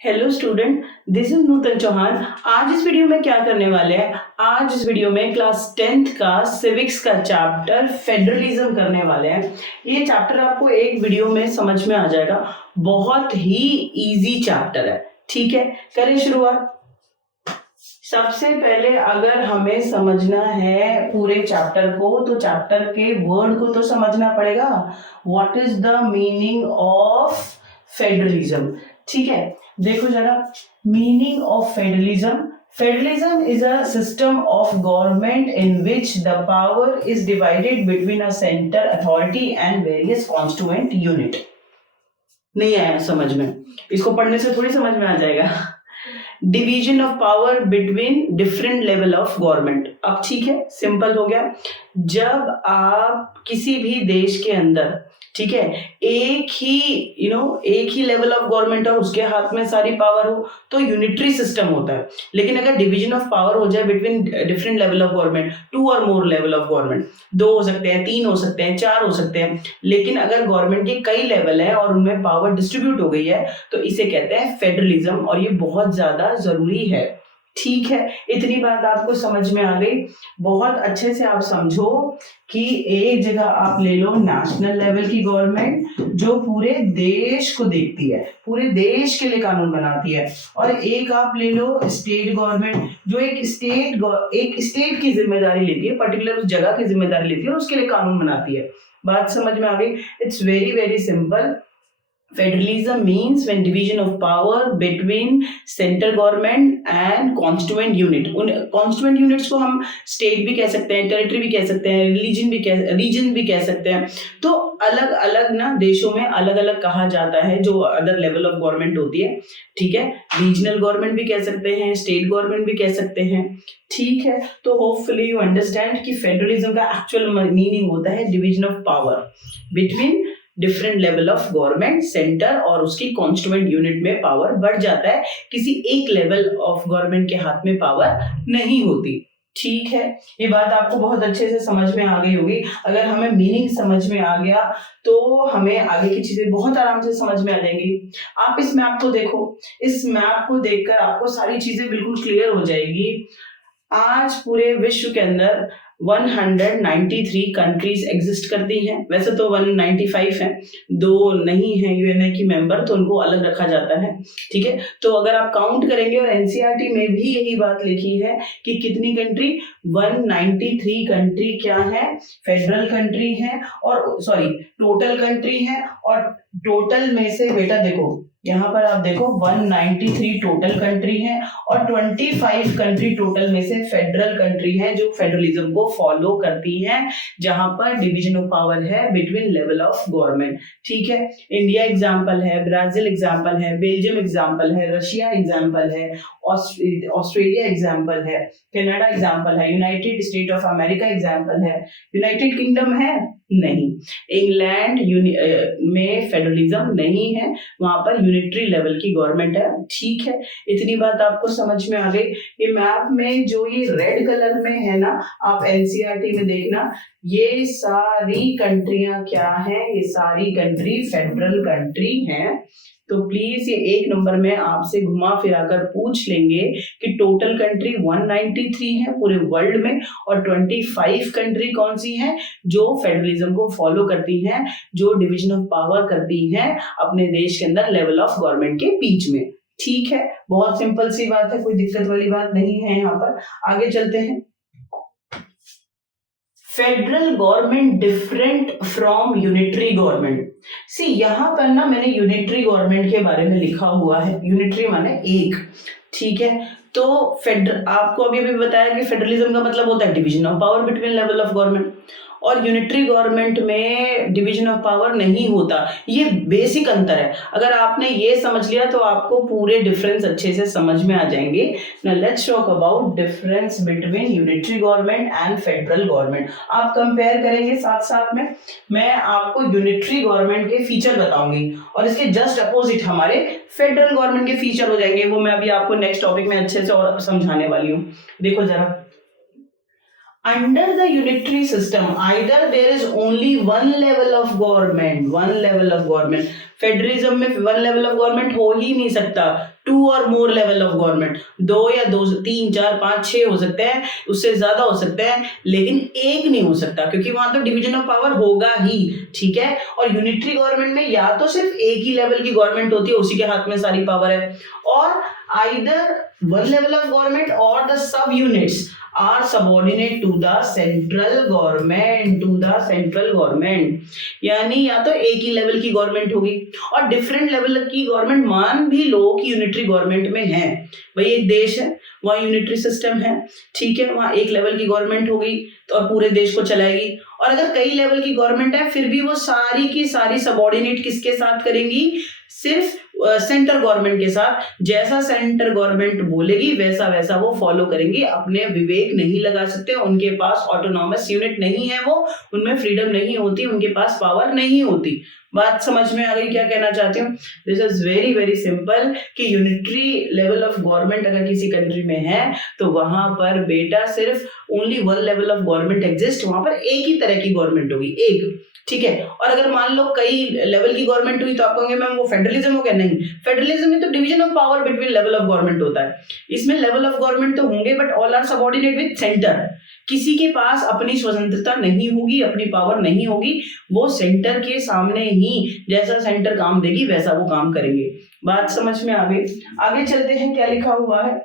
Hello student, this is नूतन चौहान। आज इस video में क्या करने वाले हैं, आज इस वीडियो में क्लास 10th का सिविक्स का चैप्टर फेडरलिज्म करने वाले हैं। ये चैप्टर आपको एक वीडियो में समझ में आ जाएगा, बहुत ही इजी चैप्टर है। ठीक है, करें शुरुआत। सबसे पहले अगर हमें समझना है पूरे चैप्टर को तो चैप्टर के वर्ड को तो समझना पड़ेगा। What is the meaning of federalism? ठीक है, देखो जरा, meaning of federalism. Federalism is a system of government in which the power is divided between a center authority and various constituent unit। नहीं आया समझ में? इसको पढ़ने से थोड़ी समझ में आ जाएगा। Division of power between different level of government. अब ठीक है, सिंपल हो गया। जब आप किसी भी देश के अंदर, ठीक है, एक ही लेवल ऑफ गवर्नमेंट और उसके हाथ में सारी पावर हो तो यूनिटरी सिस्टम होता है। लेकिन अगर डिवीजन ऑफ पावर हो जाए between different level of government, 2 और मोर लेवल ऑफ गवर्नमेंट, 2 हो सकते हैं, 3 हो सकते हैं, 4 हो सकते हैं, लेकिन अगर गवर्नमेंट के कई लेवल है और उनमें पावर डिस्ट्रीब्यूट हो गई है तो इसे कहते हैं फेडरलिज्म, और ये बहुत ज्यादा जरूरी है। ठीक है, इतनी बात आपको समझ में आ गई। बहुत अच्छे से आप समझो कि एक जगह आप ले लो नेशनल लेवल की गवर्नमेंट जो पूरे देश को देखती है, पूरे देश के लिए कानून बनाती है, और एक आप ले लो स्टेट गवर्नमेंट जो एक स्टेट की जिम्मेदारी लेती है, पर्टिकुलर उस जगह की जिम्मेदारी लेती है और उसके लिए कानून बनाती है। बात समझ में आ गई? It's very very simple. Federalism means when division of power between center government and constituent unit। उन constituent units को हम state भी कह सकते हैं, territory भी कह सकते हैं, region भी कह सकते हैं। तो अलग अलग ना देशों में अलग अलग कहा जाता है जो अदर लेवल ऑफ गवर्नमेंट होती है। ठीक है, रीजनल गवर्नमेंट भी कह सकते हैं, स्टेट गवर्नमेंट भी कह सकते हैं। ठीक है, तो होपफुली यू अंडरस्टैंड कि फेडरलिज्म का एक्चुअल मीनिंग होता है division of power between different level of government, centre और उसकी कॉन्स्टिट्यूएंट यूनिट में पावर बढ़ जाता है, किसी एक लेवल ऑफ गवर्नमेंट के हाथ में पावर नहीं होती। ठीक है, ये बात आपको बहुत अच्छे से समझ में आ गई होगी। अगर हमें मीनिंग समझ में आ गया तो हमें आगे की चीजें बहुत आराम से समझ में आ जाएंगी। आप इस मैप को देखो, इस मैप को देखकर आपको सारी चीजें बिल्कुल क्लियर हो जाएगी। आज पूरे विश्व के अंदर 193 कंट्रीज एग्जिस्ट करती हैं। वैसे तो 195 हैं, 2 नहीं हैं यूएनए की मेंबर, तो उनको अलग रखा जाता है। ठीक है, तो अगर आप काउंट करेंगे, और एनसीईआरटी में भी यही बात लिखी है कि कितनी कंट्री, 193 कंट्री क्या है, फेडरल कंट्री है, और सॉरी टोटल कंट्री है। और टोटल में से बेटा देखो, यहाँ पर आप देखो 193 टोटल कंट्री है और 25 कंट्री टोटल में से फेडरल कंट्री है जो फेडरलिज्म को फॉलो करती हैं, जहां पर डिवीजन ऑफ पावर है बिटवीन लेवल ऑफ गवर्नमेंट। ठीक है, इंडिया एग्जांपल है, ब्राजील एग्जांपल है, बेल्जियम एग्जांपल है, रशिया एग्जांपल है, ऑस्ट्रेलिया एग्जांपल है, कनाडा एग्जांपल है, United state of America example है, यूनाइटेड किंगडम है नहीं, इंग्लैंड में फेडरलिज्म नहीं है, वहां पर यूनिटरी लेवल की गवर्नमेंट है। ठीक है, इतनी बात आपको समझ में आ गई। ये मैप में जो ये रेड कलर में है ना, आप एनसीईआरटी में देखना, ये सारी कंट्रियां क्या हैं, ये सारी कंट्री फेडरल कंट्री हैं। तो प्लीज ये एक नंबर में आपसे घुमा फिराकर पूछ लेंगे कि टोटल कंट्री 193 है पूरे वर्ल्ड में, और 25 कंट्री कौन सी हैं जो फेडरलिज्म को फॉलो करती हैं, जो डिवीजन ऑफ पावर करती हैं अपने देश के अंदर लेवल ऑफ गवर्नमेंट के बीच में। ठीक है, बहुत सिंपल सी बात है, कोई दिक्कत वाली बात नहीं है। यहाँ पर आगे चलते हैं। Federal government different from unitary government. See यहाँ पर ना मैंने यूनिटरी गवर्नमेंट के बारे में लिखा हुआ है, यूनिटरी माने एक। ठीक है, तो आपको अभी बताया कि फेडरलिज्म का मतलब होता है division of power between level of government, और यूनिटरी गवर्नमेंट में डिवीजन ऑफ पावर नहीं होता। ये बेसिक अंतर है। अगर आपने ये समझ लिया तो आपको पूरे डिफरेंस अच्छे से समझ में आ जाएंगे। Now let's talk about difference between unitary government and federal government. आप कंपेयर करेंगे साथ साथ में, मैं आपको यूनिटरी गवर्नमेंट के फीचर बताऊंगी और इसके जस्ट अपोजिट हमारे फेडरल गवर्नमेंट के फीचर हो जाएंगे। वो मैं अभी आपको नेक्स्ट टॉपिक में अच्छे से और समझाने वाली हूँ। देखो जरा, under the unitary system either there is only one level of government. Federalism में वन लेवल ऑफ गवर्नमेंट हो ही नहीं सकता, टू और मोर लेवल ऑफ गवर्नमेंट, दो या दो, तीन, चार, पांच, छह हो सकते हैं, उससे ज्यादा हो सकते हैं, लेकिन एक नहीं हो सकता, क्योंकि वहां तो डिवीजन ऑफ पावर होगा ही, ठीक है। और यूनिटरी गवर्नमेंट में या तो सिर्फ एक ही लेवल की गवर्नमेंट होती है, उसी के हाथ में सारी पावर है, और either one level of government और the sub units are subordinate to the central government, यानी या तो एक ही लेवल की गवर्नमेंट होगी, और डिफरेंट लेवल की गवर्नमेंट मान भी लो कि यूनिटरी गवर्नमेंट में है, भाई एक देश है, वहाँ यूनिटरी सिस्टम है, ठीक है, वहाँ एक लेवल की गवर्नमेंट होगी तो और पूरे देश को चलाएगी, और अगर कई लेवल की गवर्नमेंट है फिर भी वो सारी की सारी सबऑर्डिनेट किसके साथ करेंगी, सिर्फ सेंटर गवर्नमेंट के साथ, जैसा सेंटर गवर्नमेंट बोलेगी वैसा वैसा वो फॉलो करेंगी, अपने विवेक नहीं लगा सकते, उनके पास ऑटोनॉमस यूनिट नहीं है, वो उनमें फ्रीडम नहीं होती, उनके पास पावर नहीं होती। बात समझ में आ गई क्या कहना चाहती हूँ? This is very very simple कि यूनिटरी लेवल ऑफ गवर्नमेंट अगर किसी कंट्री में है तो वहां पर बेटा सिर्फ only one level of government exist, वहां पर एक ही तरह की गवर्नमेंट होगी, एक, ठीक है। और अगर मान लो कई लेवल की गवर्नमेंट हुई तो आप कहोगे मैम वो फेडरलिज्म हो गया, नहीं, फेडरलिज्म में तो division of power between level of government होता है, इसमें लेवल ऑफ गवर्नमेंट तो होंगे but all are subordinate with centre, किसी के पास अपनी स्वतंत्रता नहीं होगी, अपनी पावर नहीं होगी, वो सेंटर के सामने ही जैसा सेंटर काम देगी वैसा वो काम करेंगे। बात समझ में आ गई? आगे चलते हैं, क्या लिखा हुआ है,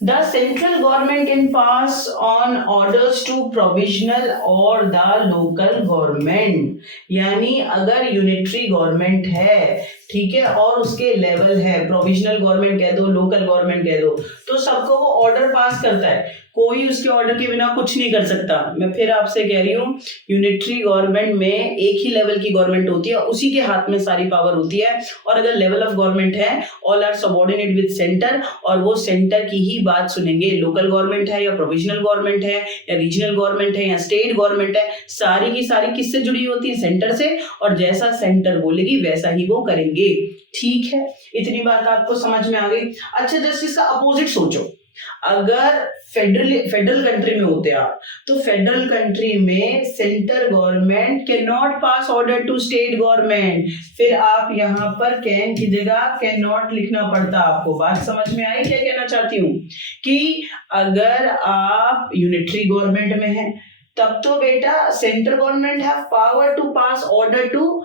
The central government can pass on orders to provisional or the local government, यानी अगर यूनिटरी गवर्नमेंट है, ठीक है, और उसके लेवल है, प्रोविजनल गवर्नमेंट कह दो, लोकल गवर्नमेंट कह दो, तो सबको वो ऑर्डर पास करता है, कोई उसके ऑर्डर के बिना कुछ नहीं कर सकता। मैं फिर आपसे कह रही हूँ, यूनिटरी गवर्नमेंट में एक ही लेवल की गवर्नमेंट होती है, उसी के हाथ में सारी पावर होती है, और अगर लेवल ऑफ गवर्नमेंट है all are subordinate with centre, और वो सेंटर की ही बात सुनेंगे, लोकल गवर्नमेंट है या प्रोविजनल गवर्नमेंट है या रीजनल गवर्नमेंट है या स्टेट गवर्नमेंट है, सारी की सारी किससे जुड़ी होती है, सेंटर से, और जैसा सेंटर बोलेगी वैसा ही वो करेंगे, ठीक है। इतनी बात आपको समझ में आ गई? अच्छा, जस्ट इसका अपोजिट सोचो, अगर फेडरल कंट्री में होते आप, तो फेडरल कंट्री में centre government can not pass order to state government, फिर आप यहाँ पर कैन की जगह कैन नॉट लिखना पड़ता आपको। बात समझ में आई क्या कहना चाहती हूँ? कि अगर आप यूनिटरी गवर्नमेंट में हैं तब तो बेटा centre government have power to pass order to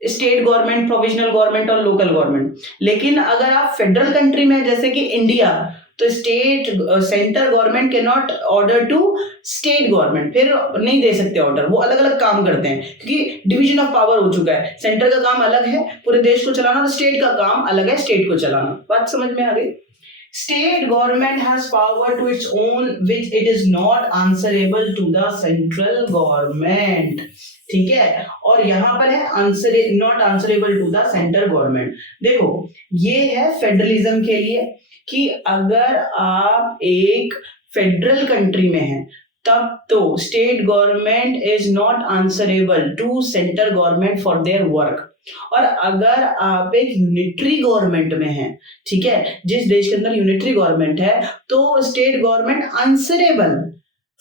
state government, provisional government और लोकल गवर्नमेंट, लेकिन अगर आप फेडरल कंट्री में जैसे कि इंडिया, तो state centre government can not order to state government, फिर नहीं दे सकते ऑर्डर, वो अलग अलग काम करते हैं क्योंकि डिवीजन ऑफ पावर हो चुका है, सेंटर का काम अलग है पूरे देश को चलाना, तो स्टेट का काम अलग है स्टेट को चलाना। बात समझ में आ गई? State government has power to its own which it is not answerable to the central government, ठीक है, और यहाँ पर है not answerable to the centre government. देखो ये है फेडरलिज्म के लिए कि अगर आप एक फेडरल कंट्री में हैं तब तो state government is not answerable to centre government for their work, और अगर आप एक यूनिटरी गवर्नमेंट में हैं, ठीक है, जिस देश के अंदर यूनिटरी गवर्नमेंट है, तो state government answerable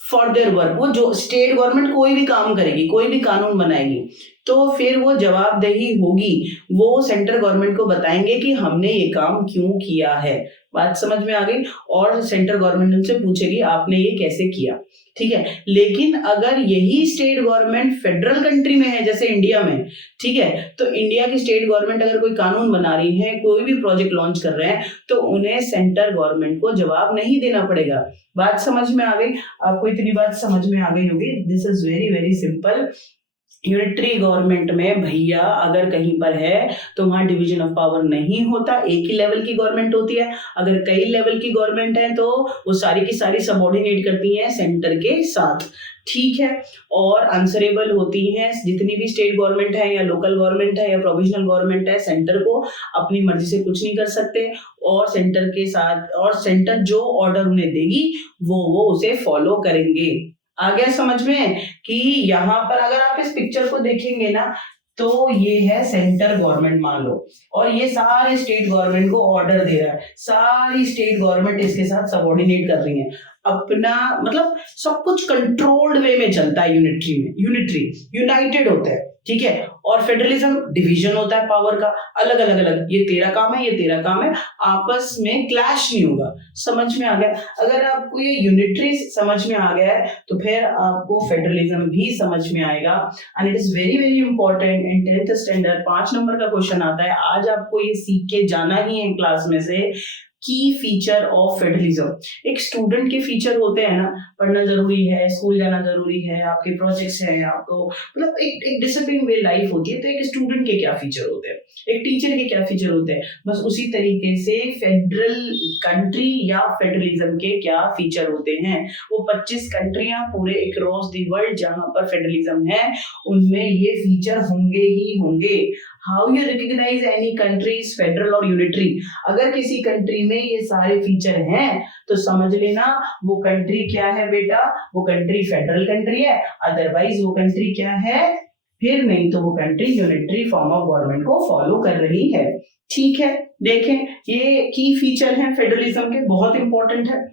for their work, वो जो स्टेट गवर्नमेंट कोई भी काम करेगी, कोई भी कानून बनाएगी, तो फिर वो जवाबदेही होगी, वो सेंटर गवर्नमेंट को बताएंगे कि हमने ये काम क्यों किया है। बात समझ में आ गई? और सेंटर गवर्नमेंट उनसे पूछेगी आपने ये कैसे किया, ठीक है। लेकिन अगर यही स्टेट गवर्नमेंट फेडरल कंट्री में है जैसे इंडिया में, ठीक है, तो इंडिया की स्टेट गवर्नमेंट अगर कोई कानून बना रही है, कोई भी प्रोजेक्ट लॉन्च कर रहे हैं, तो उन्हें सेंटर गवर्नमेंट को जवाब नहीं देना पड़ेगा। बात समझ में आ गई? आपको इतनी बात समझ में आ गई होगी। This is very very simple. Unitary government में भैया अगर कहीं पर है तो वहां डिवीजन ऑफ पावर नहीं होता, एक ही लेवल की गवर्नमेंट होती है। अगर कई लेवल की गवर्नमेंट है तो वो सारी की सारी सबऑर्डिनेट करती हैं सेंटर के साथ, ठीक है, और आंसरेबल होती हैं जितनी भी स्टेट गवर्नमेंट है या लोकल गवर्नमेंट है या प्रोविजनल गवर्नमेंट है, सेंटर को अपनी मर्जी से कुछ नहीं कर सकते, और सेंटर के साथ, और सेंटर जो ऑर्डर उन्हें देगी वो उसे फॉलो करेंगे। आ गया समझ में? कि यहाँ पर अगर आप इस पिक्चर को देखेंगे ना, तो ये है सेंटर गवर्नमेंट मान लो, और ये सारे स्टेट गवर्नमेंट को ऑर्डर दे रहा है, सारी स्टेट गवर्नमेंट इसके साथ सबऑर्डिनेट कर रही है अपना, मतलब सब कुछ कंट्रोल्ड वे में चलता है। यूनिटरी यूनाइटेड होता है, ठीक है। और फेडरलिज्म डिवीजन होता है पावर का, अलग अलग, ये तेरा काम है, ये तेरा काम है, आपस में क्लैश नहीं होगा। समझ में आ गया? अगर आपको ये यूनिटरी समझ में आ गया है तो फिर आपको फेडरलिज्म भी समझ में आएगा। And it is very very important in 10th standard 5 number का क्वेश्चन आता है। आज आपको ये सीख के जाना ही है क्लास में से, की फीचर ऑफ फेडरलिज्म। एक स्टूडेंट के फीचर होते हैं ना, पढ़ना जरूरी है, स्कूल जाना जरूरी है, आपके प्रोजेक्ट्स हैं, आपको मतलब एक डिसिप्लिन वे लाइफ होती है। तो एक स्टूडेंट के क्या फीचर होते हैं, एक टीचर के क्या फीचर होते हैं, बस उसी तरीके से फेडरल कंट्री या फेडरलिज्म के क्या फीचर होते हैं। वो 25 कंट्रियां पूरे अक्रॉस द वर्ल्ड जहां पर फेडरलिज्म है, उनमें ये फीचर होंगे ही होंगे। How you recognise any country is federal और यूनिटरी? अगर किसी कंट्री में ये सारे फीचर हैं तो समझ लेना वो कंट्री क्या है बेटा, वो कंट्री फेडरल कंट्री है। अदरवाइज वो कंट्री क्या है, फिर नहीं तो वो country unitary form of government को फॉलो कर रही है। ठीक है, देखें ये की फीचर हैं फेडरलिज्म के, बहुत इंपॉर्टेंट है।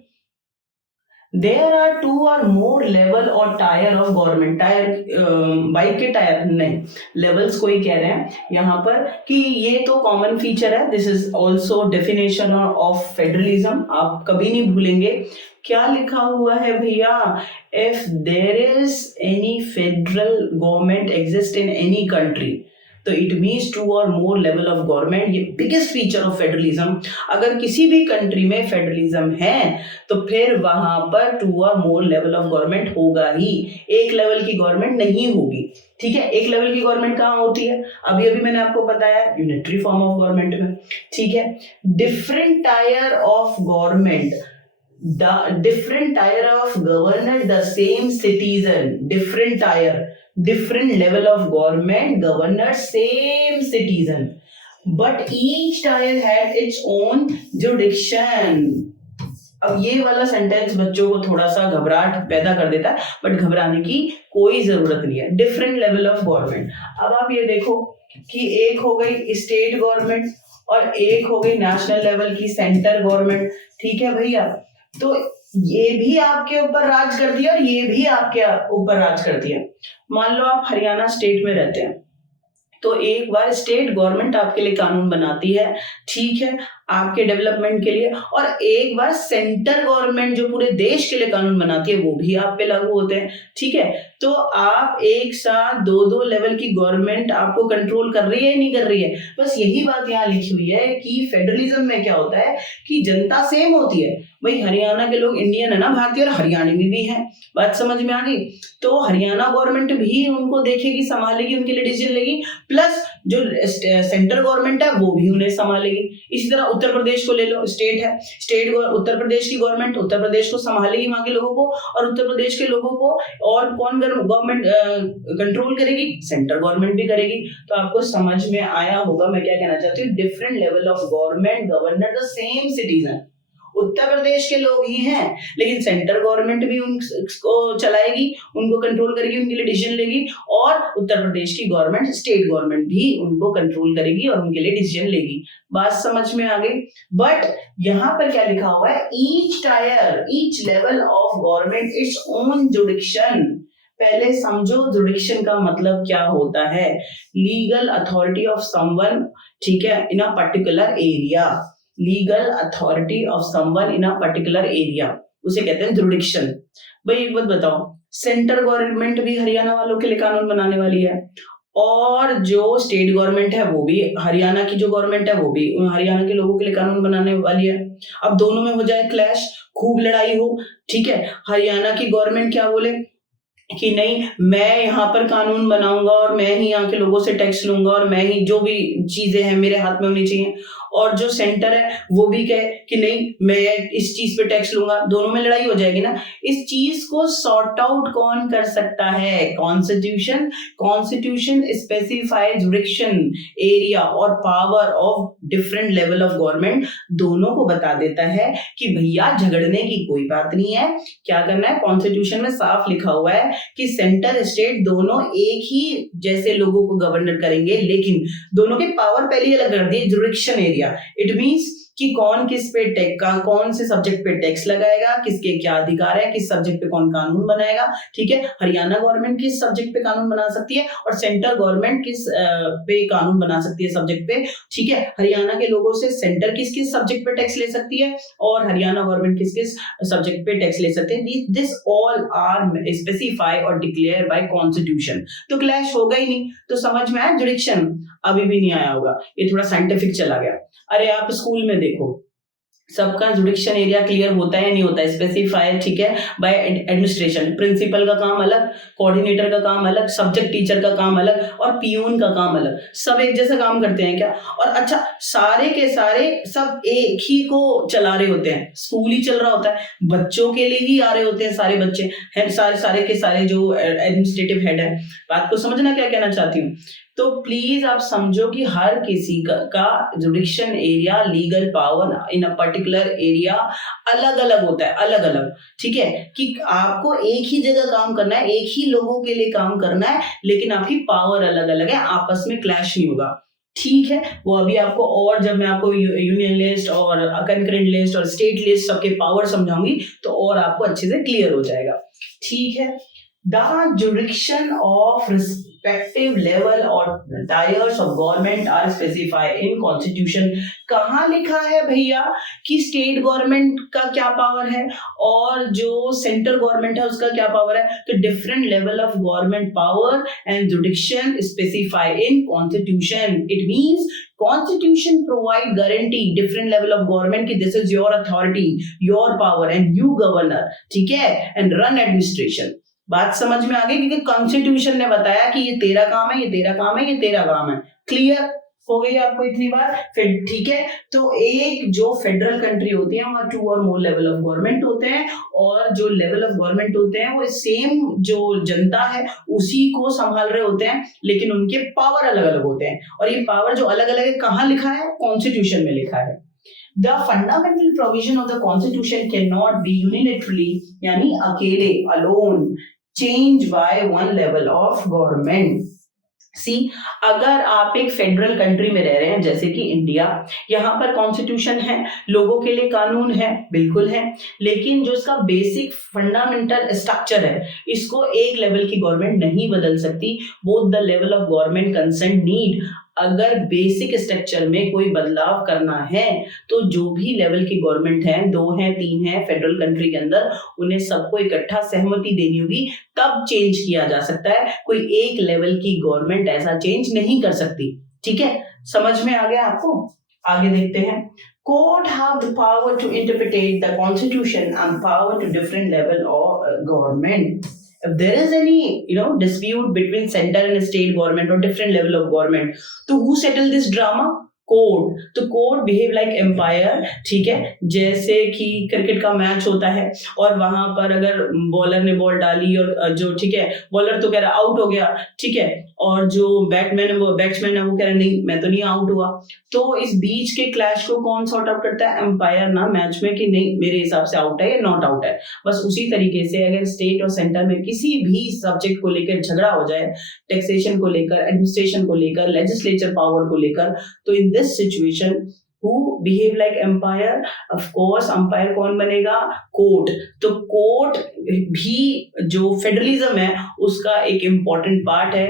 There are 2 or more level और tyre of government. Tyre bike के टायर नहीं, लेवल्स को ही कह रहे हैं यहाँ पर कि ये तो कॉमन फीचर है। This is also definition of federalism, आप कभी नहीं भूलेंगे। क्या लिखा हुआ है भैया, if there is any federal government exist in any country तो इट मीन्स 2 और मोर लेवल ऑफ गवर्नमेंट। ये बिगेस्ट फीचर ऑफ फेडरलिज्म। अगर किसी भी कंट्री में फेडरलिज्म है तो फिर वहां पर 2 और मोर लेवल ऑफ गवर्नमेंट होगा ही, एक लेवल की गवर्नमेंट नहीं होगी। ठीक है, एक लेवल की गवर्नमेंट कहाँ होती है, अभी अभी मैंने आपको बताया यूनिटरी फॉर्म ऑफ गवर्नमेंट में। ठीक है, different tyre of government, different tier of governor, the same citizen, different level of government, governor, same citizen, but each tier had its own jurisdiction. अब ये वाला सेंटेंस बच्चों को थोड़ा सा घबराहट पैदा कर देता है, बट घबराने की कोई जरूरत नहीं है। डिफरेंट लेवल ऑफ गवर्नमेंट, अब आप ये देखो कि एक हो गई स्टेट गवर्नमेंट और एक हो गई नेशनल लेवल की सेंटर गवर्नमेंट। ठीक है भैया, तो ये भी आपके ऊपर राज करती है और ये भी आपके ऊपर राज करती है। मान लो आप हरियाणा स्टेट में रहते हैं, तो एक बार स्टेट गवर्नमेंट आपके लिए कानून बनाती है, ठीक है, आपके डेवलपमेंट के लिए, और एक बार सेंटर गवर्नमेंट जो पूरे देश के लिए कानून बनाती है वो भी आप पे लागू होते हैं। ठीक है, तो आप एक साथ 2 लेवल की गवर्नमेंट आपको कंट्रोल कर रही है नहीं कर रही है। बस यही बात यहाँ लिखी हुई है कि फेडरलिज्म में क्या होता है कि जनता सेम होती है। भाई हरियाणा के लोग इंडियन है ना, भारतीय और हरियाणवी भी हैं, बात समझ में आ गई। तो हरियाणा गवर्नमेंट भी उनको देखेगी, संभालेगी, उनके लिए डिसीजन लेगी, प्लस जो सेंटर गवर्नमेंट है वो भी उन्हें संभालेगी। इसी तरह उत्तर प्रदेश को ले लो, स्टेट है, उत्तर प्रदेश की गवर्नमेंट उत्तर प्रदेश को संभालेगी, वहां के लोगों को, और उत्तर प्रदेश के लोगों को और कौन गवर्नमेंट कंट्रोल करेगी, सेंटर गवर्नमेंट भी करेगी। तो आपको समझ में आया होगा मैं क्या कहना चाहती हूँ। Different level of government governor the same citizen. Uttar Pradesh के लोग ही हैं लेकिन सेंटर गवर्नमेंट भी उनको चलाएगी, उनको कंट्रोल करेगी, उनके लिए डिसीजन लेगी, और उत्तर प्रदेश की गवर्नमेंट स्टेट गवर्नमेंट भी उनको कंट्रोल करेगी और उनके लिए डिसीजन लेगी। बात समझ में आ गई। बट यहाँ पर क्या लिखा हुआ है, each level of government its own जुडिक्शन। पहले समझो जुडिक्शन का मतलब क्या होता है। लीगल अथॉरिटी ऑफ समवन, ठीक है, in a particular area. Legal authority of someone in a particular area, उसे कहते हैं जुडिक्शन। भाई एक बात बताओ, सेंटर गवर्नमेंट भी हरियाणा वालों के लिए कानून बनाने वाली है, और जो स्टेट गवर्नमेंट है वो भी, हरियाणा की जो गवर्नमेंट है वो भी हरियाणा के लोगों के लिए कानून बनाने वाली है। अब दोनों में हो जाए क्लैश, खूब लड़ाई हो, ठीक है, हरियाणा की गवर्नमेंट क्या बोले कि नहीं मैं यहाँ पर कानून बनाऊंगा और मैं ही यहाँ के लोगों से टैक्स लूंगा और मैं ही जो भी चीजें हैं मेरे हाथ में होनी चाहिए, और जो सेंटर है वो भी कहे कि नहीं मैं इस चीज पे टैक्स लूंगा, दोनों में लड़ाई हो जाएगी ना। इस चीज को सॉर्ट आउट कौन कर सकता है? Constitution. Constitution specifies jurisdiction, area और power of different level of government, दोनों को बता देता है कि भैया झगड़ने की कोई बात नहीं है। क्या करना है? कॉन्स्टिट्यूशन में साफ लिखा हुआ है कि सेंटर स्टेट दोनों एक ही जैसे लोगों को गवर्नर करेंगे, लेकिन दोनों के पावर पहले अलग कर दिए। जुरिडिक्शन एरिया, इट मींस कि कौन किस पे टैक्स का, कौन से सब्जेक्ट पे टैक्स लगाएगा, किसके क्या अधिकार है, किस सब्जेक्ट पे कौन कानून बनाएगा। ठीक है, हरियाणा गवर्नमेंट किस सब्जेक्ट पे कानून बना सकती है और सेंट्रल गवर्नमेंट किस पे कानून बना सकती है सब्जेक्ट पे। ठीक है, हरियाणा के लोगों से सेंटर किस किस सब्जेक्ट पे टैक्स ले सकती है और हरियाणा गवर्नमेंट किस किस सब्जेक्ट पे टैक्स ले सकते हैं। दिस ऑल आर स्पेसिफाई और डिक्लेयर बाय कॉन्स्टिट्यूशन। तो क्लैश होगा ही नहीं। तो समझ में आया? जुरिडिक्शन अभी भी नहीं आया होगा, ये थोड़ा साइंटिफिक चला गया। अरे आप स्कूल में देखो, सबका जुडिक्शन एरिया क्लियर होता है नहीं होता है? स्पेसिफाई, ठीक है, बाय एडमिनिस्ट्रेशन। प्रिंसिपल का काम अलग, कोऑर्डिनेटर का काम अलग, सब्जेक्ट टीचर का काम अलग और पीयून का काम अलग। सब एक जैसा काम करते हैं क्या? और अच्छा, सारे के सारे सब एक ही को चला रहे होते हैं, स्कूल ही चल रहा होता है, बच्चों के लिए ही आ रहे होते हैं सारे बच्चे हैं, सारे के सारे जो एडमिनिस्ट्रेटिव हेड है। बात को समझना क्या कहना चाहती हूँ? तो प्लीज आप समझो कि हर किसी का जुडिक्शन area, legal power in a particular area अलग अलग होता है, अलग अलग। ठीक है, कि आपको एक ही जगह काम करना है, एक ही लोगों के लिए काम करना है, लेकिन आपकी पावर अलग अलग है, आपस में क्लैश नहीं होगा। ठीक है, वो अभी आपको, और जब मैं आपको यूनियन लिस्ट और कंकरेंट लिस्ट और स्टेट लिस्ट सबके पावर समझाऊंगी तो और आपको अच्छे से क्लियर हो जाएगा। ठीक है, the jurisdiction of respective level or tiers of government are specified in constitution। कहाँ लिखा है भैया कि स्टेट गवर्नमेंट का क्या पावर है और जो सेंट्रल गवर्नमेंट है उसका क्या पावर है? तो different level of government power and जुडिक्शन specify in constitution. It means Constitution provide guarantee different level of government कि this is your authority, your power and you governor, ठीक है, and run administration। बात समझ में आ गई? क्योंकि कॉन्स्टिट्यूशन ने बताया कि ये तेरा काम है, ये तेरा काम है, ये तेरा काम है। क्लियर हो गई आपको इतनी बार? फिर ठीक है, तो एक जो फेडरल कंट्री होती है वहां 2 और मोर लेवल ऑफ गवर्नमेंट होते हैं और जो लेवल ऑफ गवर्नमेंट होते हैं वो सेम जो जनता है उसी को संभाल रहे होते हैं, लेकिन उनके पावर अलग अलग होते हैं। और ये पावर जो अलग अलग है कहाँ लिखा है? कॉन्स्टिट्यूशन में लिखा है। The fundamental provision of the constitution cannot be unilaterally, यानी अकेले, alone, changed by one level of government। सी, अगर आप एक फेडरल कंट्री में रह रहे हैं जैसे कि इंडिया, यहाँ पर कॉन्स्टिट्यूशन है, लोगों के लिए कानून है, बिल्कुल है, लेकिन जो इसका बेसिक फंडामेंटल स्ट्रक्चर है इसको एक लेवल की गवर्नमेंट नहीं बदल सकती। Both the level of government consent need. अगर बेसिक स्ट्रक्चर में कोई बदलाव करना है तो जो भी लेवल की गवर्नमेंट है, 2 है 3 है फेडरल कंट्री के अंदर, उन्हें सबको इकट्ठा सहमति देनी होगी, तब चेंज किया जा सकता है। कोई एक लेवल की गवर्नमेंट ऐसा चेंज नहीं कर सकती। ठीक है, समझ में आ गया आपको? आगे देखते हैं। Court have the power to interpret the constitution and power to different level of government। If there is any dispute between center and state government or different level of government, तो who settle this drama? Court. तो court behave like empire. ठीक है, जैसे कि cricket का match होता है और वहां पर अगर बॉलर ने बॉल डाली और जो, ठीक है, बॉलर तो कह रहा आउट हो गया, ठीक है, और जो बैट्समैन है वो कह रहा नहीं मैं तो नहीं आउट हुआ। तो इस बीच के क्लैश को कौन सॉर्ट आउट करता है? एम्पायर ना, मैच में, कि नहीं मेरे हिसाब से आउट है या नॉट आउट है। बस उसी तरीके से अगर स्टेट और सेंटर में किसी भी सब्जेक्ट को लेकर झगड़ा हो जाए, टैक्सेशन को लेकर, एडमिनिस्ट्रेशन को लेकर, लेजिस्लेचर पावर को लेकर, तो in this situation who behave like empire, of course umpire कौन बनेगा? कोर्ट। तो कोर्ट भी जो फेडरलिज्म है उसका एक इम्पॉर्टेंट पार्ट है।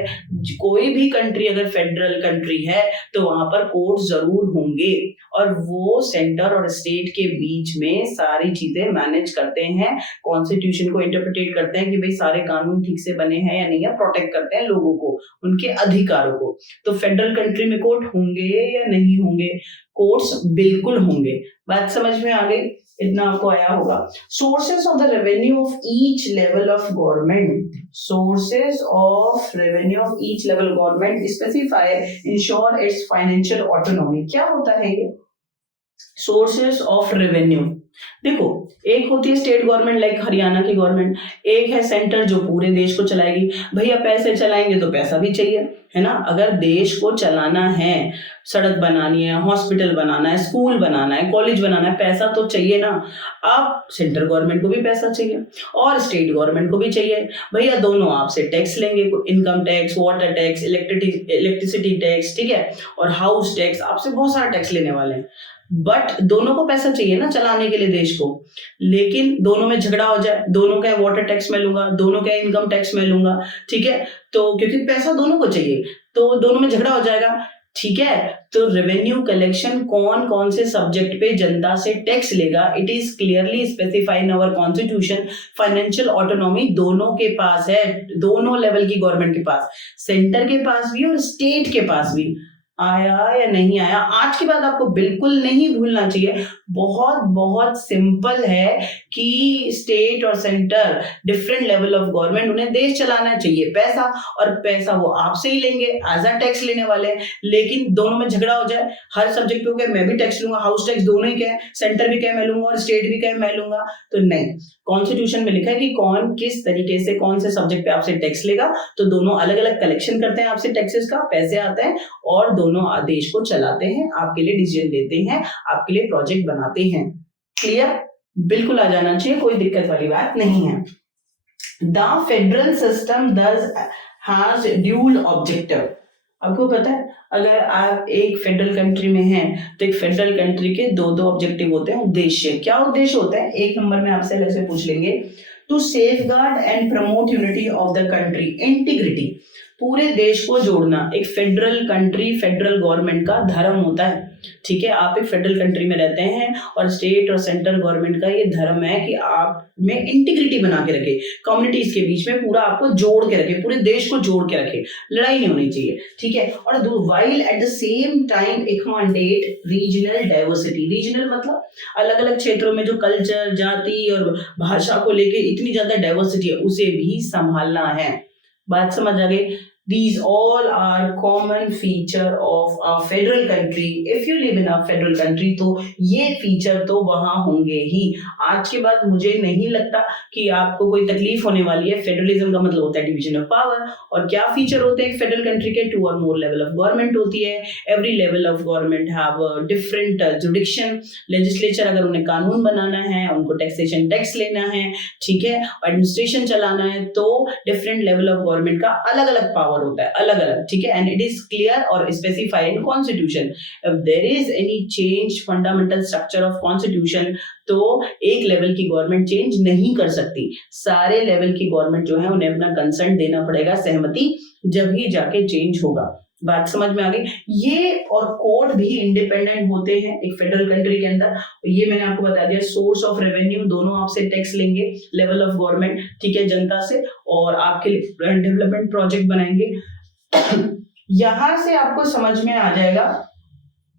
कोई भी कंट्री अगर फेडरल कंट्री है तो वहां पर कोर्ट जरूर होंगे और वो सेंटर और स्टेट के बीच में सारी चीजें मैनेज करते हैं, कॉन्स्टिट्यूशन को इंटरप्रिटेट करते हैं कि भाई सारे कानून ठीक से बने हैं या नहीं है, प्रोटेक्ट करते हैं लोगों को, उनके अधिकारों को। तो फेडरल कंट्री में कोर्ट होंगे या नहीं होंगे? कोर्ट्स बिल्कुल होंगे। बात समझ में आ गई? इतना आपको आया होगा। Sources of the revenue of each level of government, sources of revenue of each level government specify ensure it's financial autonomy. क्या होता है ये? सोर्सेस ऑफ रेवेन्यू, देखो एक होती है स्टेट गवर्नमेंट लाइक हरियाणा की गवर्नमेंट, एक है सेंटर जो पूरे देश को चलाएगी। भैया पैसे चलाएंगे तो पैसा भी चाहिए, है ना। अगर देश को चलाना है, सड़क बनानी है, हॉस्पिटल बनाना है, स्कूल बनाना है, कॉलेज बनाना है, पैसा तो चाहिए ना। अब सेंट्रल गवर्नमेंट को भी पैसा चाहिए और स्टेट गवर्नमेंट को भी चाहिए। भैया दोनों आपसे टैक्स लेंगे, income tax, water tax, electricity tax, ठीक है, और हाउस टैक्स, आपसे बहुत सारा टैक्स लेने वाले हैं। बट दोनों को पैसा चाहिए ना चलाने के लिए देश को। लेकिन दोनों में झगड़ा हो जाए, दोनों का वाटर टैक्स मैं लूंगा, दोनों का इनकम टैक्स मैं लूंगा, ठीक है, तो क्योंकि पैसा दोनों को चाहिए तो दोनों में झगड़ा हो जाएगा, ठीक है। तो रेवेन्यू कलेक्शन कौन कौन से सब्जेक्ट पे जनता से टैक्स लेगा, it is clearly specified in our constitution. Financial autonomy दोनों के पास है, दोनों लेवल की गवर्नमेंट के पास, सेंटर के पास भी और स्टेट के पास भी। आया या नहीं आया, आज के बाद आपको बिल्कुल नहीं भूलना चाहिए। बहुत बहुत सिंपल है कि स्टेट और centre different level of government, उन्हें देश चलाना चाहिए पैसा, और पैसा वो आपसे ही लेंगे, एज अ टैक्स लेने वाले हैं। लेकिन दोनों में झगड़ा हो जाए, हर सब्जेक्ट पे हो गया मैं भी टैक्स लूंगा, हाउस टैक्स दोनों ही कहे, सेंटर भी कहे मैं लूंगा और स्टेट भी कहे मैं लूंगा, तो नहीं। कॉन्स्टिट्यूशन में लिखा है कि कौन किस तरीके से कौन से सब्जेक्ट पे आपसे टैक्स लेगा, तो दोनों अलग अलग कलेक्शन करते हैं आपसे टैक्सेस का, पैसे आते हैं और दोनों देश को चलाते हैं, आपके लिए डिसीजन लेते हैं, आपके लिए प्रोजेक्ट बनाते हैं। क्लियर, बिल्कुल आ जाना चाहिए, कोई दिक्कत वाली बात नहीं है। द फेडरल सिस्टम दस हैज ड्यूल ऑब्जेक्टिव। आपको पता है अगर आप एक फेडरल कंट्री में हैं तो एक फेडरल कंट्री के दो ऑब्जेक्टिव होते हैं, उद्देश्य। क्या उद्देश्य होता है, एक नंबर में आपसे अलग से पूछ लेंगे, to safeguard and promote unity of the country, integrity, पूरे देश को जोड़ना। एक फेडरल कंट्री, फेडरल गवर्नमेंट का धर्म होता है, ठीक है। आप एक फेडरल कंट्री में रहते हैं और स्टेट और सेंट्रल गवर्नमेंट का ये धर्म है कि आप में इंटीग्रिटी बना के रखे, कम्युनिटीज के बीच में पूरा आपको जोड़ के रखे, पूरे देश को जोड़ के रखे, लड़ाई नहीं होनी चाहिए, ठीक है। और while at the same time accommodate regional diversity, regional मतलब अलग अलग क्षेत्रों में जो कल्चर, जाति और भाषा को लेके इतनी ज्यादा डाइवर्सिटी है, उसे भी संभालना है। बात समझ आ गई। These all are common feature of a federal country. If you live in a federal country, तो ये फीचर तो वहां होंगे ही। आज के बाद मुझे नहीं लगता कि आपको कोई तकलीफ होने वाली है। फेडरलिज्म का मतलब होता है डिवीजन ऑफ पावर, और क्या फीचर होते हैं फेडरल कंट्री के, 2 और मोर लेवल ऑफ गवर्नमेंट होती है। Every level of government have different जुडिक्शन, legislature अगर उन्हें कानून बनाना है, उनको टैक्सेशन टैक्स लेना है, ठीक है, एडमिनिस्ट्रेशन चलाना है, तो डिफरेंट लेवल ऑफ गवर्नमेंट का अलग अलग पावर होता है, अलग अलग, ठीक है। एंड इट इज क्लियर और specified in constitution. If there is any change fundamental structure of constitution, तो एक लेवल की गवर्नमेंट चेंज नहीं कर सकती। सारे लेवल की गवर्नमेंट जो है उन्हें अपना कंसेंट देना पड़ेगा, सहमति, जब ही जाके चेंज होगा। बात समझ में आ गई। ये और कोर्ट भी इंडिपेंडेंट होते हैं एक फेडरल कंट्री के अंदर। ये मैंने आपको बता दिया, सोर्स ऑफ रेवेन्यू दोनों आपसे टैक्स लेंगे, लेवल ऑफ गवर्नमेंट, ठीक है, जनता से, और आपके लिए डेवलपमेंट प्रोजेक्ट बनाएंगे। यहां से आपको समझ में आ जाएगा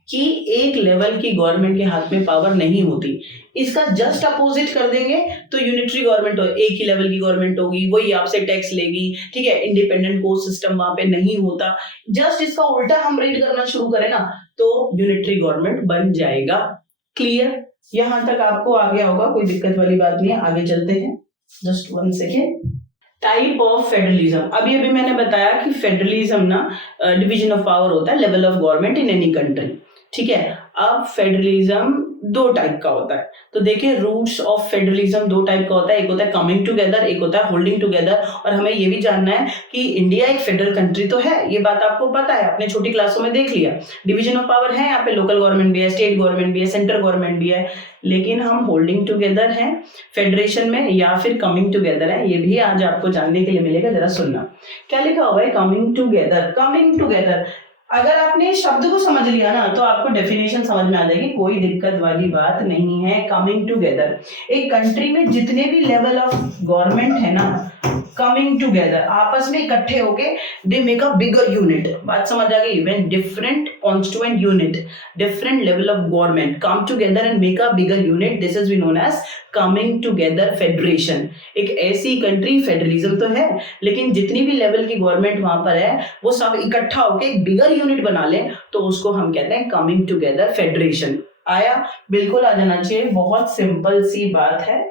कि एक लेवल की गवर्नमेंट के हाथ में पावर नहीं होती। इसका जस्ट अपोजिट कर देंगे तो यूनिटरी गवर्नमेंट हो, एक ही लेवल की गवर्नमेंट होगी, वही आपसे टैक्स लेगी, ठीक है, इंडिपेंडेंट कोर्ट सिस्टम वहां पे नहीं होता। जस्ट इसका उल्टा हम रीड करना शुरू करें ना तो यूनिटरी गवर्नमेंट बन जाएगा। क्लियर, यहां तक आपको आ गया होगा, कोई दिक्कत वाली बात नहीं है। आगे चलते हैं, just 1 second. Type of federalism, अभी मैंने बताया कि फेडरलिज्म ना डिवीजन ऑफ पावर होता है, level of government in any country, ठीक है। अब फेडरलिज्म 2 टाइप का होता है, तो देखिए रूट्स ऑफ फेडरलिज्म 2 टाइप का होता है, एक होता है कमिंग टुगेदर, एक होता है होल्डिंग टुगेदर। और हमें ये भी जानना है कि इंडिया एक फेडरल कंट्री तो है, ये बात आपको पता है, आपने छोटी क्लासों में देख लिया। डिवीजन ऑफ पावर है, यहाँ पे लोकल गवर्नमेंट भी है, स्टेट गवर्नमेंट भी है, सेंट्रल गवर्नमेंट भी है, लेकिन हम होल्डिंग टुगेदर हैं फेडरेशन में या फिर कमिंग टुगेदर है, ये भी आज आपको जानने के लिए मिलेगा। जरा सुनना क्या लिखा हुआ है, कमिंग टुगेदर। कमिंग टुगेदर, अगर आपने शब्द को समझ लिया ना तो आपको डेफिनेशन समझ में आ जाएगी, कोई दिक्कत वाली बात नहीं है। कमिंग टुगेदर, एक कंट्री में जितने भी लेवल ऑफ गवर्नमेंट है ना, कमिंग टुगेदर, आपस में इकट्ठे होके दे मेक अ बिगर यूनिट। बात समझ आ गई। When different constituent unit, different level of government come together and make a bigger unit, this is known as coming together federation. एक ऐसी कंट्री, फेडरलिज्म तो है लेकिन जितनी भी लेवल की गवर्नमेंट वहां पर है वो सब इकट्ठा होकर एक बिगर यूनिट बना ले, तो उसको हम कहते हैं कमिंग टुगेदर फेडरेशन। आया, बिल्कुल आ जाना चाहिए, बहुत सिंपल सी बात है।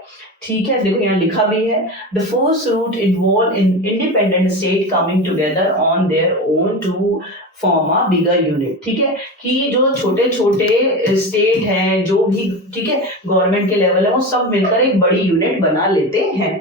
ठीक है, देखो यहाँ लिखा भी है, the force route involve in independent state coming together on their own to form a bigger unit. ठीक है, कि जो छोटे छोटे स्टेट हैं, जो भी ठीक है गवर्नमेंट के लेवल है, वो सब मिलकर एक बड़ी यूनिट बना लेते हैं।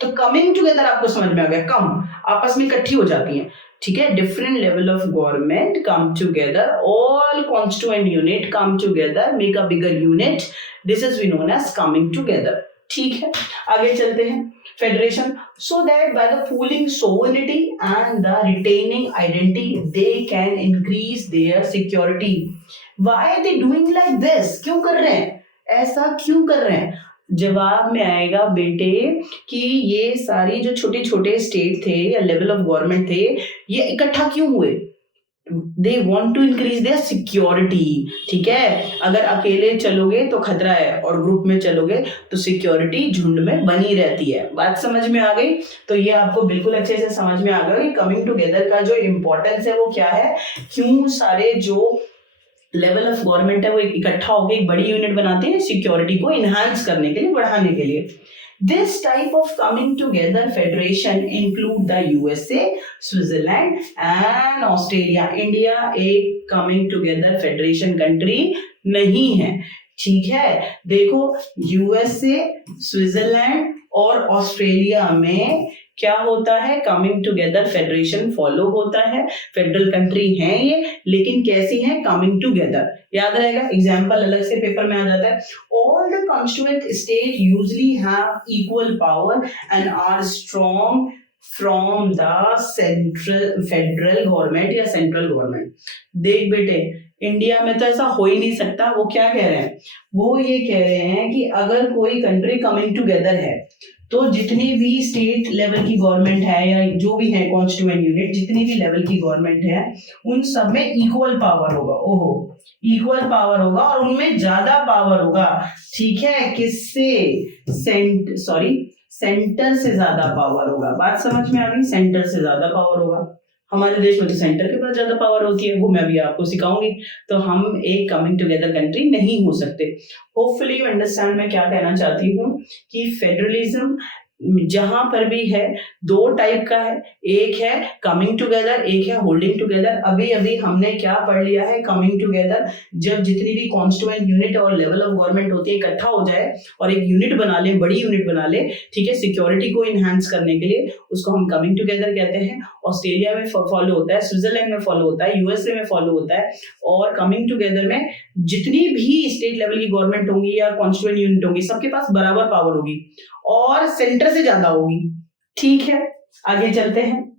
तो कमिंग टुगेदर आपको समझ में आ गया, कम आपस में इकट्ठी हो जाती हैं। ठीक है, different level of government come together, all constituent unit come together, make a bigger unit, this is we known as coming together. ठीक है, आगे चलते हैं। Federation, so that by the pooling sovereignty and the retaining identity they can increase their security. Why are they doing like this? क्यों कर रहे हैं ऐसा, क्यों कर रहे हैं? जवाब में आएगा बेटे कि ये सारी जो छोटे छोटे स्टेट थे या लेवल ऑफ गवर्नमेंट थे, ये इकट्ठा क्यों हुए? They want to increase their security. ठीक है, अगर अकेले चलोगे तो खतरा है और ग्रुप में चलोगे तो सिक्योरिटी झुंड में बनी रहती है। बात समझ में आ गई? तो ये आपको बिल्कुल अच्छे से समझ में आ गया कि कमिंग टुगेदर का जो इम्पोर्टेंस है वो क्या है, क्यों सारे जो लेवल ऑफ गवर्नमेंट है वो इकट्ठा होकर एक बड़ी यूनिट बनाते हैं सिक्योरिटी को इनहांस करने के लिए, बढ़ाने के लिए। This type of coming together federation include the USA, Switzerland and Australia. India एक coming together federation country नहीं है। ठीक है, देखो USA, स्विट्जरलैंड और ऑस्ट्रेलिया में क्या होता है, कमिंग टुगेदर फेडरेशन फॉलो होता है। फेडरल कंट्री हैं ये, लेकिन कैसी हैं, कमिंग टुगेदर। याद रहेगा, एग्जाम्पल अलग से पेपर में आ जाता है। All the constituent state usually have equal power and are strong from the central federal government या सेंट्रल गवर्नमेंट। देख बेटे, इंडिया में तो ऐसा हो ही नहीं सकता। वो क्या कह रहे हैं, वो ये कह रहे हैं कि अगर कोई कंट्री कमिंग टुगेदर है तो जितनी भी स्टेट लेवल की गवर्नमेंट है या जो भी है कॉन्स्टिट्यूएंट यूनिट, जितनी भी लेवल की गवर्नमेंट है, उन सब में इक्वल पावर होगा। ओहो, इक्वल पावर होगा और उनमें ज्यादा पावर होगा। ठीक है, किससे, सेंटर से ज्यादा पावर होगा। बात समझ में आ गई, सेंटर से ज्यादा पावर होगा। हमारे देश में तो सेंटर के पास ज्यादा पावर होती है, वो मैं भी आपको सिखाऊंगी। तो हम एक कमिंग टुगेदर कंट्री नहीं हो सकते। होपफुली यू अंडरस्टैंड मैं क्या कहना चाहती हूँ कि फेडरलिज्म जहां पर भी है दो टाइप का है, एक है कमिंग टुगेदर, एक है होल्डिंग टुगेदर। अभी अभी हमने क्या पढ़ लिया है, कमिंग टुगेदर जब जितनी भी कॉन्स्टिट्यूएंट यूनिट और लेवल ऑफ गवर्नमेंट होती है इकट्ठा हो जाए और एक यूनिट बना ले, बड़ी यूनिट बना ले, ठीक है, सिक्योरिटी को इनहांस करने के लिए, उसको हम कमिंग टुगेदर कहते हैं। ऑस्ट्रेलिया में फॉलो होता है, स्विट्जरलैंड में फॉलो होता है, यूएसए में फॉलो होता है। और कमिंग टुगेदर में जितनी भी स्टेट लेवल की गवर्नमेंट होंगी या कॉन्स्टिट्यूएंट यूनिट होंगी, सबके पास बराबर पावर होगी और सेंटर से ज्यादा होगी। ठीक है, आगे चलते हैं।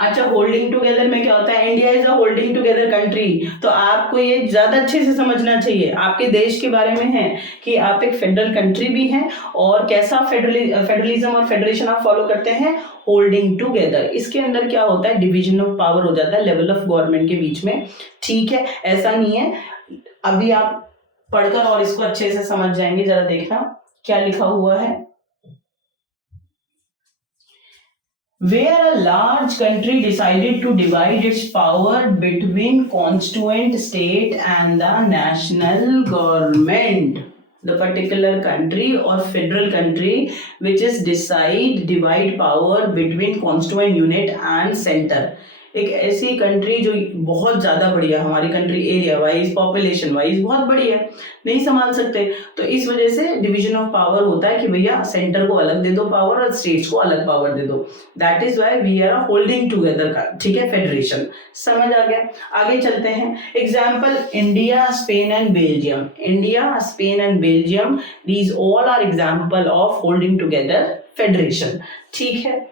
अच्छा, होल्डिंग टुगेदर में क्या होता है, India is a holding together country. तो आपको ये ज्यादा अच्छे से समझना चाहिए, आपके देश के बारे में है कि आप एक फेडरल कंट्री भी हैं और कैसा फेडरलिज्म और फेडरेशन आप फॉलो करते हैं, होल्डिंग टुगेदर। इसके अंदर क्या होता है, डिवीजन ऑफ पावर हो जाता है लेवल ऑफ गवर्नमेंट के बीच में। ठीक है, ऐसा नहीं है, अभी आप पढ़कर और इसको अच्छे से समझ जाएंगे। जरा देखना क्या लिखा हुआ है, where a large country decided to divide its power between constituent state and the national government. The particular country or federal country which is divide power between constituent unit and center. एक ऐसी country जो बहुत ज्यादा बड़ी है, हमारी country area wise population wise बहुत बड़ी है, नहीं संभाल सकते, तो इस वजह से डिवीजन ऑफ पावर होता है कि भैया सेंटर को अलग दे दो पावर और स्टेट्स को अलग पावर दे दो। That is why we are holding together का, ठीक है, फेडरेशन। समझ आ गया, आगे चलते हैं। Example, India, Spain and Belgium. India, Spain and Belgium, these all are example of holding together federation. ठीक है,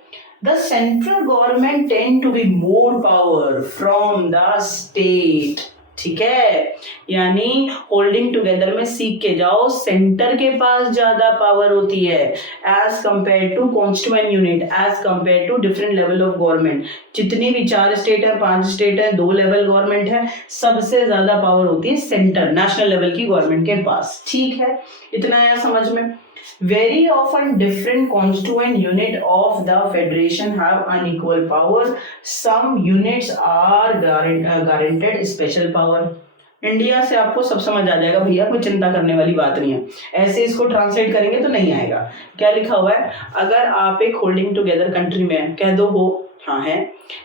the central government tend to be more power from the state. ठीक है, यानी होल्डिंग टुगेदर में सीख के जाओ, सेंटर के पास ज्यादा पावर होती है as compare to constituent unit, as compare to different level of government. जितनी भी 4 स्टेट है, 5 स्टेट है, 2 लेवल गवर्नमेंट है, सबसे ज्यादा पावर होती है सेंटर, नेशनल लेवल की गवर्नमेंट के पास। ठीक है, इतना आया समझ में। Very often different constituent unit of the federation have unequal power. Some units are guaranteed special power. India से आपको सब समझ आ जाएगा भैया, कोई चिंता करने वाली बात नहीं है। ऐसे इसको ट्रांसलेट करेंगे तो नहीं आएगा। क्या लिखा हुआ है, अगर आप एक होल्डिंग टुगेदर कंट्री में कह दो हो, हाँ है,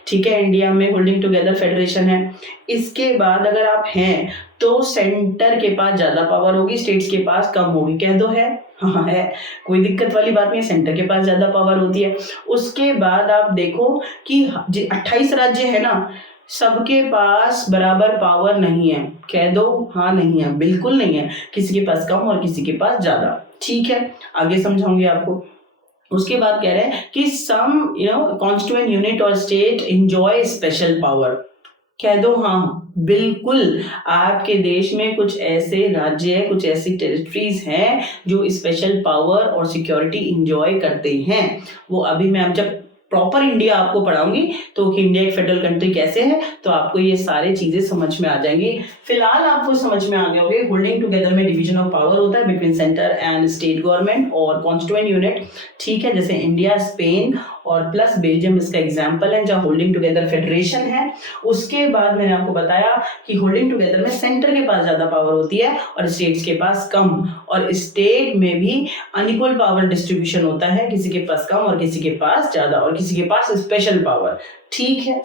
ठीक है, इंडिया में होल्डिंग टुगेदर फेडरेशन है, इसके बाद अगर आप हैं तो सेंटर के पास ज्यादा पावर होगी, स्टेट्स के पास कम होगी, कह दो है, हाँ है, कोई दिक्कत वाली बात नहीं है, सेंटर के पास ज्यादा पावर होती है। उसके बाद आप देखो कि 28 राज्य है ना, सबके पास बराबर पावर नहीं है, कह दो हाँ नहीं है, बिल्कुल नहीं है, किसी के पास कम और किसी के पास ज्यादा। ठीक है, आगे समझाऊंगी आपको। उसके बाद कह रहे हैं कि सम कॉन्स्टिट्यूएंट यूनिट और स्टेट एंजॉय स्पेशल पावर, कह दो हाँ बिल्कुल, आपके देश में कुछ ऐसे राज्य है, कुछ ऐसी टेरिटरीज हैं जो स्पेशल पावर और सिक्योरिटी एंजॉय करते हैं। वो अभी मैं जब प्रॉपर इंडिया आपको पढ़ाऊंगी तो कि इंडिया एक फेडरल कंट्री कैसे है, तो आपको ये सारी चीजें समझ में आ जाएंगी। फिलहाल आपको समझ में आ गए होंगे होल्डिंग टुगेदर में डिवीजन ऑफ पावर होता है between centre and state government और कॉन्स्टिट्यूएंट यूनिट, ठीक है, जैसे इंडिया, स्पेन और प्लस बेल्जियम इसका एग्जाम्पल है जहाँ होल्डिंग टुगेदर फेडरेशन है। उसके बाद मैंने आपको बताया कि होल्डिंग टुगेदर में सेंटर के पास ज्यादा पावर होती है और स्टेट्स के पास कम, और स्टेट में भी अनइक्वल पावर डिस्ट्रीब्यूशन होता है, किसी के पास कम और किसी के पास ज्यादा और किसी के पास स्पेशल पावर। ठीक है,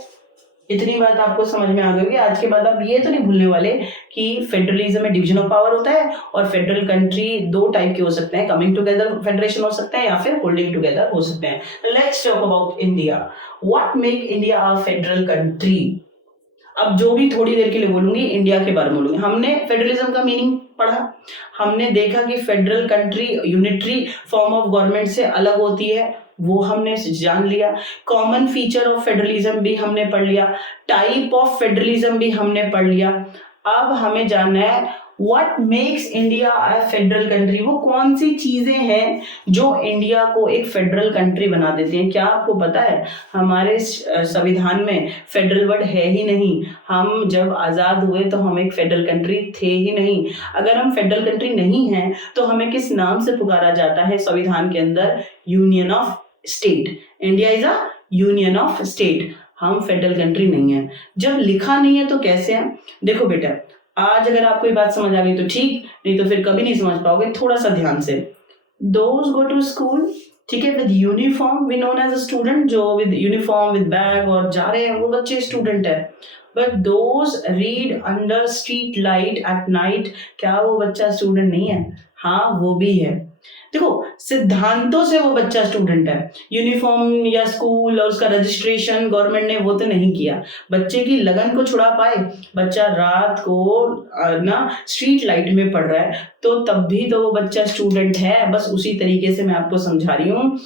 इतनी बात आपको समझ में आ गई होगी। आज के बाद आप ये तो नहीं भूलने वाले कि फेडरलिज्म में डिवीजन ऑफ पावर होता है और फेडरल कंट्री दो टाइप के हो सकते हैं, कमिंग टुगेदर फेडरेशन हो सकते हैं या फिर होल्डिंग टुगेदर हो सकते हैं। Let's talk about India. What make India a federal country? अब जो भी थोड़ी देर के लिए बोलूंगी इंडिया के बारे में बोलूंगी। हमने फेडरलिज्म का मीनिंग पढ़ा, हमने देखा कि federal country unitary form of government से अलग होती है, वो हमने जान लिया। कॉमन फीचर ऑफ फेडरलिज्म भी हमने पढ़ लिया, टाइप ऑफ फेडरलिज्म भी हमने पढ़ लिया। अब हमें जानना है what makes India a federal country, वो कौन सी चीजें हैं जो इंडिया को एक फेडरल कंट्री बना देती हैं। क्या आपको पता है हमारे संविधान में फेडरल वर्ड है ही नहीं, हम जब आजाद हुए तो हम एक फेडरल कंट्री थे ही नहीं। अगर हम फेडरल कंट्री नहीं हैं तो हमें किस नाम से पुकारा जाता है संविधान के अंदर? Union of state. India is a union of state, हम फेडरल कंट्री नहीं है। जब लिखा नहीं है तो कैसे है? देखो बेटा, आज अगर आपको ये बात समझ आ गई तो ठीक, नहीं तो फिर कभी नहीं समझ पाओगे। थोड़ा सा ध्यान से, दोज गो टू स्कूल, ठीक है, with uniform we known as a student, जो विद यूनिफॉर्म विद बैग और जा रहे हैं वो बच्चे स्टूडेंट है। But those read under street light at night, क्या वो बच्चा स्टूडेंट नहीं है? हाँ वो भी है। देखो सिद्धांतों से वो बच्चा स्टूडेंट है, यूनिफॉर्म या स्कूल और उसका रजिस्ट्रेशन गवर्नमेंट ने वो तो नहीं किया। बच्चे की लगन को छुड़ा पाए, बच्चा रात को ना स्ट्रीट लाइट में पढ़ रहा है तो तब भी तो वो बच्चा स्टूडेंट है। बस उसी तरीके से मैं आपको समझा रही हूँ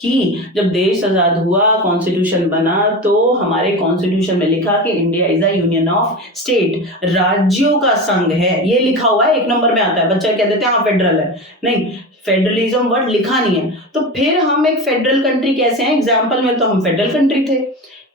कि जब देश आजाद हुआ, कॉन्स्टिट्यूशन बना, तो हमारे कॉन्स्टिट्यूशन में लिखा कि India is a union of state, राज्यों का संघ है, ये लिखा हुआ है, एक नंबर में आता है। बच्चा कह देते हैं हाँ फेडरल है, नहीं, फेडरलिज्म वर्ड लिखा नहीं है। तो फिर हम एक फेडरल कंट्री कैसे हैं? एग्जाम्पल में तो हम फेडरल कंट्री थे,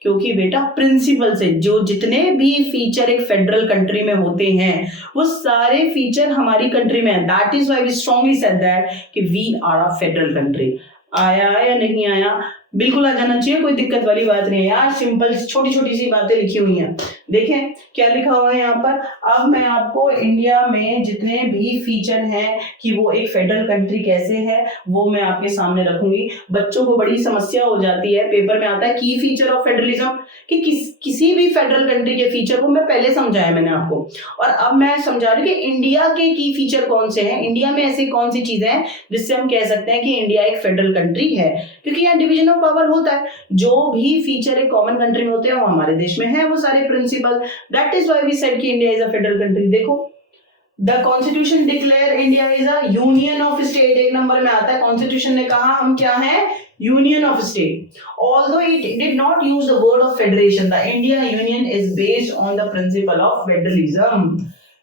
क्योंकि बेटा प्रिंसिपल से जो जितने भी फीचर एक फेडरल कंट्री में होते हैं वो सारे फीचर हमारी कंट्री में है। That is why we strongly said that कि we are a federal country. आया या नहीं आया? बिल्कुल आ जाना चाहिए, कोई दिक्कत वाली बात नहीं है यार, सिंपल छोटी छोटी सी बातें लिखी हुई हैं। देखें क्या लिखा हुआ है यहाँ पर। अब मैं आपको इंडिया में जितने भी फीचर हैं कि वो एक फेडरल कंट्री कैसे है वो मैं आपके सामने रखूंगी। बच्चों को बड़ी समस्या हो जाती है, पेपर में आता है की फीचर ऑफ फेडरलिज्म, कि किसी भी फेडरल कंट्री के फीचर को मैं पहले समझाया मैंने आपको, और अब मैं समझा रही हूँ कि इंडिया के की फीचर कौन से हैं, इंडिया में ऐसी कौन सी चीजें हैं जिससे हम कह सकते हैं कि इंडिया एक फेडरल कंट्री है। क्योंकि यहाँ डिवीजन ऑफ पावर होता है, जो भी फीचर एक कॉमन कंट्री में होते हैं वो हमारे देश में है, वो सारे principle. That is why we said कि India is a federal country. देखो the constitution declare India is a union of state, एक नंबर में आता है। कॉन्स्टिट्यूशन ने कहा हम क्या है? Union of state. Although it did not use the word of federation, the India union is based on the principle of federalism.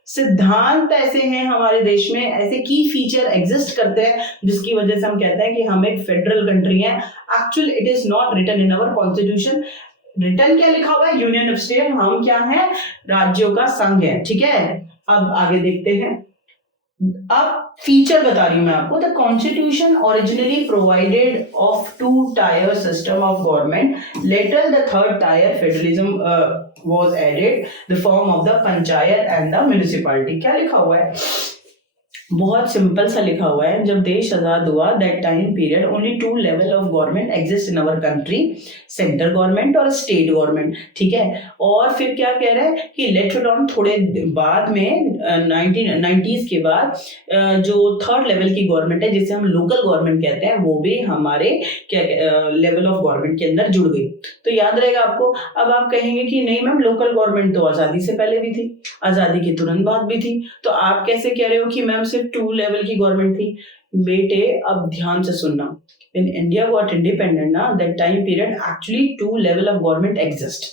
सिद्धांत ऐसे हैं हमारे देश में, ऐसे की फीचर एग्जिस्ट करते हैं जिसकी वजह से हम कहते हैं कि हम एक फेडरल कंट्री हैं। Actually it is not written in our constitution. Written क्या लिखा हुआ है? यूनियन ऑफ स्टेट, हम क्या है? राज्यों का संघ है, ठीक है। अब आगे देखते हैं। अब फीचर बता रही हूं मैं आपको। The constitution originally provided of 2 tier system of government, later the 3rd tier federalism was added the form of the panchayat and the municipality. क्या लिखा हुआ है? बहुत सिंपल सा लिखा हुआ है, जब देश आजाद हुआ that time period only 2 level of government exist in our country, central government और स्टेट गवर्नमेंट, ठीक है। और फिर क्या कह रहा है कि लेटर ऑन थोड़े बाद में 1990s के बाद जो थर्ड लेवल की गवर्नमेंट है जिसे हम लोकल गवर्नमेंट कहते हैं, वो भी हमारे क्या लेवल ऑफ गवर्नमेंट के अंदर जुड़ गई। तो याद रहेगा आपको। अब आप कहेंगे कि नहीं मैम लोकल गवर्नमेंट तो आजादी से पहले भी थी, आजादी के तुरंत बाद भी थी, तो आप कैसे कह रहे हो कि मैम 2 लेवल की गवर्नमेंट थी? बेटे अब ध्यान से सुनना, when India got independent ना that time period actually 2 level of government exist,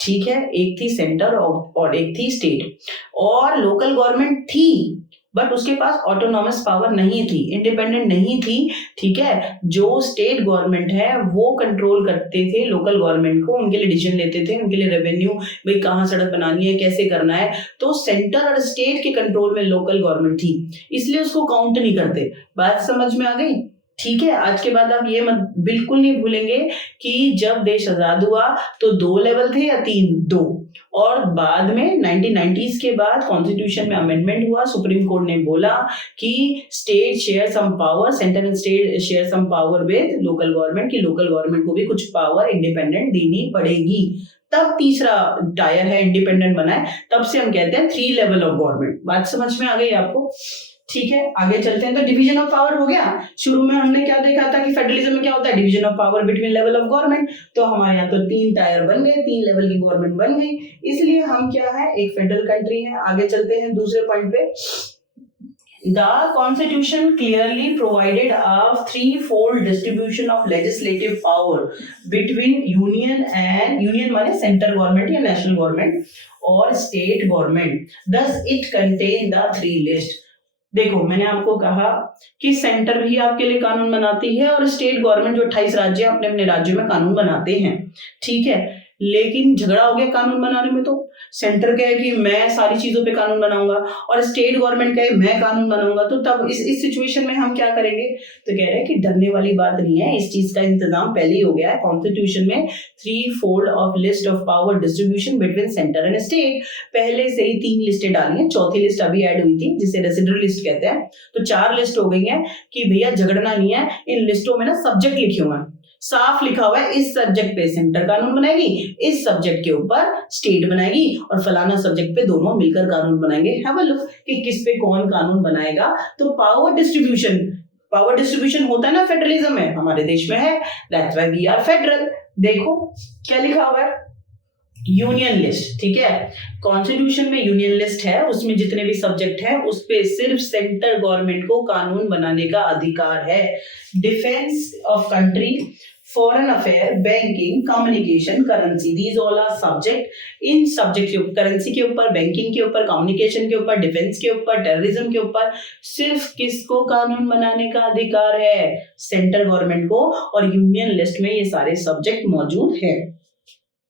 ठीक है। एक थी सेंटर और एक थी स्टेट, और लोकल गवर्नमेंट थी बट उसके पास ऑटोनॉमस पावर नहीं थी, इंडिपेंडेंट नहीं थी, ठीक है। जो स्टेट गवर्नमेंट है वो कंट्रोल करते थे लोकल गवर्नमेंट को, उनके लिए डिसीजन लेते थे, उनके लिए रेवेन्यू, भाई कहाँ सड़क बनानी है, कैसे करना है, तो सेंटर और स्टेट के कंट्रोल में लोकल गवर्नमेंट थी, इसलिए उसको काउंट नहीं करते। बात समझ में आ गई? ठीक है। आज के बाद आप ये मत बिल्कुल नहीं भूलेंगे कि जब देश आजाद हुआ तो 2 लेवल थे या 3? 2। और बाद में 1990s के बाद कॉन्स्टिट्यूशन में अमेंडमेंट हुआ, सुप्रीम कोर्ट ने बोला कि state share some power, centre and state share some power with local government, की लोकल गवर्नमेंट को भी कुछ पावर इंडिपेंडेंट देनी पड़ेगी। तब तीसरा टायर है इंडिपेंडेंट बना है, तब से हम कहते हैं 3 लेवल ऑफ गवर्नमेंट। बात समझ में आ गई आपको? ठीक है, आगे चलते हैं। तो डिवीजन ऑफ पावर हो गया। शुरू में हमने क्या देखा था कि फेडरलिज्म में क्या होता है, division of power between level of government. तो हमारे यहाँ तो 3 टायर बन गए, 3 लेवल की गवर्नमेंट बन गई, इसलिए हम क्या है, एक फेडरल कंट्री है। आगे चलते हैं दूसरे पॉइंट पे। The Constitution clearly provided a threefold distribution of legislative power between union माने सेंट्रल गवर्नमेंट या नेशनल गवर्नमेंट और state government. Thus it contained the 3 list। देखो मैंने आपको कहा कि सेंटर भी आपके लिए कानून बनाती है और स्टेट गवर्नमेंट जो 28 राज्य अपने अपने राज्यों में कानून बनाते हैं, ठीक है। लेकिन झगड़ा हो गया कानून बनाने में। तो सेंटर कहे कि मैं सारी चीजों पे कानून बनाऊंगा और स्टेट गवर्नमेंट कहे मैं कानून बनाऊंगा, तो तब इस सिचुएशन में हम क्या करेंगे? तो कह रहे हैं कि डरने वाली बात नहीं है, इस चीज का इंतजाम पहले ही हो गया है। कॉन्स्टिट्यूशन में 3 fold of list of power distribution between centre and state, पहले से ही 3 लिस्टें डाली हैं, चौथी लिस्ट अभी ऐड हुई थी जिसे रेसिडुअल लिस्ट कहते हैं। तो 4 लिस्ट हो गई है कि भैया झगड़ना नहीं है। इन लिस्टों में ना सब्जेक्ट लिखे हुए हैं, साफ लिखा हुआ है, इस सब्जेक्ट पे सेंटर कानून बनाएगी, इस सब्जेक्ट के ऊपर स्टेट बनाएगी, और फलाना सब्जेक्ट पे दोनों मिलकर कानून बनाएंगे। हैव अ लुक कि किस पे कौन कानून बनाएगा। तो पावर डिस्ट्रीब्यूशन होता है ना फेडरलिज्म में, हमारे देश में है, that's why we are federal. देखो क्या लिखा हुआ है, यूनियन लिस्ट, ठीक है। कॉन्स्टिट्यूशन में यूनियन लिस्ट है, उसमें जितने भी सब्जेक्ट हैं उस पे सिर्फ सेंट्रल गवर्नमेंट को कानून बनाने का अधिकार है। Defence of country, foreign affair, banking, communication, currency, these all are subject. इन सब्जेक्ट के ऊपर, करेंसी के ऊपर, बैंकिंग के ऊपर, कम्युनिकेशन के ऊपर, डिफेंस के ऊपर, टेररिज्म के ऊपर सिर्फ किसको कानून बनाने का अधिकार है? सेंट्रल गवर्नमेंट को। और यूनियन लिस्ट में ये सारे सब्जेक्ट मौजूद है।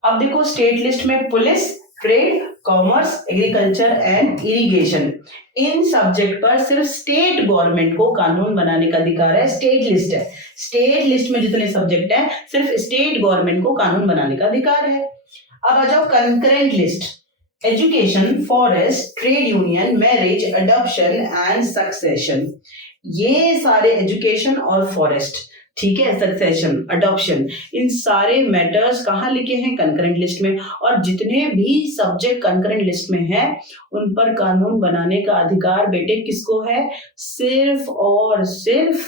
अब देखो स्टेट लिस्ट में police, trade, commerce, agriculture and irrigation, in subject पर सिर्फ स्टेट गवर्नमेंट को कानून बनाने का अधिकार है। स्टेट लिस्ट है, स्टेट लिस्ट में जितने सब्जेक्ट हैं सिर्फ स्टेट गवर्नमेंट को कानून बनाने का अधिकार है। अब आ जाओ concurrent list, education, forest, trade union, marriage, adoption and succession. ये सारे एजुकेशन और फॉरेस्ट, ठीक है, सक्सेशन, अडॉप्शन, इन सारे मैटर्स कहाँ लिखे हैं? कंकरेंट लिस्ट में। और जितने भी सब्जेक्ट कंकरेंट लिस्ट में हैं उन पर कानून बनाने का अधिकार बेटे किसको है? सिर्फ और सिर्फ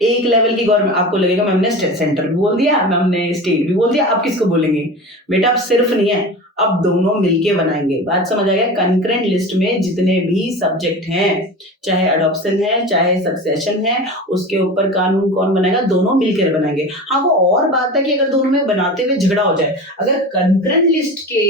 एक लेवल की गवर्नमेंट। आपको लगेगा मैम ने सेंट्रल भी बोल दिया, मैम ने स्टेट भी बोल दिया, आप किसको बोलेंगे? बेटा अब सिर्फ नहीं है, अब दोनों मिलके बनाएंगे। बात समझ आ गया? कंकरेंट लिस्ट में जितने भी सब्जेक्ट हैं, चाहे अडॉप्शन है चाहे सक्सेशन है, उसके ऊपर कानून कौन बनाएगा? दोनों मिलकर बनाएंगे। हाँ वो और बात है कि अगर दोनों में बनाते हुए झगड़ा हो जाए, अगर कंकरेंट लिस्ट के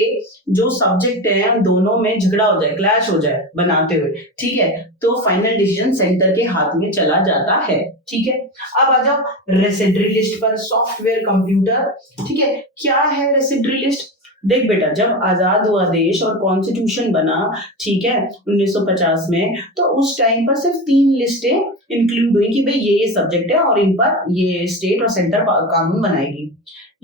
जो सब्जेक्ट हैं दोनों में झगड़ा हो जाए, क्लैश हो जाए बनाते हुए, ठीक है, तो फाइनल डिसीजन सेंटर के हाथ में चला जाता है, ठीक है। अब आ जाओ रेसिड्री लिस्ट पर, सॉफ्टवेयर, कंप्यूटर, ठीक है। क्या है रेसिड्री लिस्ट? देख बेटा, जब आजाद हुआ देश और कॉन्स्टिट्यूशन बना, ठीक है, 1950 में, तो उस टाइम पर सिर्फ 3 लिस्टें इंक्लूड हुई कि भाई ये सब्जेक्ट है और इन पर ये स्टेट और सेंटर कानून बनाएगी।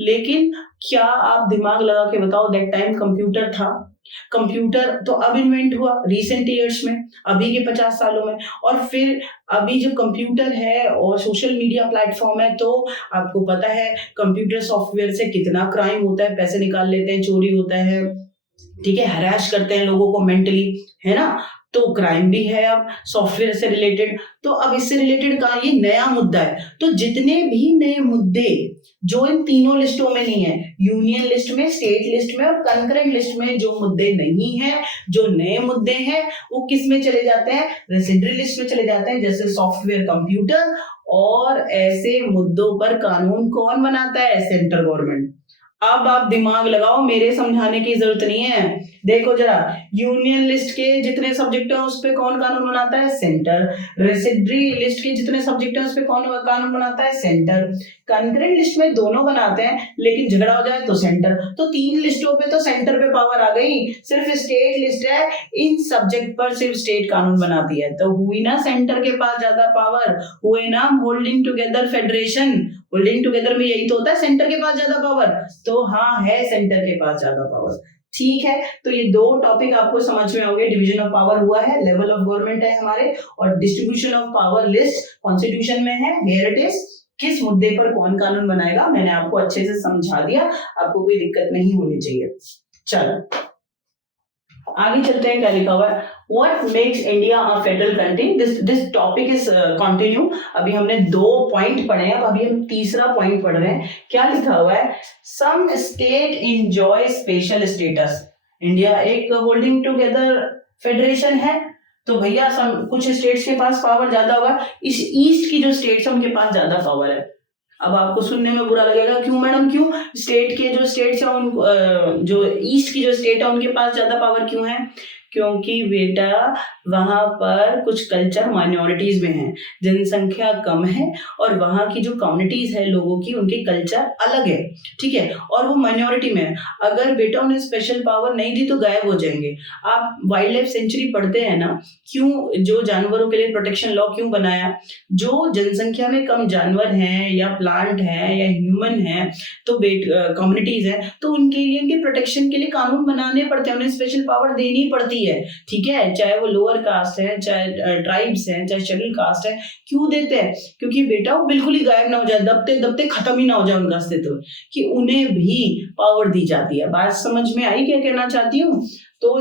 लेकिन क्या आप दिमाग लगा के बताओ, दैट टाइम कंप्यूटर था? कंप्यूटर तो अब इन्वेंट हुआ रिसेंट ईयर्स में, अभी के 50 सालों में। और फिर अभी जो कंप्यूटर है और सोशल मीडिया प्लेटफॉर्म है, तो आपको पता है कंप्यूटर सॉफ्टवेयर से कितना क्राइम होता है, पैसे निकाल लेते हैं, चोरी होता है, ठीक है, हरास करते हैं लोगों को मेंटली, है ना। तो क्राइम भी है अब सॉफ्टवेयर से रिलेटेड। तो अब इससे रिलेटेड का ये नया मुद्दा है। तो जितने भी नए मुद्दे जो इन तीनों लिस्टों में नहीं है, यूनियन लिस्ट में, स्टेट लिस्ट में और कंकरेंट लिस्ट में जो मुद्दे नहीं है, जो नए मुद्दे हैं, वो किस में चले जाते हैं? रेसिडरी लिस्ट में चले जाते हैं, जैसे सॉफ्टवेयर, कंप्यूटर। और ऐसे मुद्दों पर कानून कौन बनाता है? Central government. अब आप दिमाग लगाओ, मेरे समझाने की जरूरत नहीं है। देखो जरा, यूनियन लिस्ट के जितने सब्जेक्ट हैं उस पे कौन कानून बनाता है? सेंटर। रेसिडरी लिस्ट के जितने सब्जेक्ट हैं उस पे कौन कानून बनाता है? सेंटर। कंकरेंट लिस्ट में दोनों बनाते हैं, लेकिन झगड़ा हो जाए तो सेंटर। तो 3 लिस्टों पे तो सेंटर पे पावर आ गई, सिर्फ स्टेट लिस्ट है, इन सब्जेक्ट पर सिर्फ स्टेट कानून बनाती है। तो हुई ना सेंटर के पास ज्यादा पावर, हुए ना holding together federation. Holding together में यही तो होता है, सेंटर के पास ज्यादा पावर। तो हाँ, है सेंटर के पास ज्यादा पावर। ठीक है, तो ये 2 टॉपिक आपको समझ में होंगे। डिवीजन ऑफ पावर हुआ है, लेवल ऑफ गवर्नमेंट है हमारे, और distribution of power list constitution में है। हियर इट इज, किस मुद्दे पर कौन कानून बनाएगा, मैंने आपको अच्छे से समझा दिया, आपको कोई दिक्कत नहीं होनी चाहिए। चलो आगे चलते हैं, क्या लिखा हुआ है? What makes India a federal country? This topic is continue. अभी हमने 2 पॉइंट पढ़े हैं, अब अभी हम तीसरा पॉइंट पढ़ रहे हैं। क्या लिखा हुआ है? Some state enjoy special status. India एक होल्डिंग टुगेदर फेडरेशन है, तो भैया कुछ स्टेट्स के पास पावर ज्यादा होगा। इस ईस्ट की जो स्टेट्स है उनके पास ज्यादा पावर है। अब आपको सुनने में बुरा लगेगा, क्यों मैडम, क्यों? स्टेट के जो स्टेट्स है उन जो ईस्ट की जो स्टेट है उनके पास ज्यादा पावर क्यों है? क्योंकि बेटा वहां पर कुछ कल्चर माइनॉरिटीज में है, जनसंख्या कम है, और वहां की जो कम्युनिटीज है लोगों की, उनके कल्चर अलग है, ठीक है, और वो माइनॉरिटी में है। अगर बेटा उन्हें स्पेशल पावर नहीं दी तो गायब हो जाएंगे। आप वाइल्ड लाइफ सेंचुरी पढ़ते हैं ना, क्यों जो जानवरों के लिए प्रोटेक्शन लॉ क्यों बनाया? जो जनसंख्या में कम जानवर हैं या प्लांट हैं या ह्यूमन हैं, तो कम्युनिटीज हैं, तो उनके लिए, उनके प्रोटेक्शन के लिए कानून बनाने पड़ते हैं, उन्हें स्पेशल पावर देनी पड़ती है, ठीक है, चाहे वो लोअर कास्ट है, चाहे ट्राइब्स हैं, चाहे शेड्यूल कास्ट है। क्यों देते हैं? क्योंकि बेटा वो बिल्कुल ही गायब ना हो जाए, दबते दबते खत्म ही ना हो जाए उनका अस्तित्व, कि उन्हें भी पावर दी जाती है। बात समझ में आई क्या कहना चाहती हूँ? तो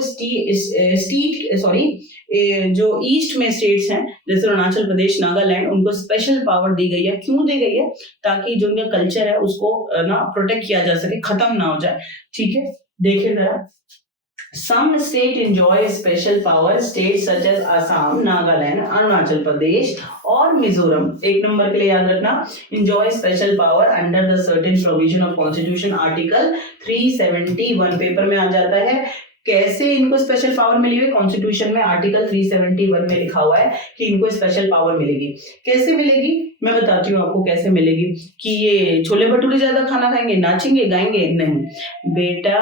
जो ईस्ट में स्टेट्स हैं, जैसे अरुणाचल प्रदेश, नागालैंड, उनको स्पेशल पावर दी गई है। क्यों दी गई है? ताकि जो उनका कल्चर है उसको ना प्रोटेक्ट किया जा सके, खत्म ना हो जाए, ठीक है। देखिए जरा, Some state enjoy special power. States such as Assam, Nagaland, Arunachal Pradesh और मिजोरम, 1 नंबर के लिए याद रखना, enjoy special power under the certain provision of Constitution, Article 371 paper में आ जाता है। कैसे इनको स्पेशल पावर मिली हुई? कॉन्स्टिट्यूशन में आर्टिकल 371 में लिखा हुआ है कि इनको स्पेशल पावर मिलेगी। कैसे मिलेगी? मैं बताती हूँ आपको कैसे मिलेगी। कि ये छोले भटूरे ज्यादा खाना खाएंगे, नाचेंगे, गाएंगे? नहीं बेटा,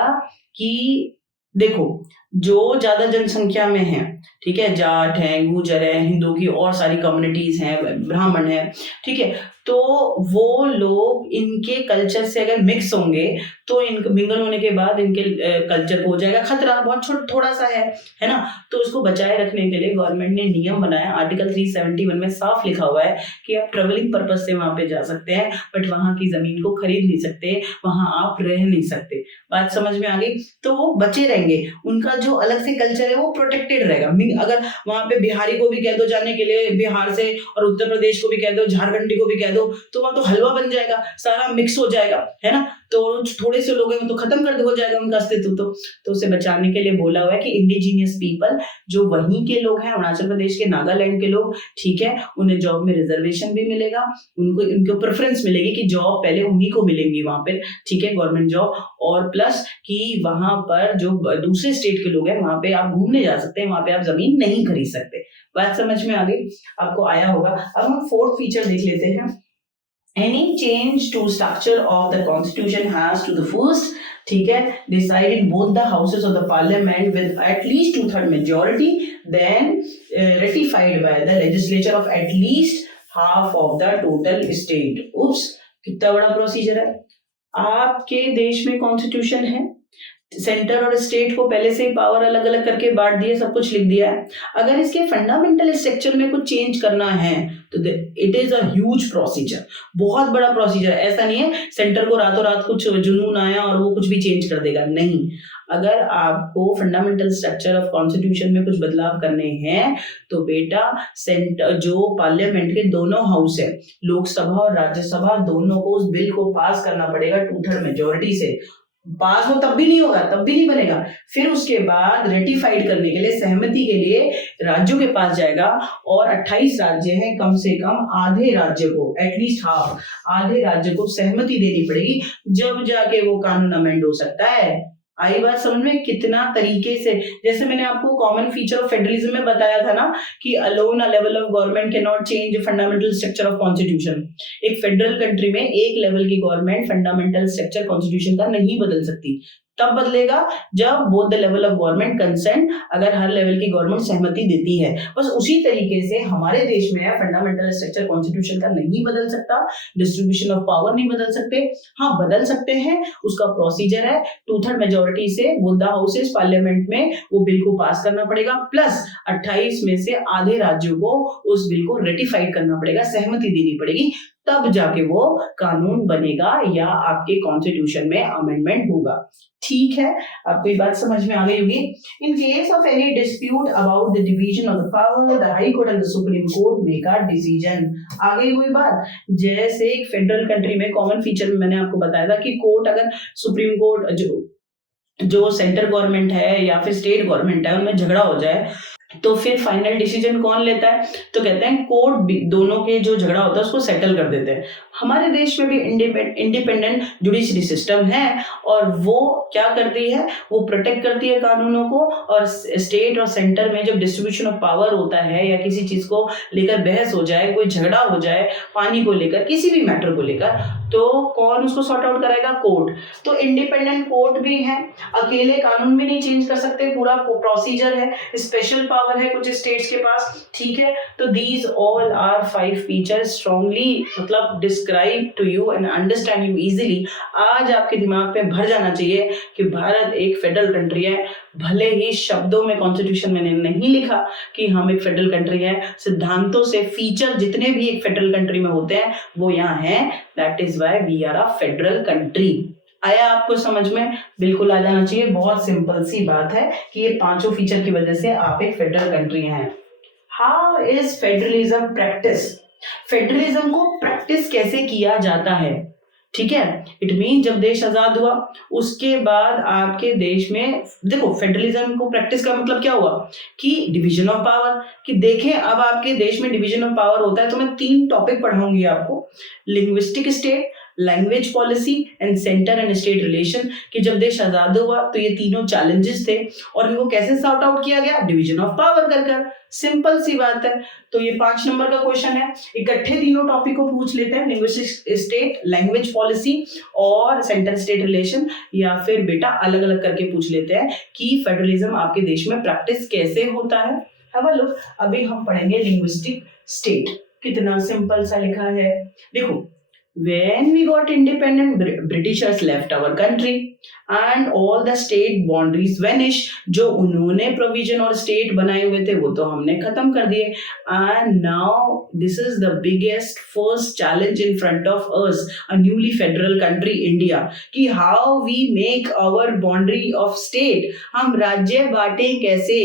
कि देखो जो ज्यादा जनसंख्या में है, ठीक है, जाट है, गुर्जर है, हिंदू की और सारी कम्युनिटीज हैं, ब्राह्मण है, ठीक है, तो वो लोग इनके कल्चर से अगर मिक्स होंगे तो इनके मिंगल होने के बाद इनके कल्चर को हो जाएगा खतरा, बहुत थोड़ा सा है ना। तो उसको बचाए रखने के लिए गवर्नमेंट ने नियम बनाया। आर्टिकल 371 में साफ लिखा हुआ है कि आप ट्रेवलिंग पर्पज से वहां पे जा सकते हैं, बट वहां की जमीन को खरीद नहीं सकते, वहां आप रह नहीं सकते। बात समझ में आ गई? तो वो बचे रहेंगे, उनका जो अलग से कल्चर है वो प्रोटेक्टेड रहेगा। अगर वहां पे बिहारी को भी कह दो जाने के लिए बिहार से, और उत्तर प्रदेश को भी कह दो, झारखंडी को भी कह दो, तो वहां तो हलवा बन जाएगा, सारा मिक्स हो जाएगा, है ना। तो थोड़े से लोग हैं तो खत्म कर हो जाएगा उनका अस्तित्व। तो उसे बचाने के लिए बोला हुआ है कि इंडिजीनियस पीपल, जो वहीं के लोग हैं, अरुणाचल प्रदेश के, नागालैंड के लोग, ठीक है, उन्हें जॉब में रिजर्वेशन भी मिलेगा, उनको प्रेफरेंस मिलेगी कि जॉब पहले उन्हीं को मिलेंगी वहां पर, ठीक है, गवर्नमेंट जॉब। और प्लस कि वहां पर जो दूसरे स्टेट के लोग हैं वहां पे आप घूमने जा सकते हैं, वहां पे आप जमीन नहीं खरीद सकते। बात समझ में आ गई? आपको आया होगा। अब हम 4th फीचर देख लेते हैं। Any change to structure of the constitution has to the first, ठीक है, decide in both the houses of the parliament with at least 2/3 majority, then ratified by the legislature of at least half of the total state. Oops, कितना बड़ा procedure है। आपके देश में constitution है, centre और स्टेट को पहले से ही पावर अलग अलग करके बांट दिया, सब कुछ लिख दिया है। अगर इसके फंडामेंटल स्ट्रक्चर में कुछ चेंज करना है तो it is a huge procedure, बहुत बड़ा प्रोसीजर। ऐसा नहीं है सेंटर को रातों रात कुछ जुनून आया और वो कुछ भी चेंज कर देगा, नहीं। अगर आपको फंडामेंटल स्ट्रक्चर ऑफ कॉन्स्टिट्यूशन में कुछ बदलाव करने हैं तो बेटा सेंटर जो पार्लियामेंट के दोनों हाउस है, लोकसभा और राज्यसभा, दोनों को उस बिल को पास करना पड़ेगा 2/3 मेजोरिटी से। पास हो तब भी नहीं होगा, तब भी नहीं बनेगा। फिर उसके बाद रेटिफाइड करने के लिए, सहमति के लिए राज्यों के पास जाएगा, और 28 राज्य हैं, कम से कम आधे राज्य को, एटलीस्ट हाफ, आधे राज्य को सहमति देनी पड़ेगी, जब जाके वो कानून अमेंड हो सकता है। आई बात समझ में? कितना तरीके से, जैसे मैंने आपको कॉमन फीचर ऑफ फेडरलिज्म में बताया था ना कि alone a level of government can not change fundamental structure of constitution. एक फेडरल कंट्री में एक लेवल की गवर्नमेंट फंडामेंटल स्ट्रक्चर कॉन्स्टिट्यूशन का नहीं बदल सकती। तब बदलेगा जब both the level of government consent, अगर हर लेवल की गवर्नमेंट सहमति देती है। बस उसी तरीके से हमारे देश में फंडामेंटल स्ट्रक्चर कॉन्स्टिट्यूशन का नहीं बदल सकता, डिस्ट्रीब्यूशन ऑफ पावर नहीं बदल सकते। हाँ, बदल सकते हैं, उसका प्रोसीजर है 2/3 मेजोरिटी से बोथ द हाउसेस पार्लियामेंट में वो बिल को पास करना पड़ेगा, प्लस 28 में से आधे राज्यों को उस बिल को रेटिफाइड करना पड़ेगा, सहमति देनी पड़ेगी, तब जाके वो कानून बनेगा या आपके कॉन्स्टिट्यूशन में अमेंडमेंट होगा। ठीक है, आपको ये बात समझ में आ गई होगी। In case of any dispute about the division of the power, the high court and the supreme court make a decision. आ गई वही बात, जैसे एक फेडरल कंट्री में कॉमन फीचर में मैंने आपको बताया था कि कोर्ट, अगर सुप्रीम कोर्ट जो सेंटर गवर्नमेंट है या फिर स्टेट गवर्नमेंट है, उनमें झगड़ा हो जाए तो फिर फाइनल डिसीजन कौन लेता है? तो कहते हैं कोर्ट दोनों के जो झगड़ा होता है उसको सेटल कर देते हैं। हमारे देश में भी इंडिपेंडेंट जुडिशरी सिस्टम है, और वो क्या करती है, वो प्रोटेक्ट करती है कानूनों को। और स्टेट और सेंटर में जब डिस्ट्रीब्यूशन ऑफ पावर होता है या किसी चीज को लेकर बहस हो जाए, कोई झगड़ा हो जाए पानी को लेकर, किसी भी मैटर को लेकर, तो कौन उसको सॉर्ट आउट कराएगा? कोर्ट। तो इंडिपेंडेंट कोर्ट भी है, अकेले कानून भी नहीं चेंज कर सकते, पूरा प्रोसीजर है, स्पेशल पावर है कुछ स्टेट्स के पास। ठीक है, तो these all are 5 features strongly मतलब describe to you and understand you easily. आज आपके दिमाग पे भर जाना चाहिए कि भारत एक फेडरल कंट्री है। भले ही शब्दों में कॉन्स्टिट्यूशन मैंने नहीं लिखा कि हम एक फेडरल कंट्री है, सिद्धांतों से फीचर जितने भी एक फेडरल कंट्री में होते हैं वो यहाँ हैं। That is why we are a federal country. आया आपको समझ में? बिल्कुल आ जाना चाहिए। बहुत सिंपल सी बात है कि ये 5 फीचर की वजह से आप एक फेडरल कंट्री हैं। How is federalism practice? Federalism को प्रैक्टिस कैसे किया जाता है? ठीक है, इट मीन जब देश आजाद हुआ उसके बाद आपके देश में, देखो फेडरलिज्म को प्रैक्टिस का मतलब क्या हुआ कि डिवीजन ऑफ पावर, कि देखें अब आपके देश में डिवीजन ऑफ पावर होता है तो मैं 3 टॉपिक पढ़ाऊंगी आपको, linguistic state, language policy and centre and state relation. कि जब देश आजाद हुआ तो ये तीनों चैलेंजेस थे और इनको कैसे सॉर्ट आउट किया गया? डिवीजन ऑफ पावर कर। सिंपल सी बात है। तो ये 5 नंबर का क्वेश्चन है, इकट्ठे तीनों टॉपिक को पूछ लेते हैं, लिंग्विस्टिक स्टेट, लैंग्वेज पॉलिसी और सेंटर स्टेट रिलेशन, या फिर बेटा अलग अलग करके पूछ लेते हैं कि फेडरलिज्म आपके देश में प्रैक्टिस कैसे होता है। Have a look. अभी हम पढ़ेंगे लिंग्विस्टिक स्टेट। कितना सिंपल सा लिखा है, देखो। When we got independent, Britishers left our country and all the state boundaries vanished. जो उन्होंने प्रोविजन और स्टेट बनाए हुए थे वो तो हमने खत्म कर दिए। And now this is the biggest first challenge in front of us, a newly federal country India, कि how we make our boundary of state, हम राज्य बांटे कैसे।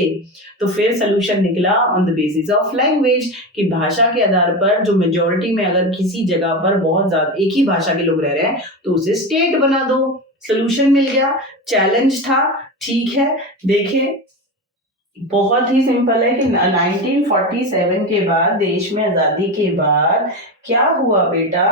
तो फिर सोल्यूशन निकला on the basis of language, कि भाषा के आधार पर जो मेजोरिटी में अगर किसी जगह पर बहुत ज्यादा एक ही भाषा के लोग रह रहे हैं तो उसे स्टेट बना दो। सोल्यूशन मिल गया, चैलेंज था। ठीक है, देखें बहुत ही सिंपल है कि 1947 के बाद, देश में आजादी के बाद क्या हुआ बेटा,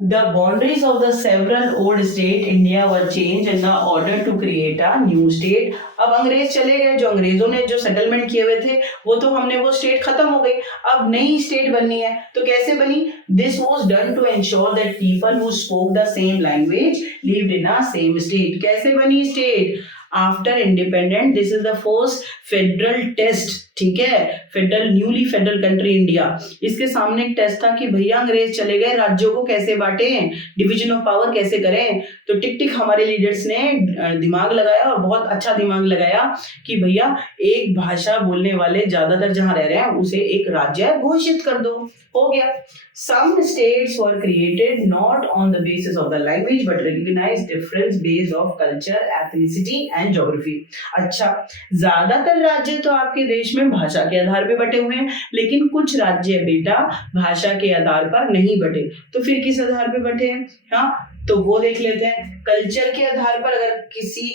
The boundaries of the several old state India were changed in the order to create a new state. अब अंग्रेज चले गए, जो अंग्रेजों ने जो सेटलमेंट किए हुए थे वो तो हमने वो स्टेट खत्म हो गई, अब नई स्टेट बननी है। तो कैसे बनी? This was done to ensure that people who spoke the same language lived in a same state. कैसे बनी state? After independent, this is the first federal test, ठीक है, federal newly federal country India. इसके सामने एक test था कि भैया अंग्रेज चले गए, राज्यों को कैसे बांटें, डिवीजन ऑफ पावर कैसे करें। तो टिक टिक हमारे लीडर्स ने दिमाग लगाया और बहुत अच्छा दिमाग लगाया कि भैया एक भाषा बोलने वाले ज्यादातर जहां रह रहे हैं उसे एक राज्य घोषित कर दो। हो गया। Some states were created not on the basis of the language but recognized difference based of culture, ethnicity and geography. अच्छा, ज्यादातर राज्य तो आपके देश में भाषा के आधार पे बटे हुए हैं, लेकिन कुछ राज्य बेटा भाषा के आधार पर नहीं बटे। तो फिर किस आधार पे बटे हैं? हाँ, तो वो देख लेते हैं। कल्चर के आधार पर, अगर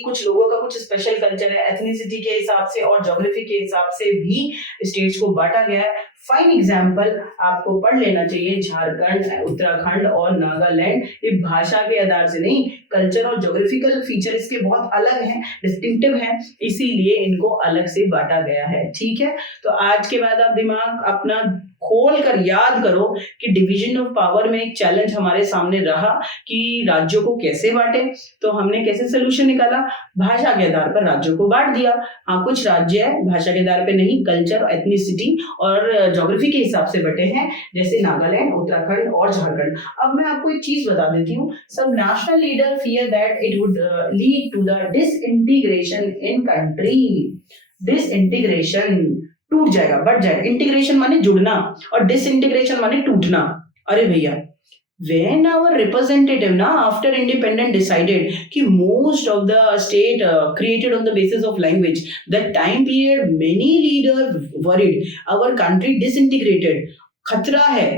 कुछ लोगों का कुछ स्पेशल कल्चर है, एथनिसिटी के हिसाब से और ज्योग्राफी के हिसाब से भी स्टेट्स को बांटा गया है। फाइन एग्जाम्पल आपको पढ़ लेना चाहिए, झारखंड, उत्तराखंड और नागालैंड। ये भाषा के आधार से नहीं, कल्चर और ज्योग्राफिकल फीचर इसके बहुत अलग हैं, डिस्टिंक्टिव हैं, इसीलिए इनको अलग से बांटा गया है। ठीक है, तो आज के बाद आप दिमाग अपना खोल कर याद करो कि डिवीजन ऑफ पावर में एक चैलेंज हमारे सामने रहा कि राज्यों को कैसे बांटे। तो हमने कैसे सोल्यूशन निकाला? भाषा के आधार पर राज्यों को बांट दिया। हाँ, कुछ राज्य है भाषा के आधार पर नहीं, कल्चर, एथनिसिटी और ज्योग्राफी के हिसाब से बटे हैं, जैसे नागालैंड, उत्तराखंड और झारखंड। अब मैं आपको एक चीज बता देती हूँ, सब national leader fear that it would lead to the disintegration in country. Disintegration, टूट जाएगा, बढ़ जाएगा। इंटीग्रेशन माने जुड़ना और डिसइंटीग्रेशन माने टूटना। अरे भैया, when our representative ना after independent decided कि most of the state created on the basis of language, that time period many leaders worried our country disintegrated, खतरा है।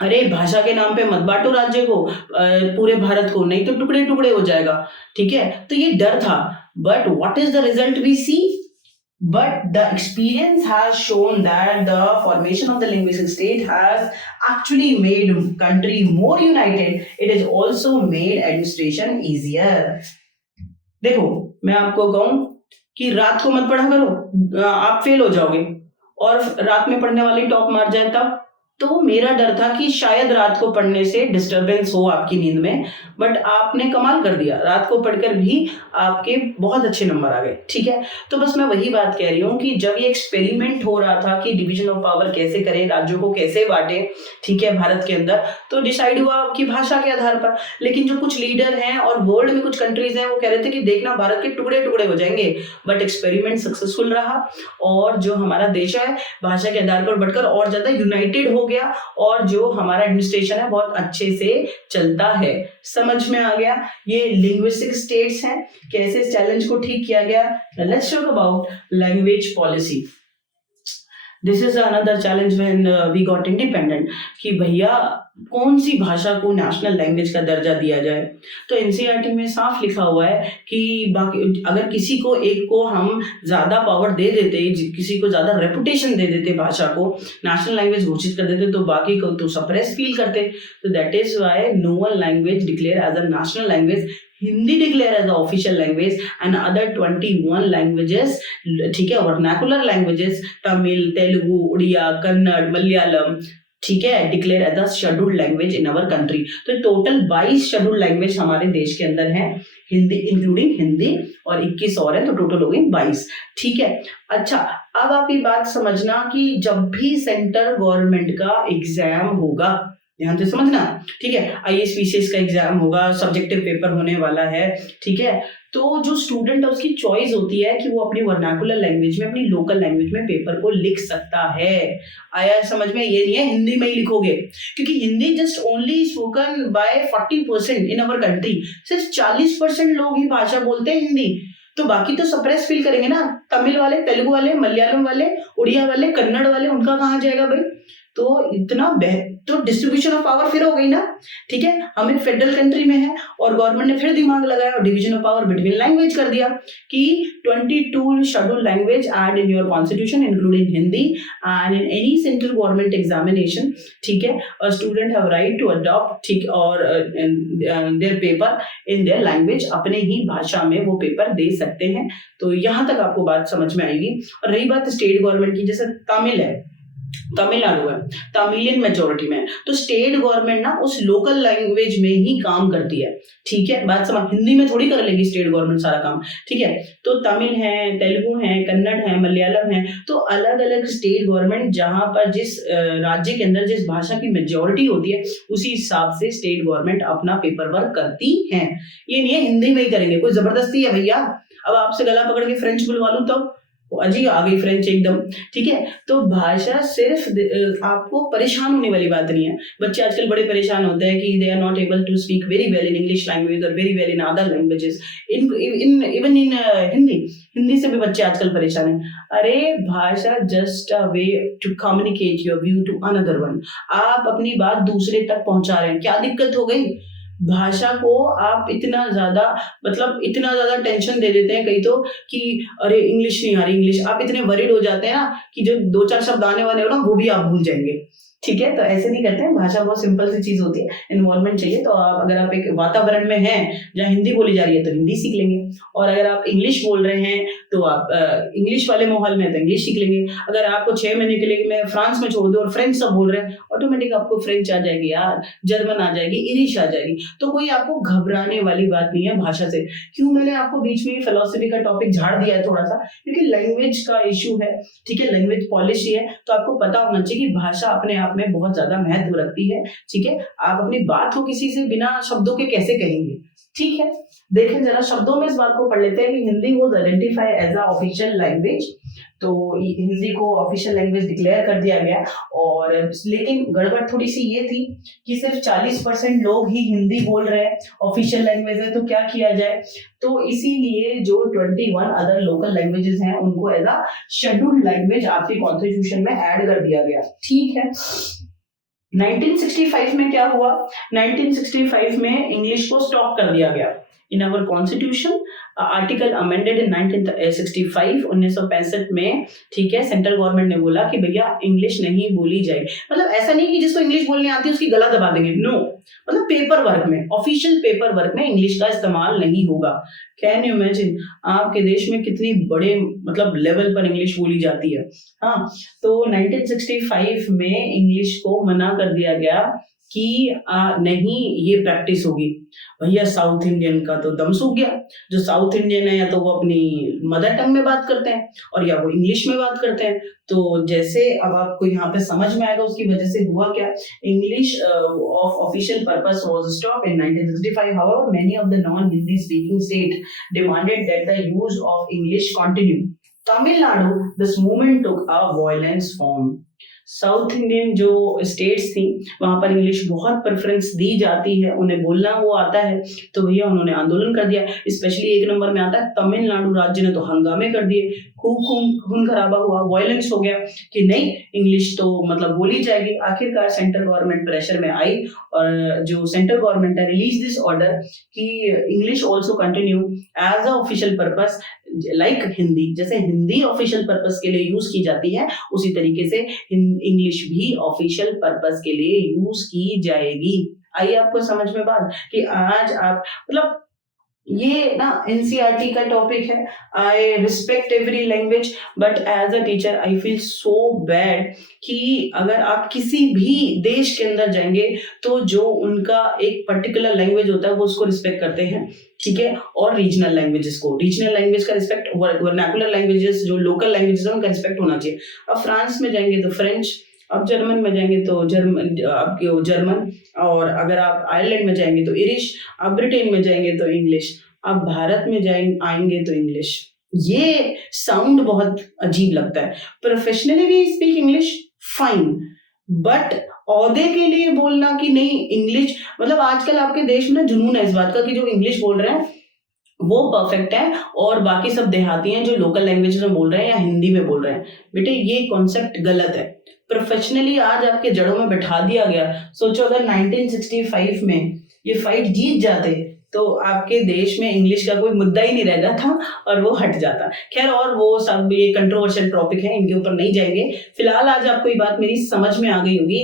अरे भाषा के नाम पे मत बांटो राज्य को, पूरे भारत को, नहीं तो टुकड़े टुकड़े हो जाएगा। ठीक है, तो ये डर था। But what is the result we see? But the experience has shown that the formation of the linguistic state has actually made country more united. It has also made administration easier. देखो, मैं आपको कहूं कि रात को मत पढ़ा करो, आप फेल हो जाओगे, और रात में पढ़ने वाली टॉप मार जाए तब। तो मेरा डर था कि शायद रात को पढ़ने से डिस्टरबेंस हो आपकी नींद में, बट आपने कमाल कर दिया, रात को पढ़कर भी आपके बहुत अच्छे नंबर आ गए। ठीक है, तो बस मैं वही बात कह रही हूँ कि जब ये एक्सपेरिमेंट हो रहा था कि डिवीजन ऑफ पावर कैसे करें, राज्यों को कैसे बांटे, ठीक है, भारत के अंदर, तो डिसाइड हुआ कि भाषा के आधार पर। लेकिन जो कुछ लीडर हैं और वर्ल्ड में कुछ कंट्रीज हैं, वो कह रहे थे कि देखना भारत के टुकड़े टुकड़े हो जाएंगे, बट एक्सपेरिमेंट सक्सेसफुल रहा और जो हमारा देश है भाषा के आधार पर बढ़कर और ज्यादा यूनाइटेड हो गया और जो हमारा एडमिनिस्ट्रेशन है बहुत अच्छे से चलता है। समझ में आ गया ये लिंग्विस्टिक स्टेट्स हैं, कैसे इस चैलेंज को ठीक किया गया। Let's talk about language policy. This is another challenge when we got independent कि भैया कौन सी भाषा को नेशनल लैंग्वेज का दर्जा दिया जाए। तो एनसीईआरटी में साफ लिखा हुआ है कि बाकी अगर किसी को एक को हम ज़्यादा पावर दे देते, किसी को ज़्यादा रेपुटेशन दे देते, भाषा को नेशनल लैंग्वेज घोषित कर देते, तो बाकी को तो सप्रेस फील करते। तो that is why no one language declare as a national language. Hindi declare as a official language and other 21 languages, ठीक है, वर्नाकुलर लैंग्वेजेस, तमिल, तेलुगु, उड़िया, कन्नड़, मलयालम, ठीक है, declare as a scheduled language in our country. तो total 22 scheduled language हमारे देश के अंदर है, हिंदी इंक्लूडिंग हिंदी, और 21 और है, तो टोटल हो गई 22। ठीक है, अच्छा, अब आप ये बात समझना कि जब भी सेंट्रल गवर्नमेंट का एग्जाम होगा, ध्यान से समझना, ठीक है, आईएएस पीसीएस का एग्जाम होगा, सब्जेक्टिव पेपर होने वाला है, ठीक है, तो जो स्टूडेंट है उसकी चॉइस होती है कि वो अपनी वर्नाकुलर लैंग्वेज में, अपनी लोकल लैंग्वेज में पेपर को लिख सकता है। आया समझ में? ये नहीं है हिंदी में ही लिखोगे, क्योंकि Hindi just only spoken by 40% in our country. सिर्फ 40% लोग ही भाषा बोलते हैं हिंदी, तो बाकी तो सप्रेस फील करेंगे ना। तमिल वाले, तेलुगु वाले, मलयालम वाले, उड़िया वाले, कन्नड़ वाले, उनका कहाँ जाएगा भाई? तो इतना तो डिस्ट्रीब्यूशन ऑफ पावर फिर हो गई ना, ठीक है। हम एक फेडरल कंट्री में है और गवर्नमेंट ने फिर दिमाग लगाया और division of power between language कर दिया कि 22 schedule language add in your constitution including Hindi and in any central government examination, ठीक है, a student have right to adopt, ठीक, और their paper in their language, अपने ही भाषा में वो पेपर दे सकते हैं। तो यहाँ तक आपको बात समझ में आएगी। और रही बात स्टेट गवर्नमेंट की, जैसे तमिल है, तमिलनाडु है, तमिलियन मेजोरिटी में, तो स्टेट गवर्नमेंट ना उस लोकल लैंग्वेज में ही काम करती है, ठीक है। बात समझ, हिंदी में थोड़ी कर लेगी स्टेट गवर्नमेंट सारा काम, ठीक है। तो तमिल है, तेलुगु है, कन्नड़ है, मलयालम है, तो अलग अलग स्टेट गवर्नमेंट जहां पर जिस राज्य के अंदर जिस भाषा की मेजोरिटी होती है उसी हिसाब से स्टेट गवर्नमेंट अपना पेपर वर्क करती है। ये नहीं है हिंदी में ही करेंगे, कोई जबरदस्ती है भैया, अब आपसे गला पकड़ के फ्रेंच बुलवा लूं तो अजी आ गई फ्रेंच एकदम, ठीक है। तो भाषा सिर्फ आपको परेशान होने वाली बात नहीं है। बच्चे आजकल बड़े परेशान होते हैं कि they are not able to speak very well in English language और very well in other languages, even in Hindi से भी बच्चे आजकल परेशान हैं। अरे भाषा just a way to communicate your view to another one, आप अपनी बात दूसरे तक पहुंचा रहे हैं, क्या दिक्कत हो गई। भाषा को आप इतना ज्यादा टेंशन दे देते हैं कई तो कि अरे इंग्लिश नहीं आ रही, इंग्लिश, आप इतने वरीड हो जाते हैं ना कि जो 2-4 शब्द आने वाले हो ना वो भी आप भूल जाएंगे, ठीक है। तो ऐसे नहीं करते हैं, भाषा बहुत सिंपल सी चीज होती है, इन्वॉल्वमेंट चाहिए। तो अगर आप एक वातावरण में हैं जहाँ हिंदी बोली जा रही है तो हिंदी सीख लेंगे, और अगर आप इंग्लिश बोल रहे हैं तो आप इंग्लिश वाले माहौल में तो इंग्लिश सीख लेंगे। अगर आपको 6 महीने के लिए मैं फ्रांस में छोड़ दूं और फ्रेंच सब बोल रहे हैं, ऑटोमेटिक आपको फ्रेंच आ जाएगी यार, जर्मन आ जाएगी, इंग्लिश आ जाएगी। तो कोई आपको घबराने वाली बात नहीं है भाषा से। क्यों मैंने आपको बीच में फिलॉसफी का टॉपिक झाड़ दिया है थोड़ा सा, क्योंकि लैंग्वेज का इश्यू है, ठीक है, लैंग्वेज पॉलिसी है, तो आपको पता होना चाहिए कि भाषा अपने आप में बहुत ज्यादा महत्व रखती है, ठीक है। आप अपनी बात को किसी से बिना शब्दों के कैसे कहेंगे, ठीक है। देखें जरा शब्दों में इस बात को पढ़ लेते हैं कि Hindi was identified as a official language, तो हिंदी को ऑफिशियल लैंग्वेज डिक्लेयर कर दिया गया। और लेकिन गड़बड़ थोड़ी सी ये थी कि सिर्फ 40% लोग ही हिंदी बोल रहे हैं, ऑफिशियल लैंग्वेज है, तो क्या किया जाए। तो इसीलिए जो 21 अदर लोकल लैंग्वेजेस हैं उनको एज अ शेड्यूल्ड लैंग्वेज आपके कॉन्स्टिट्यूशन में ऐड कर दिया गया, ठीक है। 1965 में क्या हुआ, 1965 में इंग्लिश को स्टॉप कर दिया गया in our constitution, article amended in 1965, 1965 में, ठीक है। सेंट्रल गवर्नमेंट ने बोला कि भैया इंग्लिश नहीं बोली जाए, मतलब ऐसा नहीं कि जिसको इंग्लिश बोलनी आती है उसकी गला दबा देंगे, नो, मतलब पेपर वर्क में, ऑफिशियल पेपर वर्क में इंग्लिश का इस्तेमाल नहीं होगा। कैन यू इमेजिन आपके देश में कितनी बड़े मतलब लेवल पर इंग्लिश बोली जाती है। हाँ, तो 1965 में इंग्लिश को मना कर दिया गया कि नहीं ये प्रैक्टिस होगी। भैया साउथ इंडियन का तो दम सूख गया, जो साउथ इंडियन है या तो वो अपनी मदर टंग में बात करते हैं और या वो इंग्लिश में बात करते हैं। तो जैसे अब आपको यहाँ पे समझ में आएगा उसकी वजह से हुआ क्या, English of official purpose was stopped in 1965। However many of the non Hindi speaking state demanded that the use of English continue. Tamil Nadu this movement took a violence form. South Indian जो स्टेट्स थी वहां पर इंग्लिश बहुत preference दी जाती है, उन्हें बोलना वो आता है, तो भैया उन्होंने आंदोलन कर दिया। स्पेशली 1 नंबर में आता है तमिलनाडु राज्य ने, तो हंगामे कर दिए, खून खराबा हुआ, वायलेंस हो गया कि नहीं इंग्लिश तो मतलब बोली जाएगी। आखिरकार सेंट्रल गवर्नमेंट प्रेशर में आई और जो सेंट्रल गवर्नमेंट ने रिलीज दिस ऑर्डर कि English also continue as a official purpose like Hindi, जैसे हिंदी ऑफिशियल पर्पस के लिए यूज की जाती है उसी तरीके से इंग्लिश भी ऑफिशियल पर्पस के लिए यूज की जाएगी। आइए आपको समझ में बात कि आज आप मतलब ये ना एनसीईआरटी का टॉपिक है। I respect every language but as a teacher I feel so bad कि अगर आप किसी भी देश के अंदर जाएंगे तो जो उनका एक पर्टिकुलर लैंग्वेज होता है वो उसको रिस्पेक्ट करते हैं, ठीक है, और रीजनल लैंग्वेजेस को, रीजनल लैंग्वेज का रिस्पेक्ट, वर्नाकुलर लैंग्वेजेस जो लोकल लैंग्वेजेस है उनका रिस्पेक्ट होना चाहिए। अब फ्रांस में जाएंगे तो फ्रेंच, अब जर्मन में जाएंगे तो जर्मन, और अगर आप आयरलैंड में जाएंगे तो इरिश, अब ब्रिटेन में जाएंगे तो इंग्लिश, अब भारत में आएंगे तो इंग्लिश। ये साउंड बहुत अजीब लगता है। Professionally we speak English fine, but औहदे के लिए बोलना कि नहीं इंग्लिश, मतलब आजकल आपके देश में ना जुनून है इस बात का कि जो इंग्लिश बोल रहे हैं वो परफेक्ट है और बाकी सब देहाती हैं जो लोकल लैंग्वेज में बोल रहे हैं या हिंदी में बोल रहे हैं। बेटे ये कॉन्सेप्ट गलत है। प्रोफेशनली आज आपके जड़ों में बैठा दिया गया। सोचो अगर 1965 में ये फाइट जीत जाते तो आपके देश में इंग्लिश का कोई मुद्दा ही नहीं रहता था और वो हट जाता। खैर, और वो सब ये कंट्रोवर्शियल टॉपिक है, इनके ऊपर नहीं जाएंगे। फिलहाल आज आपको ये बात मेरी समझ में आ गई होगी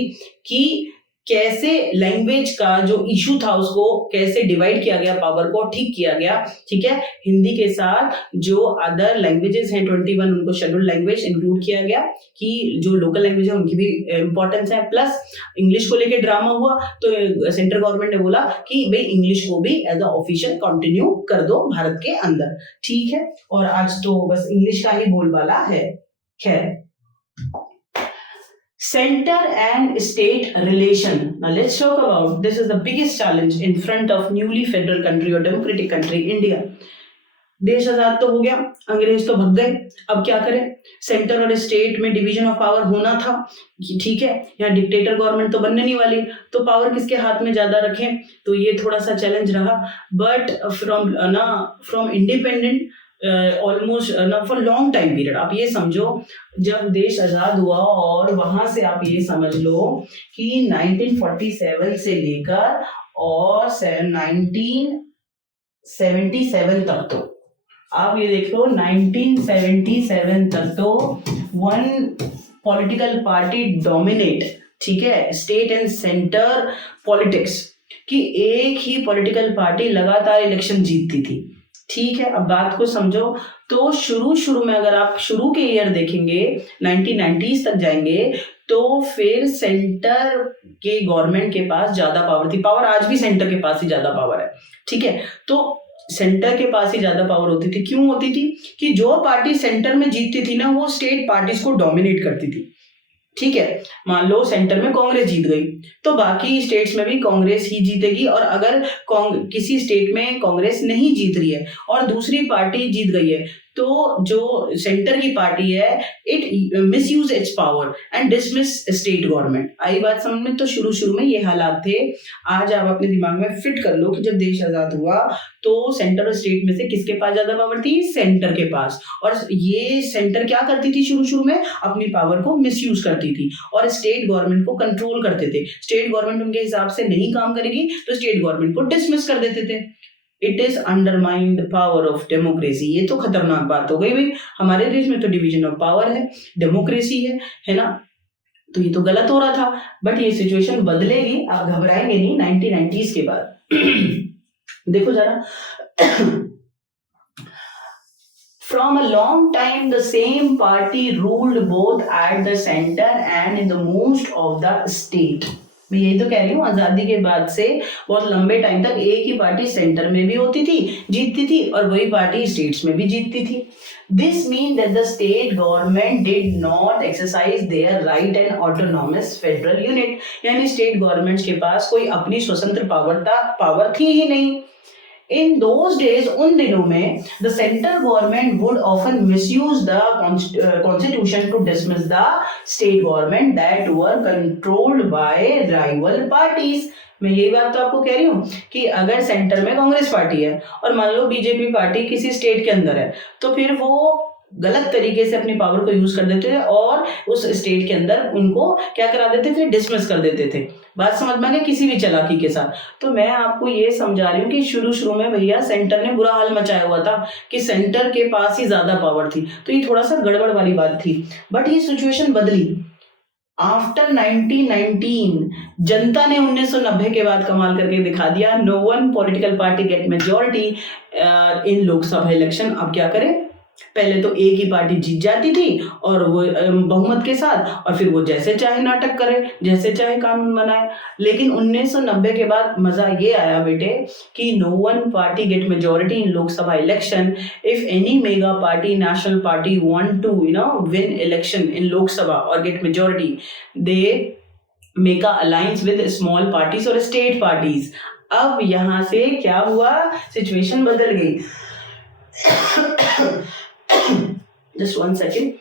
कि कैसे लैंग्वेज का जो इशू था उसको कैसे डिवाइड किया गया, पावर को ठीक किया गया। ठीक है, हिंदी के साथ जो अदर लैंग्वेजेस हैं 21 उनको शेड्यूल्ड लैंग्वेज इंक्लूड किया गया कि जो लोकल लैंग्वेज है उनकी भी इंपॉर्टेंस है। प्लस इंग्लिश को लेके ड्रामा हुआ तो सेंट्रल गवर्नमेंट ने बोला कि भाई इंग्लिश को भी एज अ ऑफिशियल कंटिन्यू कर दो भारत के अंदर। ठीक है, और आज तो बस इंग्लिश का ही बोलबाला है। खैर, center and state relation. Now let's talk about this is the biggest challenge in front of newly federal country or democratic country India. देश आजाद तो हो गया, अंग्रेज तो भग गए, अब क्या करें? सेंटर और स्टेट में डिवीजन ऑफ पावर होना था। ठीक है, यहाँ डिक्टेटर गवर्नमेंट तो बनने नहीं वाली, तो पावर किसके हाथ में ज्यादा रखें? तो ये थोड़ा सा चैलेंज रहा। But from independent almost for long time period, आप ये समझो जब देश आजाद हुआ और वहां से आप ये समझ लो कि 1947 से लेकर और 1977 तक, तो आप ये देख लो 1977 तक तो वन पॉलिटिकल पार्टी डोमिनेट, ठीक है, स्टेट एंड सेंटर पॉलिटिक्स की एक ही पॉलिटिकल पार्टी लगातार इलेक्शन जीतती थी। ठीक है, अब बात को समझो। तो शुरू में अगर आप शुरू के ईयर देखेंगे 1990s तक जाएंगे तो फिर सेंटर के गवर्नमेंट के पास ज्यादा पावर थी। पावर आज भी सेंटर के पास ही ज्यादा पावर है। ठीक है, तो सेंटर के पास ही ज्यादा पावर होती थी। क्यों होती थी? कि जो पार्टी सेंटर में जीतती थी ना वो स्टेट पार्टीज को डोमिनेट करती थी। ठीक है, मान लो सेंटर में कांग्रेस जीत गई तो बाकी स्टेट्स में भी कांग्रेस ही जीतेगी, और अगर किसी स्टेट में कांग्रेस नहीं जीत रही है और दूसरी पार्टी जीत गई है तो जो सेंटर की पार्टी है it misuse its power and dismiss state government. आई बात समझ में? तो शुरू में ये हालात थे। आज आप अपने दिमाग में फिट कर लो कि जब देश आजाद हुआ तो सेंटर और स्टेट में से किसके पास ज्यादा पावर थी? सेंटर के पास। और ये सेंटर क्या करती थी? शुरू में अपनी पावर को मिसयूज करती थी और स्टेट गवर्नमेंट को कंट्रोल करते थे। स्टेट गवर्नमेंट उनके हिसाब से नहीं काम करेगी तो स्टेट गवर्नमेंट को डिसमिस कर देते थे। It is undermine the power of democracy. ये तो खतरनाक बात हो गई भाई। हमारे देश में तो डिवीजन ऑफ पावर है, डेमोक्रेसी है ना? तो ये तो गलत हो रहा था। बट ये सिचुएशन बदलेगी, आप घबराएंगे नहीं 1990s के बाद। देखो जरा, From a long time, the same party ruled both at the center and in the most of the state. मैं यही तो कह रही हूँ, आजादी के बाद से बहुत लंबे टाइम तक एक ही पार्टी सेंटर में भी होती थी, जीतती थी, और वही पार्टी स्टेट्स में भी जीतती थी। This means that the state government did not exercise their right and autonomous federal unit. यानी स्टेट गवर्नमेंट्स के पास कोई अपनी स्वतंत्र पावर थी ही नहीं। In those days, उन दिनों में the central government would often misuse the constitution to dismiss the state government that were controlled by rival parties. मैं यही बात तो आपको कह रही हूँ कि अगर सेंटर में कांग्रेस पार्टी है और मान लो बीजेपी पार्टी किसी स्टेट के अंदर है तो फिर वो गलत तरीके से अपनी पावर को यूज कर देते थे और उस स्टेट के अंदर उनको क्या करा देते थे? डिसमिस कर देते थे। बात समझ में आ गई? किसी भी चालाकी के साथ। तो मैं आपको ये समझा रही हूँ कि शुरू में भैया सेंटर ने बुरा हाल मचाया हुआ था कि सेंटर के पास ही ज्यादा पावर थी, तो ये थोड़ा सा गड़बड़ वाली बात थी। बट ये सिचुएशन बदली आफ्टर 1919। जनता ने 1990 के बाद कमाल करके दिखा दिया। No one political party get majority in Lok Sabha election. अब क्या करें? पहले तो एक ही पार्टी जीत जाती थी और वो बहुमत के साथ, और फिर वो जैसे चाहे नाटक करे, जैसे चाहे कानून बनाए। लेकिन 1990 के बाद मजा ये आया बेटे कि no one party get majority in Lok Sabha election. If any mega party, national party want to win election in Lok Sabha और get majority, they make a alliance with small parties और स्टेट पार्टीज। अब यहां से क्या हुआ? सिचुएशन बदल गई। Just 1 second.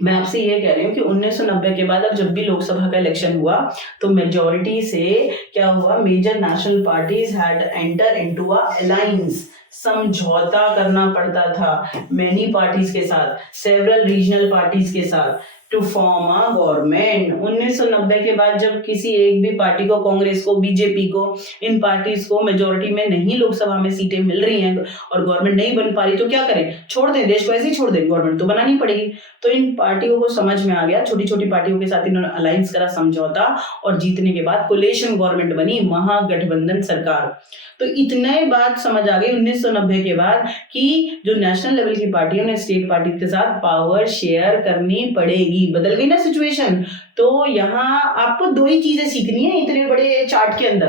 मैं आपसे ये कह रही हूँ कि 1990 के बाद अब जब भी लोकसभा का इलेक्शन हुआ तो मेजॉरिटी से क्या हुआ? Major national parties had enter into a alliance. समझौता करना पड़ता था मैनी पार्टीज के साथ, सेवरल रीजनल पार्टीज के साथ टू फॉर्म अ गवर्नमेंट। 1990 के बाद जब किसी एक भी पार्टी को, कांग्रेस को, बीजेपी को, इन पार्टीज को मेजोरिटी में नहीं लोकसभा में सीटें मिल रही हैं और गवर्नमेंट नहीं बन पा रही, तो क्या करें? छोड़ दें, देश को ऐसे ही छोड़ दें, गवर्नमेंट तो बनानी पड़ेगी। तो इन पार्टियों को समझ में आ गया, छोटी छोटी पार्टियों के साथ इन्होंने अलायंस करा, समझौता, और जीतने के बाद कोलेशन गवर्नमेंट बनी, महागठबंधन सरकार। तो इतने बात समझ आ गई 1990 के बाद कि जो नेशनल लेवल की पार्टी है उन्हें स्टेट पार्टी के साथ पावर शेयर करनी पड़ेगी। बदल गई ना सिचुएशन। तो यहाँ आपको दो ही चीजें सीखनी है इतने बड़े चार्ट के अंदर,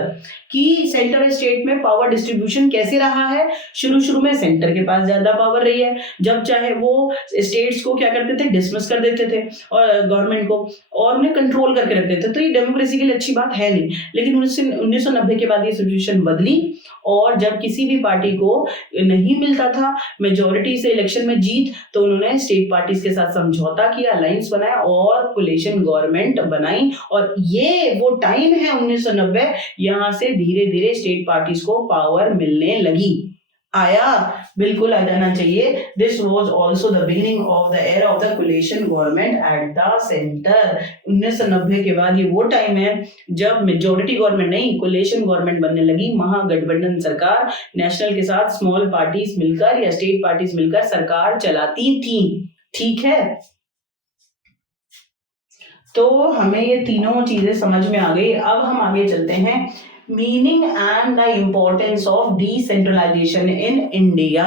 कि सेंटर और स्टेट में पावर डिस्ट्रीब्यूशन कैसे रहा है। शुरू में सेंटर के पास ज्यादा पावर रही है, जब चाहे वो स्टेट्स को क्या करते थे, डिसमिस कर देते थे और गवर्नमेंट को, और उन्हें कंट्रोल करके रख देते थे। तो ये डेमोक्रेसी के लिए अच्छी बात है नहीं। लेकिन 1990 के बाद ये सिचुएशन बदली, और जब किसी भी पार्टी को नहीं मिलता था मेजोरिटी से इलेक्शन में जीत, तो उन्होंने स्टेट पार्टीज के साथ समझौता किया, अलायंस बनाया और कोलिशन गवर्नमेंट बनाई। और ये वो टाइम है 1990, यहां से धीरे धीरे स्टेट पार्टीज को पावर मिलने लगी। आया, बिल्कुल आ जाना चाहिए। This was also the beginning of the era of the coalition government at the centre. 1990 के बाद ये वो टाइम है जब मेजोरिटी गवर्नमेंट नहीं, कोलिशन गवर्नमेंट बनने लगी, महागठबंधन सरकार, नेशनल के साथ स्मॉल पार्टीज मिलकर या स्टेट पार्टीज मिलकर सरकार चलाती थी। ठीक है, तो हमें ये तीनों चीजें समझ में आ गई। अब हम आगे चलते हैं, meaning and the importance of decentralisation in India.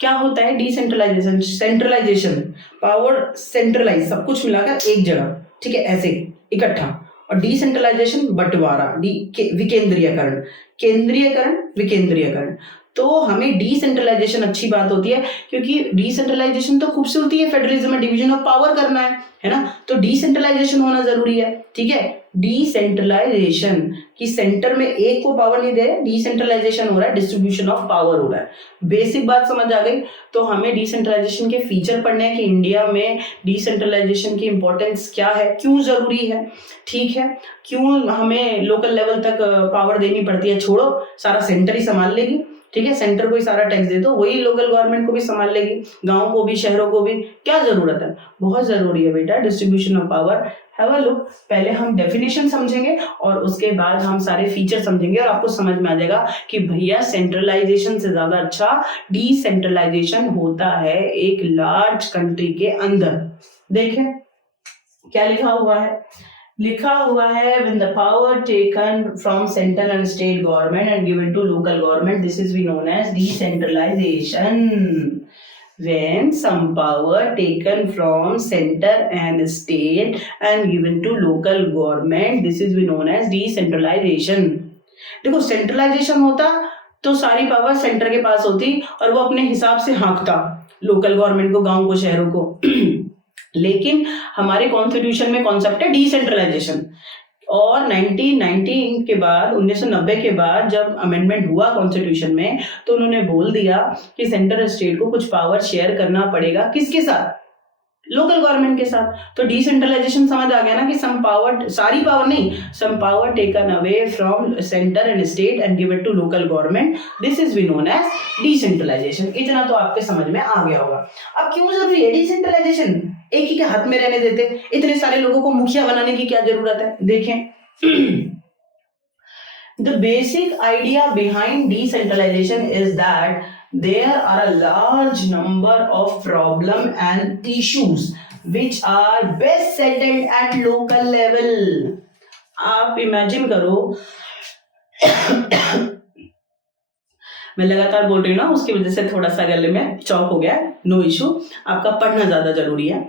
क्या होता है डिसेंट्रलाइजेशन? सेंट्रलाइजेशन, पावर सेंट्रलाइज, सब कुछ मिलाकर एक जगह, ठीक है, ऐसे इकट्ठा। और डिसेंट्रलाइजेशन बंटवारा, विकेंद्रीयकरण, केंद्रीयकरण, विकेंद्रीयकरण। तो हमें डिसेंट्रलाइजेशन अच्छी बात होती है, क्योंकि डिसेंट्रलाइजेशन तो खूबसूरती है, फेडरलिज्म में डिवीजन ऑफ पावर करना है ना, तो डिसेंट्रलाइजेशन होना जरूरी है। ठीक है, डिसेंट्रलाइजेशन कि सेंटर में एक को पावर नहीं दे, डिसेंट्रलाइजेशन हो रहा है, डिस्ट्रीब्यूशन ऑफ पावर हो रहा है। बेसिक बात समझ आ गई। तो हमें डिसेंट्रलाइजेशन के फीचर पढ़ने हैं कि इंडिया में डिसेंट्रलाइजेशन की इंपॉर्टेंस क्या है, क्यों जरूरी है, ठीक है, क्यों हमें लोकल लेवल तक पावर देनी पड़ती है। छोड़ो, सारा सेंटर ही संभाल लेगी, ठीक है, सेंटर को ही सारा टैक्स दे दो, वही लोकल गवर्नमेंट को भी संभाल लेगी, गांव को भी, शहरों को भी। क्या जरूरत है? बहुत जरूरी है बेटा distribution of power. Have a look. पहले हम डेफिनेशन समझेंगे और उसके बाद हम सारे फीचर समझेंगे, और आपको समझ में आ जाएगा कि भैया सेंट्रलाइजेशन से ज्यादा अच्छा डिसेंट्रलाइजेशन होता है एक लार्ज कंट्री के अंदर। देखें क्या लिखा हुआ है, लिखा हुआ है when the power taken from central and state government and given to local government, this is we known as decentralization. When some power taken from center and state and given to local government, this is we known as decentralization. देखो, centralisation होता तो सारी power centre के पास होती और वो अपने हिसाब से हाँकता लोकल गवर्नमेंट को, गांव को, शहरों को। लेकिन हमारे कॉन्स्टिट्यूशन में कॉन्सेप्ट है डिसेंट्रलाइजेशन। और 1990 के बाद, 1990 के बाद जब अमेंडमेंट हुआ कॉन्स्टिट्यूशन में, तो उन्होंने बोल दिया कि सेंटर स्टेट को कुछ पावर शेयर करना पड़ेगा। किसके साथ? लोकल गवर्नमेंट के साथ। तो डिसेंट्रलाइजेशन समझ आ गया ना कि सम पावर, सारी पावर नहीं, some power taken away from centre and state and given to local government, this is we known as decentralisation. इतना तो आपके समझ में आ गया होगा। अब क्यों जरूरी है डिसेंट्रलाइजेशन? एक ही के हाथ में रहने देते, इतने सारे लोगों को मुखिया बनाने की क्या जरूरत है? देखें, the basic idea behind decentralization is that there are a large number of problem and issues which are best settled at local level. आप इमेजिन करो, मैं लगातार बोल रही हूँ ना, उसकी वजह से थोड़ा सा गले में चौक हो गया, नो इशू, आपका पढ़ना ज्यादा जरूरी है,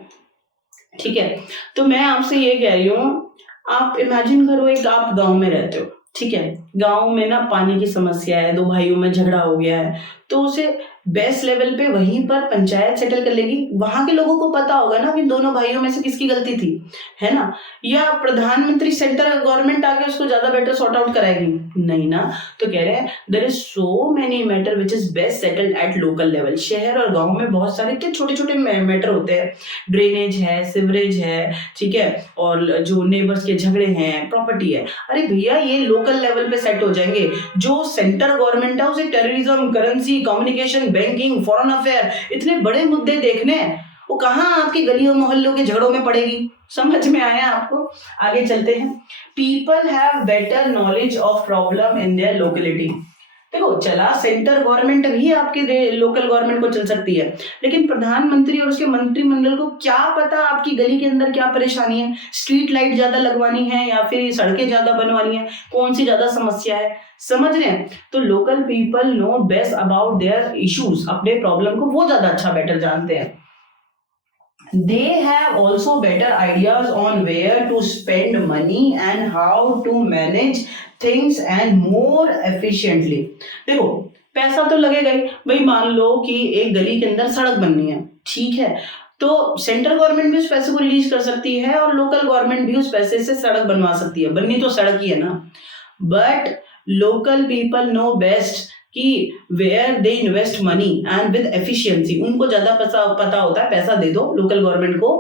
ठीक है। तो मैं आपसे ये कह रही हूँ, आप इमेजिन करो एक आप गांव में रहते हो, ठीक है, गांव में ना पानी की समस्या है, दो भाइयों में झगड़ा हो गया है, तो उसे बेस्ट लेवल पे वहीं पर पंचायत सेटल कर लेगी, वहां के लोगों को पता होगा ना कि दोनों भाइयों में से किसकी गलती थी, है ना। या प्रधानमंत्री सेंट्रल गवर्नमेंट आके उसको ज्यादा बेटर सॉर्ट आउट कराएगी, नहीं ना। तो कह रहे हैं there is so many matter which is best settled at local level. शहर और गांव में बहुत सारे इतने छोटे छोटे मैटर होते हैं, ड्रेनेज है, सिवरेज है, ठीक है, और जो नेबर्स के झगड़े हैं, प्रॉपर्टी है, अरे भैया ये लोकल लेवल पे सेट हो जाएंगे। जो सेंट्रल गवर्नमेंट है उसे terrorism, currency, communication, banking, foreign affair, इतने बड़े मुद्दे देखने हैं, वो कहाँ आपकी गलियों मोहल्लों के झगड़ों में पड़ेगी। समझ में आया आपको? आगे चलते हैं। People have better knowledge of problem in their locality. देखो चला सेंटर गवर्नमेंट भी आपके लोकल गवर्नमेंट को चल सकती है, लेकिन प्रधानमंत्री और उसके मंत्रिमंडल को क्या पता आपकी गली के अंदर क्या परेशानी है, स्ट्रीट लाइट ज्यादा लगवानी है या फिर सड़कें ज्यादा बनवानी है, कौन सी ज्यादा समस्या है, समझ रहे हैं। तो local people know best about their issues, अपने प्रॉब्लम को वो ज्यादा अच्छा बेटर जानते हैं। They have also better ideas on where to spend money and how to manage things and more efficiently। देखो पैसा तो लगेगा ही भाई, मान लो कि एक गली के अंदर सड़क बननी है, ठीक है, तो सेंट्रल गवर्नमेंट भी उस पैसे को रिलीज कर सकती है और लोकल गवर्नमेंट भी उस पैसे से सड़क बनवा सकती है, बननी तो सड़क ही है ना। But local people know best कि where they invest money and with efficiency. उनको ज्यादा पता होता है, पैसा दे दो लोकल गवर्नमेंट को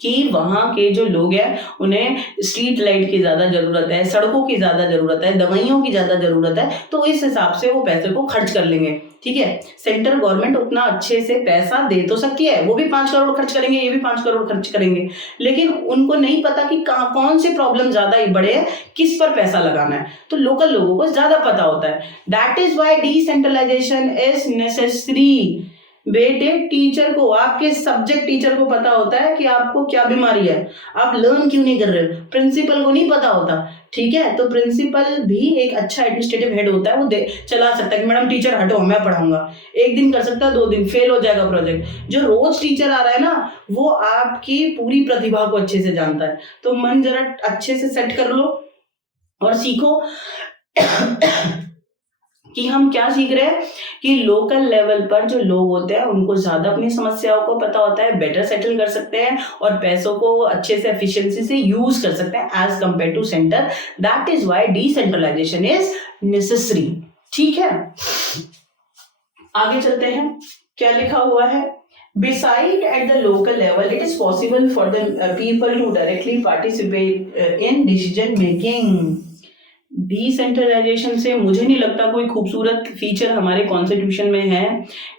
कि वहां के जो लोग हैं उन्हें स्ट्रीट लाइट की ज्यादा जरूरत है, सड़कों की ज्यादा जरूरत है, दवाइयों की ज्यादा जरूरत है, तो इस हिसाब से वो पैसे को खर्च कर लेंगे, ठीक है। सेंट्रल गवर्नमेंट उतना अच्छे से पैसा दे तो सकती है, वो भी 5 करोड़ खर्च करेंगे, ये भी 5 करोड़ खर्च करेंगे, लेकिन उनको नहीं पता कि कौन से प्रॉब्लम ज्यादा बड़े हैं, किस पर पैसा लगाना है, तो लोकल लोगों को ज्यादा पता होता है। That is why decentralisation is necessary. बेटे टीचर को, आपके सब्जेक्ट टीचर को पता होता है कि आपको क्या बीमारी है, आप लर्न क्यों नहीं कर रहे हो, प्रिंसिपल को नहीं पता होता, ठीक है। तो प्रिंसिपल भी एक अच्छा एडमिनिस्ट्रेटिव हेड होता है, वो चला सकता है कि मैडम टीचर हटो मैं पढ़ाऊंगा, एक दिन कर सकता है, 2 दिन फेल हो जाएगा प्रोजेक्ट। जो रोज टीचर आ रहा है ना, वो आपकी पूरी प्रतिभा को अच्छे से जानता है। तो मन जरा अच्छे से सेट कर लो और सीखो कि हम क्या सीख रहे हैं कि लोकल लेवल पर जो लोग होते हैं उनको ज्यादा अपनी समस्याओं को पता होता है, बेटर सेटल कर सकते हैं और पैसों को अच्छे से एफिशिएंसी से यूज कर सकते हैं as compare to centre. That is why decentralisation is necessary, ठीक है। आगे चलते हैं, क्या लिखा हुआ है। Beside at the local level, it is possible for the people to directly participate in decision making। Decentralisation से मुझे नहीं लगता कोई खूबसूरत फीचर हमारे कॉन्स्टिट्यूशन में है।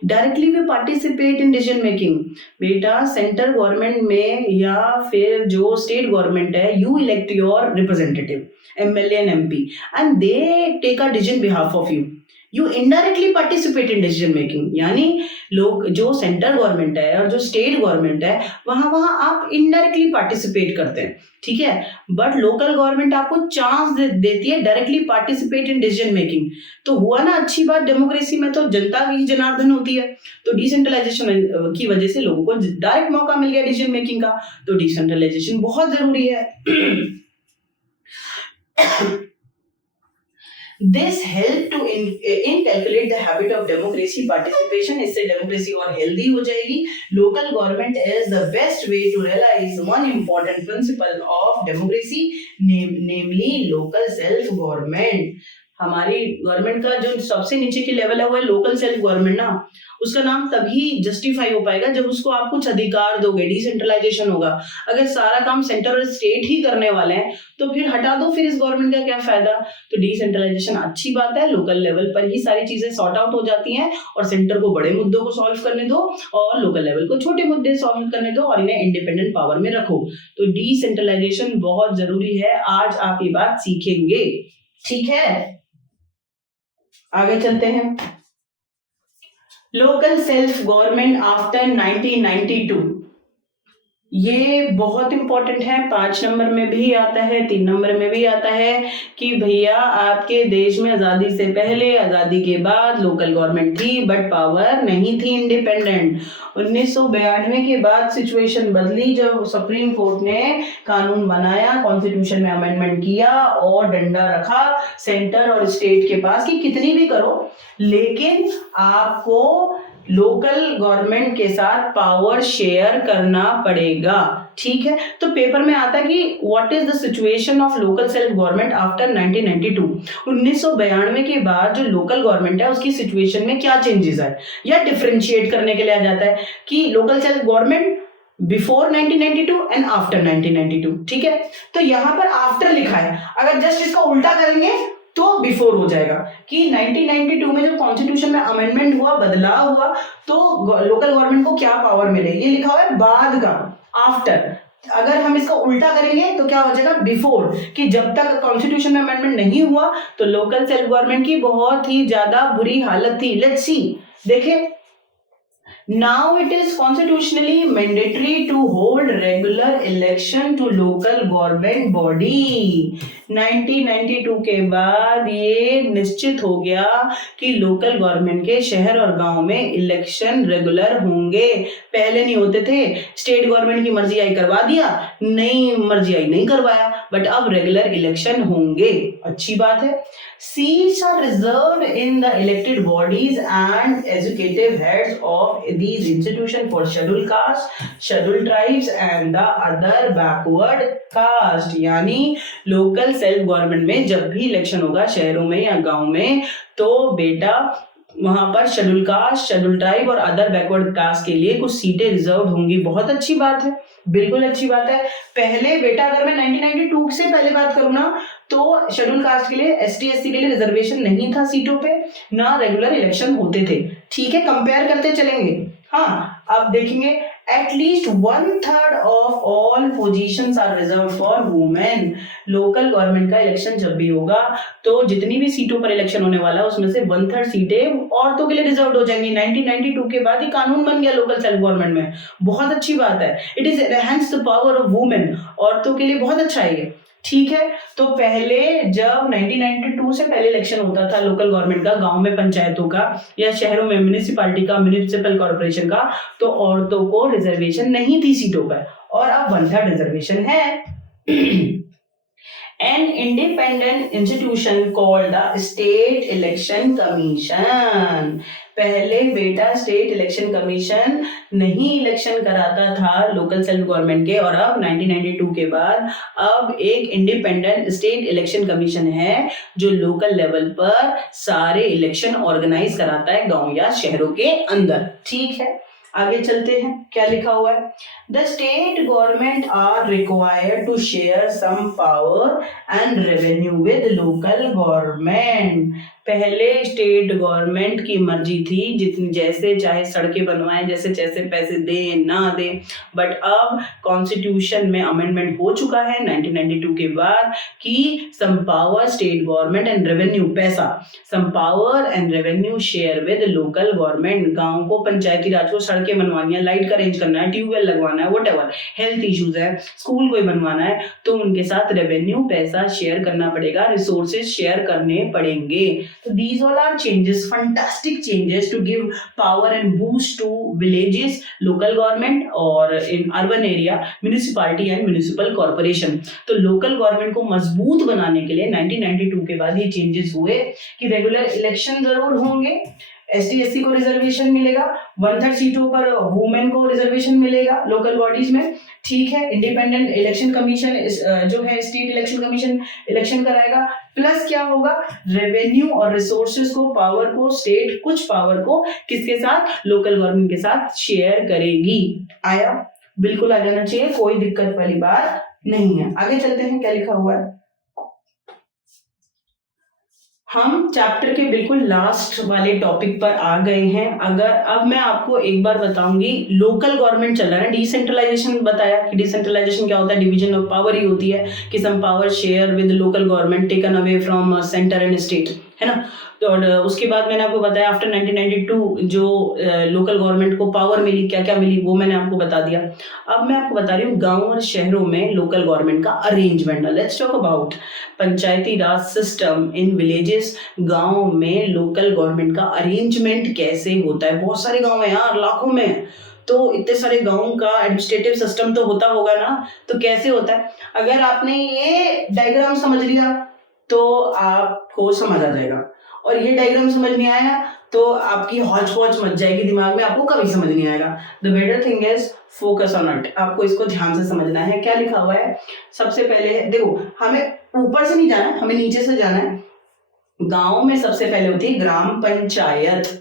Directly we participate in decision making. बेटा सेंट्रल गवर्नमेंट में या फिर जो स्टेट गवर्नमेंट है, you elect your representative MLA and MP and they take a decision behalf of you. You indirectly participate in decision making, यानी लोग जो central government है और जो स्टेट गवर्नमेंट है वहां आप इनडायरेक्टली पार्टिसिपेट करते हैं, ठीक है। बट लोकल गवर्नमेंट आपको चांस देती है directly participate in decision making. तो हुआ ना अच्छी बात, डेमोक्रेसी में तो जनता की जनार्दन होती है। तो डिसेंट्रलाइजेशन की वजह से लोगों को डायरेक्ट मौका मिल गया डिसीजन मेकिंग का। तो डिसेंट्रलाइजेशन बहुत जरूरी है। This help to inculcate the habit of democracy participation। इससे डेमोक्रेसी और हेल्दी हो जाएगी। Local government is the best way to realise one important principle of democracy, namely local self government. हमारी गवर्नमेंट का जो सबसे नीचे की लेवल है वो है लोकल सेल्फ गवर्नमेंट ना। उसका नाम तभी जस्टिफाई हो पाएगा जब उसको आप कुछ अधिकार दोगे, डिसेंट्रलाइजेशन होगा। अगर सारा काम सेंटर और स्टेट ही करने वाले हैं तो फिर हटा दो, फिर इस गवर्नमेंट का क्या फायदा। तो डिसेंट्रलाइजेशन अच्छी बात है, लोकल लेवल पर ही सारी चीजें सॉर्ट आउट हो जाती हैं और सेंटर को बड़े मुद्दों को सॉल्व करने दो और लोकल लेवल को छोटे मुद्दे सॉल्व करने दो और इन्हें इंडिपेंडेंट पावर में रखो। तो डिसेंट्रलाइजेशन बहुत जरूरी है, आज आप ये बात सीखेंगे, ठीक है। आगे चलते हैं। Local self government after 1992। ये बहुत इंपॉर्टेंट है, 5 नंबर में भी आता है, 3 नंबर में भी आता है कि भैया आपके देश में आज़ादी से पहले, आज़ादी के बाद लोकल गवर्नमेंट थी बट पावर नहीं थी इंडिपेंडेंट। 1992 के बाद सिचुएशन बदली जब सुप्रीम कोर्ट ने कानून बनाया, कॉन्स्टिट्यूशन में अमेंडमेंट किया और डंडा रखा सेंटर और स्टेट के पास कि कितनी भी करो लेकिन आपको लोकल गवर्नमेंट के साथ पावर शेयर करना पड़ेगा। ठीक है, तो पेपर में आता है कि what is the situation of local self government after 1992। 1992 के बाद जो लोकल गवर्नमेंट है उसकी सिचुएशन में क्या चेंजेस है, या डिफरेंशिएट करने के लिए आ जाता है कि local self government before 1992 and after 1992। ठीक है, तो यहां पर आफ्टर लिखा है, अगर जस्ट इसका उल्टा करेंगे तो बिफोर हो जाएगा कि 1992 में जब कॉन्स्टिट्यूशन में अमेंडमेंट हुआ, बदलाव हुआ, तो लोकल गवर्नमेंट को क्या पावर मिले, ये लिखा हुआ है बाद का, आफ्टर। अगर हम इसका उल्टा करेंगे तो क्या हो जाएगा, बिफोर, कि जब तक कॉन्स्टिट्यूशन में अमेंडमेंट नहीं हुआ तो लोकल सेल्फ गवर्नमेंट की बहुत ही ज्यादा बुरी हालत थी। लेट्स सी, देखिए, now it is constitutionally mandatory to hold regular election to local government body। 1992 के बाद ये निश्चित हो गया कि लोकल गवर्नमेंट के शहर और गांव में इलेक्शन रेगुलर होंगे। पहले नहीं होते थे, स्टेट गवर्नमेंट की मर्जी आई करवा दिया, नहीं मर्जी आई नहीं करवाया, बट अब रेगुलर इलेक्शन होंगे। अच्छी बात है। Seats are reserved in the elected bodies and executive heads of these institutions for scheduled caste, scheduled tribes and the other backward caste। यानी लोकल सेल्फ गवर्नमेंट में जब भी इलेक्शन होगा शहरों में या गांव में, तो बेटा वहां पर शेड्यूल कास्ट, शेड्यूल ट्राइब और अदर बैकवर्ड कास्ट के लिए कुछ सीटें रिजर्व होंगी। बहुत अच्छी बात है, बिल्कुल अच्छी बात है। पहले बेटा अगर मैं 1992 से पहले बात करूं ना, तो शेड्यूल कास्ट के लिए, एसटी एससी के लिए रिजर्वेशन नहीं था सीटों पे, ना रेगुलर इलेक्शन होते थे। ठीक है, कंपेयर करते चलेंगे। हाँ, अब देखेंगे at least 1/3 of all positions are reserve for women. Local government का इलेक्शन जब भी होगा तो जितनी भी सीटों पर इलेक्शन होने वाला है उसमें से 1/3 सीटें औरतों के लिए रिजर्व हो जाएंगी। 1992 के बाद ही कानून बन गया लोकल सेल्फ गवर्नमेंट में। बहुत अच्छी बात है, it is enhance the power of women. औरतों के लिए बहुत अच्छा है ये। ठीक है, तो पहले जब 1992 से पहले इलेक्शन होता था लोकल गवर्नमेंट का, गांव में पंचायतों का या शहरों में म्युनिसिपैलिटी का, म्युनिसिपल कॉर्पोरेशन का, तो औरतों को रिजर्वेशन नहीं थी सीटों पर, और अब 1/3 रिजर्वेशन है। An independent institution called the State Election Commission। पहले बेटा स्टेट इलेक्शन कमीशन नहीं इलेक्शन कराता था लोकल सेल्फ गवर्नमेंट के, और अब 1992 के बाद अब एक इंडिपेंडेंट स्टेट इलेक्शन कमीशन है जो लोकल लेवल पर सारे इलेक्शन ऑर्गेनाइज कराता है गांव या शहरों के अंदर। ठीक है, आगे चलते हैं, क्या लिखा हुआ है। The state government are required to share some power and revenue with local government. पहले स्टेट गवर्नमेंट की मर्जी थी, जितनी जैसे चाहे सड़कें बनवाएं, जैसे जैसे पैसे दें ना दें, बट अब कॉन्स्टिट्यूशन में अमेंडमेंट हो चुका है 1992 के बाद कि some power state government and revenue, पैसा, some power and revenue share with local government. गांव को, पंचायती राज को सड़कें बनवानी है, लाइट का अरेंज करना है, ट्यूबवेल लगवाना है, व्हाटएवर, हेल्थ इश्यूज है, स्कूल कोई बनवाना है, तो उनके साथ रेवेन्यू पैसा शेयर करना पड़ेगा, रिसोर्सेज शेयर करने पड़ेंगे। So these all are changes, fantastic changes to give power and boost to villages, local government, और in urban area, municipality and municipal corporation। तो local government को मजबूत बनाने के लिए 1992 के बाद ये changes हुए कि रेगुलर इलेक्शन जरूर होंगे, एसटी एससी को रिजर्वेशन मिलेगा, 1/3 सीटों पर वुमेन को रिजर्वेशन मिलेगा लोकल बॉडीज में। ठीक है, इंडिपेंडेंट इलेक्शन कमीशन जो है स्टेट इलेक्शन कमीशन इलेक्शन कराएगा, प्लस क्या होगा, रेवेन्यू और रिसोर्सेज को, पावर को स्टेट कुछ पावर को किसके साथ, लोकल गवर्नमेंट के साथ शेयर करेगी। आया, बिल्कुल आ जाना चाहिए, कोई दिक्कत वाली बात नहीं है। आगे चलते हैं, क्या लिखा हुआ है। हम चैप्टर के बिल्कुल लास्ट वाले टॉपिक पर आ गए हैं। अगर अब मैं आपको एक बार बताऊंगी, लोकल गवर्नमेंट चल रहा है, डिसेंट्रलाइजेशन बताया कि डिसेंट्रलाइजेशन क्या होता है, डिवीजन ऑफ पावर ही होती है कि some power share with local government taken away from centre and state. है ना। तो और उसके बाद मैंने आपको बताया आफ्टर 1992 जो लोकल गवर्नमेंट को पावर मिली, क्या क्या मिली वो मैंने आपको बता दिया। अब मैं आपको बता रही हूँ गांव और शहरों में लोकल गवर्नमेंट का arrangement. Let's talk about Panchayati Raj system in villages. गांव में लोकल गवर्नमेंट का अरेंजमेंट कैसे होता है। बहुत सारे गांव हैं यार, लाखों में, तो इतने सारे गांव का एडमिनिस्ट्रेटिव सिस्टम तो होता होगा ना, तो कैसे होता है। अगर आपने ये डायग्राम समझ लिया तो आपको समझ आ जाएगा, और ये डायग्राम समझ नहीं आया तो आपकी हौच पौच मच जाएगी दिमाग में, आपको कभी समझ नहीं आएगा। The better thing is focus on it. आपको इसको ध्यान से समझना है। क्या लिखा हुआ है सबसे पहले, देखो हमें ऊपर से नहीं जाना है, हमें नीचे से जाना है। गांव में सबसे पहले होती है ग्राम पंचायत।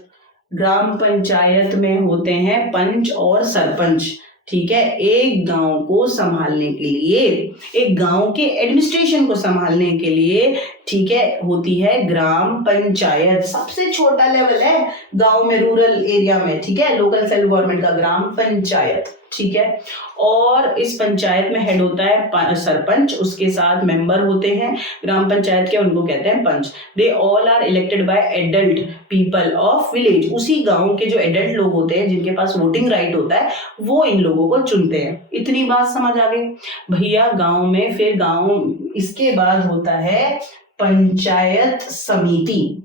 ग्राम पंचायत में होते हैं पंच और सरपंच, ठीक है। एक गांव को संभालने के लिए, एक गांव के एडमिनिस्ट्रेशन को संभालने के लिए, ठीक है, होती है ग्राम पंचायत। सबसे छोटा लेवल है गांव में, रूरल एरिया में, ठीक है, लोकल सेल्फ गवर्नमेंट का ग्राम पंचायत, ठीक है। और इस पंचायत में हेड होता है सरपंच, उसके साथ मेंबर होते हैं ग्राम पंचायत के, उनको कहते हैं panch. They all are elected by adult people of village. उसी गांव के जो एडल्ट लोग होते हैं जिनके पास वोटिंग राइट होता है वो इन लोगों को चुनते हैं। इतनी बात समझ आ गई भैया। गांव में फिर गांव, इसके बाद होता है पंचायत समिति,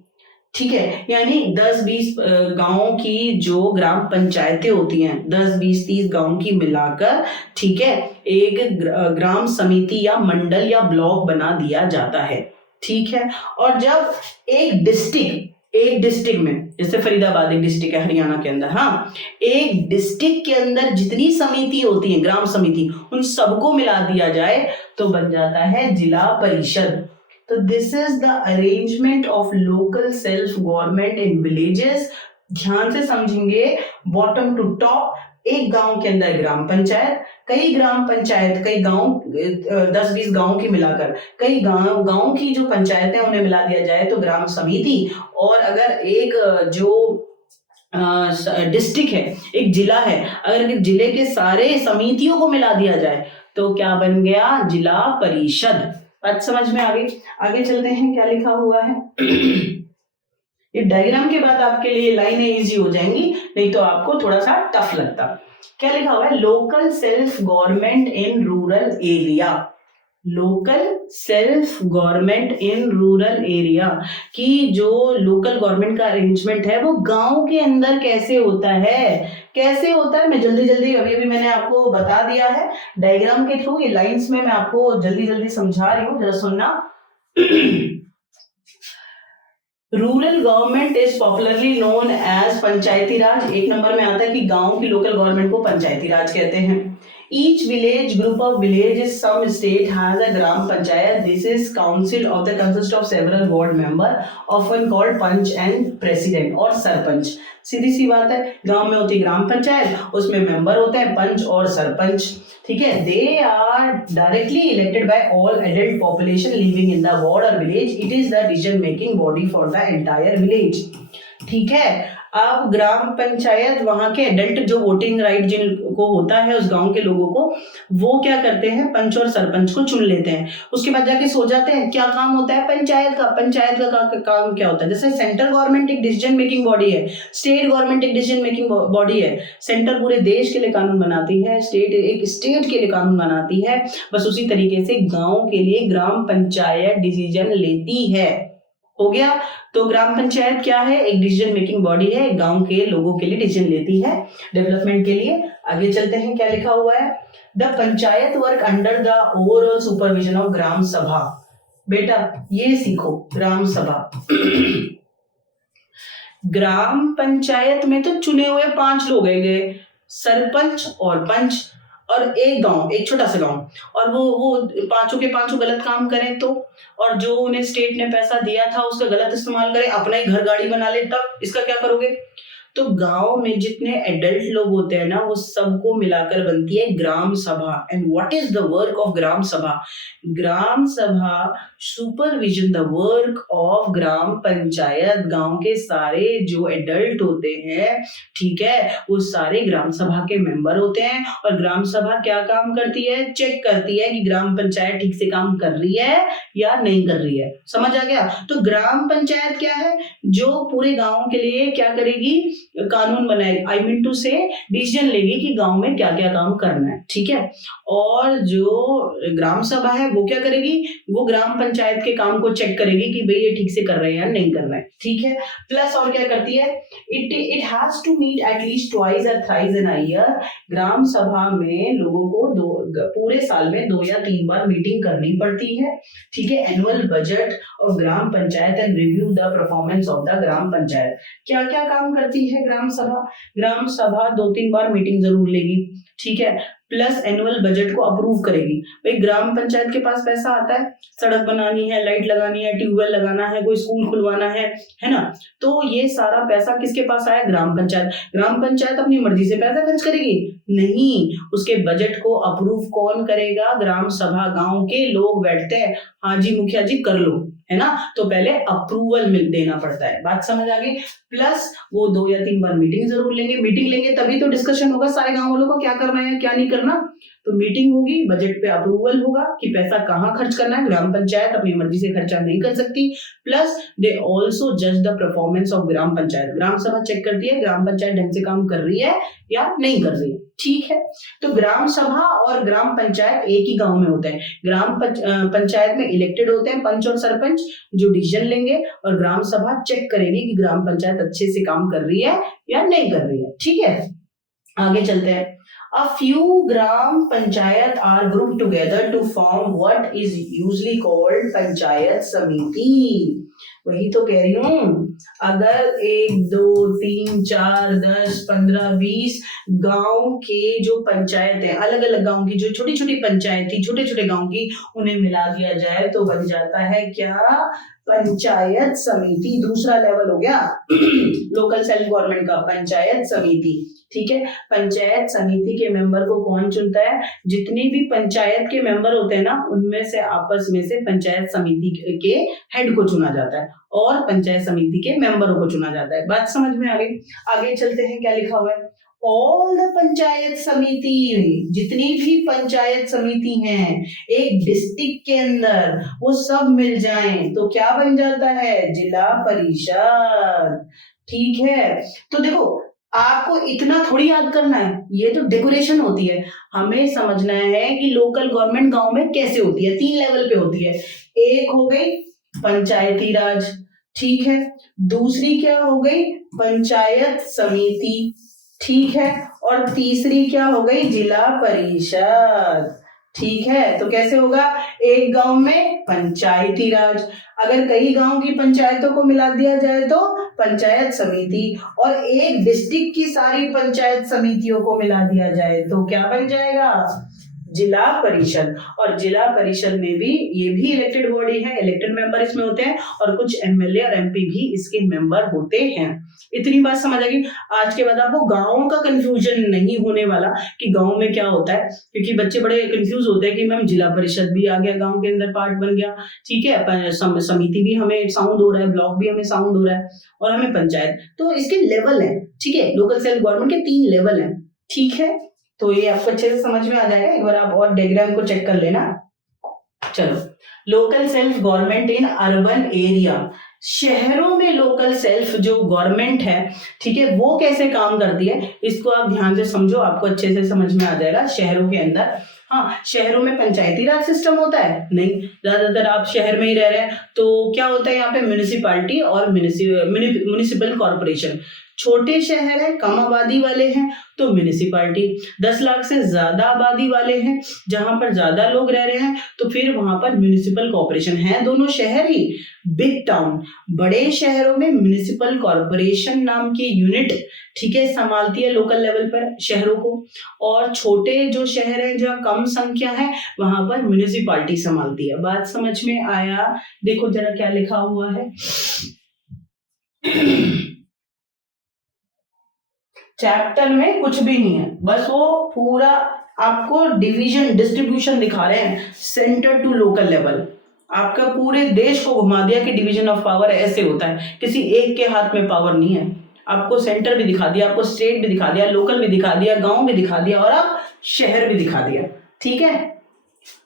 ठीक है। यानी 10-20 गांवों की जो ग्राम पंचायतें होती हैं, 10-20-30 गांव की मिलाकर, ठीक है, एक ग्राम समिति या मंडल या ब्लॉक बना दिया जाता है, ठीक है। और जब एक डिस्ट्रिक्ट में, जैसे फरीदाबाद एक डिस्ट्रिक्ट है हरियाणा के अंदर, हाँ, एक डिस्ट्रिक्ट के अंदर जितनी समिति होती है, ग्राम समिति, उन सबको मिला दिया जाए तो बन जाता है जिला परिषद। तो this is the arrangement of local self government in villages. ध्यान से समझेंगे, बॉटम टू टॉप। एक गांव के अंदर ग्राम पंचायत, कई ग्राम पंचायत, कई गांव, 10-20 गांव की मिलाकर कई गांव की जो पंचायतें उन्हें मिला दिया जाए तो ग्राम समिति। और अगर एक जो डिस्ट्रिक्ट है, एक जिला है, अगर एक जिले के सारे समितियों को मिला दिया जाए तो क्या बन गया, जिला परिषद। बात समझ में आ गई। आगे चलते हैं, क्या लिखा हुआ है। ये डायग्राम के बाद आपके लिए लाइनें इजी हो जाएंगी, नहीं तो आपको थोड़ा सा टफ लगता। क्या लिखा हुआ है, local self government in rural area. Local self government in rural area की जो लोकल गवर्नमेंट का अरेंजमेंट है वो गांव के अंदर कैसे होता है, कैसे होता है। मैं जल्दी अभी मैंने आपको बता दिया है डायग्राम के थ्रू, ये लाइंस में मैं आपको जल्दी समझा रही हूँ, जरा सुनना। Rural government is popularly known as Panchayati Raj. एक नंबर में आता है कि गांव की लोकल गवर्नमेंट को पंचायती राज कहते हैं। Each village group of villages, some state has a gram panchayat. This is council of the consist of several ward member, often called punch and president और सरपंच। सीधी सी बात है, गांव में होती है ग्राम पंचायत, उसमें मेंबर होते हैं पंच और सरपंच, ठीक है। They are directly elected by all adult population living in the ward और village. It is the decision making body for the entire village, ठीक है। अब ग्राम पंचायत, वहां के एडल्ट जो वोटिंग राइट जिनको होता है उस गांव के लोगों को, वो क्या करते हैं, पंच और सरपंच को चुन लेते हैं। उसके बाद जाके सो जाते हैं। क्या काम होता है पंचायत का काम क्या होता है, जैसे सेंट्रल गवर्नमेंट एक डिसीजन मेकिंग बॉडी है, स्टेट गवर्नमेंट एक डिसीजन मेकिंग बॉडी है। सेंटर पूरे देश के लिए कानून बनाती है, स्टेट एक स्टेट के लिए कानून बनाती है। बस उसी तरीके से गाँव के लिए ग्राम पंचायत डिसीजन लेती है। हो गया। तो ग्राम पंचायत क्या है, एक डिसीजन मेकिंग बॉडी है, गांव के लोगों के लिए डिसीजन लेती है डेवलपमेंट के लिए। आगे चलते हैं, क्या लिखा हुआ है, the panchayat work under the overall supervision of Gram Sabha. बेटा ये सीखो, ग्राम सभा। ग्राम पंचायत में तो चुने हुए 5 लोग गए, सरपंच और पंच, और एक गांव, एक छोटा सा गांव, और वो 5 के 5 गलत काम करें तो, और जो उन्हें स्टेट ने पैसा दिया था उसका गलत इस्तेमाल करें, अपना ही घर गाड़ी बना ले, तब इसका क्या करोगे। तो गांव में जितने एडल्ट लोग होते हैं ना वो सबको मिलाकर बनती है Gram Sabha. And what is the work of Gram Sabha? Gram Sabha supervision the work of Gram Panchayat. गांव के सारे जो एडल्ट होते हैं, ठीक है, वो सारे ग्राम सभा के मेंबर होते हैं। और ग्राम सभा क्या काम करती है? चेक करती है कि ग्राम पंचायत ठीक से काम कर रही है या नहीं कर रही है। समझ आ गया? तो ग्राम पंचायत क्या है? जो पूरे गांव के लिए क्या करेगी? कानून बनाएगी, आई मीन टू से डिसीजन लेगी कि गांव में क्या क्या काम करना है, ठीक है। और जो ग्राम सभा है वो क्या करेगी? वो ग्राम पंचायत के काम को चेक करेगी कि भाई ये ठीक से कर रहे हैं या नहीं कर रहे हैं, ठीक है। प्लस और क्या करती है? It has to meet at least twice और thrice in a year. Gram Sabha में लोगों को पूरे साल में 2 या 3 बार मीटिंग करनी पड़ती है, ठीक है। Annual budget of Gram Panchayat and review the performance of the Gram Panchayat. क्या क्या काम करती है ग्राम सभा? ग्राम सभा 2-3 बार मीटिंग जरूर लेगी, ठीक है। प्लस एनुअल बजट को अप्रूव करेगी। भाई ग्राम पंचायत के पास पैसा आता है, सड़क बनानी है, लाइट लगानी है, ट्यूबवेल लगाना है, कोई स्कूल खुलवाना है ना। तो ये सारा पैसा किसके पास आया? ग्राम पंचायत। ग्राम पंचायत अपनी मर्जी से पैसा खर्च करेगी? नहीं, उसके बजट को अप्रूव कौन करेगा? ग्राम सभा। गांव के लोग बैठते हैं, हाँ जी मुखिया जी कर लो, है ना। तो पहले अप्रूवल देना पड़ता है। बात समझ आ गई? प्लस वो 2 या 3 बार मीटिंग जरूर लेंगे। मीटिंग लेंगे तभी तो डिस्कशन होगा सारे गांव वालों को क्या करना है क्या नहीं करना। तो मीटिंग होगी, बजट पे अप्रूवल होगा कि पैसा कहाँ खर्च करना है। ग्राम पंचायत अपनी मर्जी से खर्चा नहीं कर सकती। प्लस दे ऑल्सो जज the performance of Gram panchayat. ग्राम सभा चेक करती है ग्राम पंचायत ढंग से काम कर रही है या नहीं कर रही है, ठीक है। तो ग्राम सभा और ग्राम पंचायत एक ही गांव में होते हैं। ग्राम पंचायत में इलेक्टेड होते हैं पंच और सरपंच जो डिसीजन लेंगे, और ग्राम सभा चेक करेगी कि ग्राम पंचायत अच्छे से काम कर रही है या नहीं कर रही है, ठीक है। आगे चलते हैं। A few gram panchayat are grouped together to form what is usually called panchayat समिति। वही तो कह रही हूँ, अगर 1, 2, 3, 4, 10, 15, 20 गांव के जो पंचायत है, अलग अलग गांव की जो छोटी छोटी पंचायत थी, छोटे छोटे गांव की, उन्हें मिला दिया जाए तो बन जाता है क्या? पंचायत समिति। दूसरा लेवल हो गया लोकल सेल्फ गवर्नमेंट का, पंचायत समिति, ठीक है। पंचायत समिति के मेंबर को कौन चुनता है? जितने भी पंचायत के मेंबर होते हैं ना, उनमें से आपस में से पंचायत समिति के हेड को चुना जाता है और पंचायत समिति के मेंबरों को चुना जाता है। बात समझ में आ गई? आगे चलते हैं, क्या लिखा हुआ है? ऑल द पंचायत समिति, जितनी भी पंचायत समिति हैं एक डिस्ट्रिक्ट के अंदर, वो सब मिल जाएं तो क्या बन जाता है? जिला परिषद, ठीक है। तो देखो आपको इतना थोड़ी याद करना है, ये तो डेकोरेशन होती है। हमें समझना है कि लोकल गवर्नमेंट गांव में कैसे होती है। 3 लेवल पे होती है। एक हो गई पंचायती राज, ठीक है। दूसरी क्या हो गई? पंचायत समिति, ठीक है। और तीसरी क्या हो गई? जिला परिषद, ठीक है। तो कैसे होगा? एक गांव में पंचायती राज, अगर कई गांव की पंचायतों को मिला दिया जाए तो पंचायत समिति, और एक डिस्ट्रिक्ट की सारी पंचायत समितियों को मिला दिया जाए तो क्या बन जाएगा? जिला परिषद। और जिला परिषद में भी ये भी इलेक्टेड बॉडी है, इलेक्टेड मेंबर इसमें होते हैं, और कुछ एमएलए और एमपी भी इसके मेंबर होते हैं। इतनी बात समझ आ गई? आज के बाद आपको गांव का कंफ्यूजन नहीं होने वाला कि गांव में क्या होता है, क्योंकि बच्चे बड़े कंफ्यूज होते हैं कि मैम जिला परिषद भी आ गया, गांव के अंदर पार्ट बन गया, ठीक है। समिति भी हमें साउंड हो रहा है, ब्लॉक भी हमें साउंड हो रहा है, और हमें पंचायत। तो इसके लेवल है, ठीक है। लोकल सेल्फ गवर्नमेंट के 3 लेवल है, ठीक है। तो ये आपको अच्छे से समझ में आ जाएगा। एक बार आप और डायग्राम को चेक कर लेना। चलो, local self government in urban area. शहरों में लोकल सेल्फ जो गवर्नमेंट है, ठीक है, वो कैसे काम करती है, इसको आप ध्यान से समझो, आपको अच्छे से समझ में आ जाएगा। शहरों के अंदर, हाँ, शहरों में पंचायती राज सिस्टम होता है? नहीं, ज्यादातर आप शहर में ही रह रहे हैं तो क्या होता है यहाँ पे? म्युनिसिपैलिटी और म्युनिसिपल कॉर्पोरेशन। छोटे शहर है, कम आबादी वाले हैं तो म्युनिसिपैलिटी। 10 लाख से ज्यादा आबादी वाले हैं, जहां पर ज्यादा लोग रह रहे हैं तो फिर वहां पर म्युनिसिपल कॉर्पोरेशन है। दोनों शहर ही बिग टाउन, बड़े शहरों में म्युनिसिपल कॉर्पोरेशन नाम की यूनिट, ठीक है, संभालती है लोकल लेवल पर शहरों को, और छोटे जो शहर हैं जहाँ कम संख्या है वहां पर म्युनिसिपैलिटी संभालती है। बात समझ में आया? देखो जरा क्या लिखा हुआ है। चैप्टर में कुछ भी नहीं है, बस वो पूरा आपको डिवीजन डिस्ट्रीब्यूशन दिखा रहे हैं, सेंटर टू लोकल लेवल। आपका पूरे देश को घुमा दिया कि डिवीजन ऑफ पावर ऐसे होता है, किसी एक के हाथ में पावर नहीं है। आपको सेंटर भी दिखा दिया, आपको स्टेट भी दिखा दिया, लोकल भी दिखा दिया, गांव भी दिखा दिया और आप शहर भी दिखा दिया। ठीक है।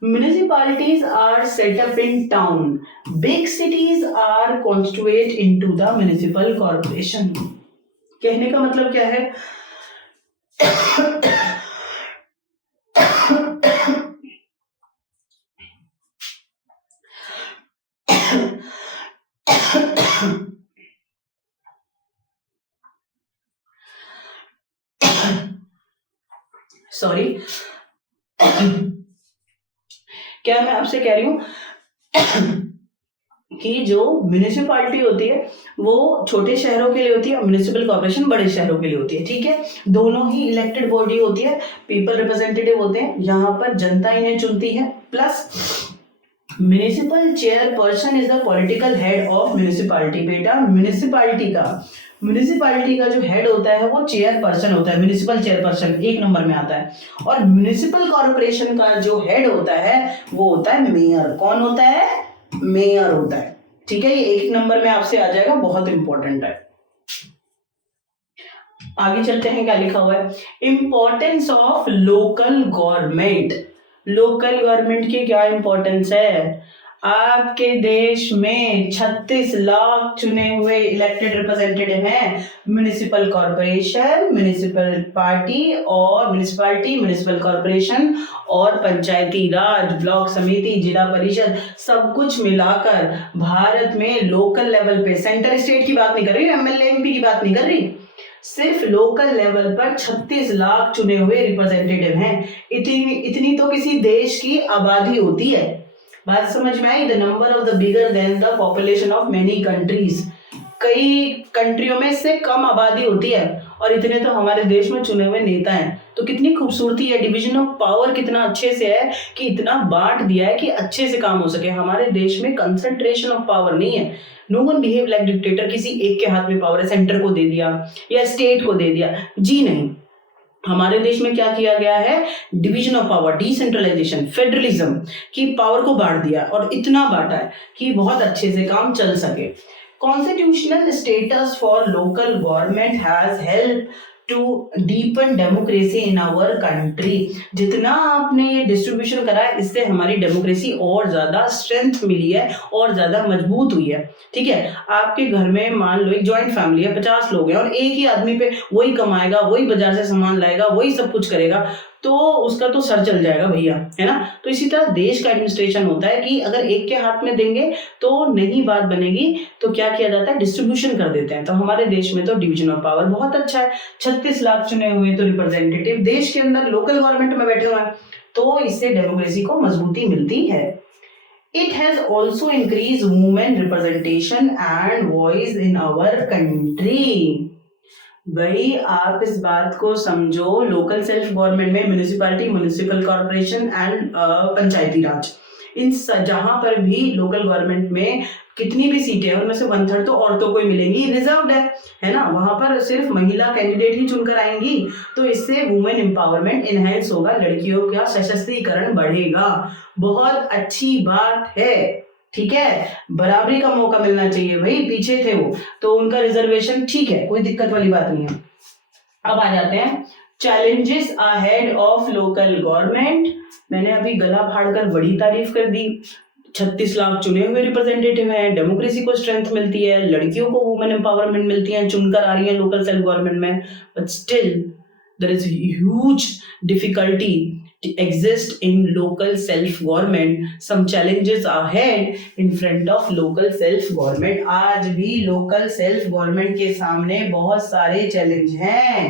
Municipalities are set up in town. Big cities are constituted into the municipal corporation. कहने का मतलब क्या है? सॉरी, क्या मैं आपसे कह रही हूं कि जो म्युनिसिपैलिटी होती है वो छोटे शहरों के लिए होती है, म्युनिसिपल कॉर्पोरेशन बड़े शहरों के लिए होती है। ठीक है। दोनों ही इलेक्टेड बॉडी होती है, पीपल रिप्रेजेंटेटिव होते हैं, यहाँ पर जनता इन्हें चुनती है। Plus municipal chairperson is the political head of municipality. बेटा, म्युनिसिपैलिटी का जो हेड होता है वो चेयरपर्सन होता है, म्युनिसिपल चेयरपर्सन 1 नंबर में आता है। और म्युनिसिपल कॉर्पोरेशन का जो हेड होता है वो होता है मेयर। कौन होता है? मेयर होता है। ठीक है, ये 1 नंबर में आपसे आ जाएगा, बहुत इंपॉर्टेंट है। आगे चलते हैं, क्या लिखा हुआ है? Importance of local government. Local government की क्या इंपॉर्टेंस है? आपके देश में 36 लाख चुने हुए इलेक्टेड रिप्रेजेंटेटिव हैं। म्युनिसिपल कॉर्पोरेशन, म्युनिसिपल पार्टी और म्युनिसिपल कॉर्पोरेशन और पंचायती राज, ब्लॉक समिति, जिला परिषद, सब कुछ मिलाकर भारत में लोकल लेवल पे, सेंटर स्टेट की बात नहीं कर रही, एमएलए एमपी की बात नहीं कर रही, सिर्फ लोकल लेवल पर 36 लाख चुने हुए रिप्रेजेंटेटिव हैं। इतनी तो किसी देश की आबादी होती है। बात समझ में आई? The number of the bigger than the population of many countries. कई कंट्रियों में से कम आबादी होती है और इतने तो हमारे देश में चुने हुए नेता हैं। तो कितनी खूबसूरती है, डिवीजन ऑफ पावर कितना अच्छे से है कि इतना बांट दिया है कि अच्छे से काम हो सके। हमारे देश में कंसंट्रेशन ऑफ पावर नहीं है। No one behave like dictator, किसी एक के हाथ में पावर है, सेंटर को दे दिया या स्टेट को दे दिया, जी नहीं। हमारे देश में क्या किया गया है? Division of power, decentralisation, federalism की पावर को बांट दिया और इतना बांटा है कि बहुत अच्छे से काम चल सके। Constitutional status for local government has help to deepen democracy in our country. जितना आपने ये डिस्ट्रीब्यूशन करा है, इससे हमारी डेमोक्रेसी और ज्यादा स्ट्रेंथ मिली है और ज्यादा मजबूत हुई है। ठीक है। आपके घर में मान लो एक ज्वाइंट फैमिली है, 50 लोग हैं और एक ही आदमी पे वही कमाएगा, वही बाजार से सामान लाएगा, वही सब कुछ करेगा, तो उसका तो सर चल जाएगा भैया, है ना। तो इसी तरह देश का एडमिनिस्ट्रेशन होता है कि अगर एक के हाथ में देंगे तो नहीं बात बनेगी, तो क्या किया जाता है? डिस्ट्रीब्यूशन कर देते हैं। तो हमारे देश में तो डिवीजन ऑफ पावर बहुत अच्छा है। 36 लाख चुने हुए तो रिप्रेजेंटेटिव देश के अंदर लोकल गवर्नमेंट में बैठे हुए हैं, तो इससे डेमोक्रेसी को मजबूती मिलती है। It has also increased women representation and voice in our country. भाई आप इस बात को समझो, लोकल सेल्फ गवर्नमेंट में म्युनिसिपैलिटी, म्युनिसिपल कॉर्पोरेशन एंड पंचायती राज, इन जहां पर भी लोकल गवर्नमेंट में कितनी भी सीटें हैं उनमें से 1/3 तो औरतों को ही मिलेंगी, रिजर्व्ड है ना। वहां पर सिर्फ महिला कैंडिडेट ही चुनकर आएंगी, तो इससे वुमेन एम्पावरमेंट इनहेंस होगा, लड़कियों का सशक्तिकरण बढ़ेगा। बहुत अच्छी बात है। ठीक है, बराबरी का मौका मिलना चाहिए। भाई पीछे थे वो, तो उनका रिजर्वेशन ठीक है, कोई दिक्कत वाली बात नहीं है। अब आ जाते हैं challenges ahead of local government. मैंने अभी गला फाड़कर बड़ी तारीफ कर दी। 36 लाख चुने हुए रिप्रेजेंटेटिव हैं, डेमोक्रेसी को स्ट्रेंथ मिलती है, लड़कियों को वुमेन एम्पावरमेंट मिलती है, चुनकर आ रही है लोकल सेल्फ गवर्नमेंट में, but still there is huge difficulty exist in local self government. Some challenges ahead in front of local self government. आज भी local self government के सामने बहुत सारे चैलेंज हैं।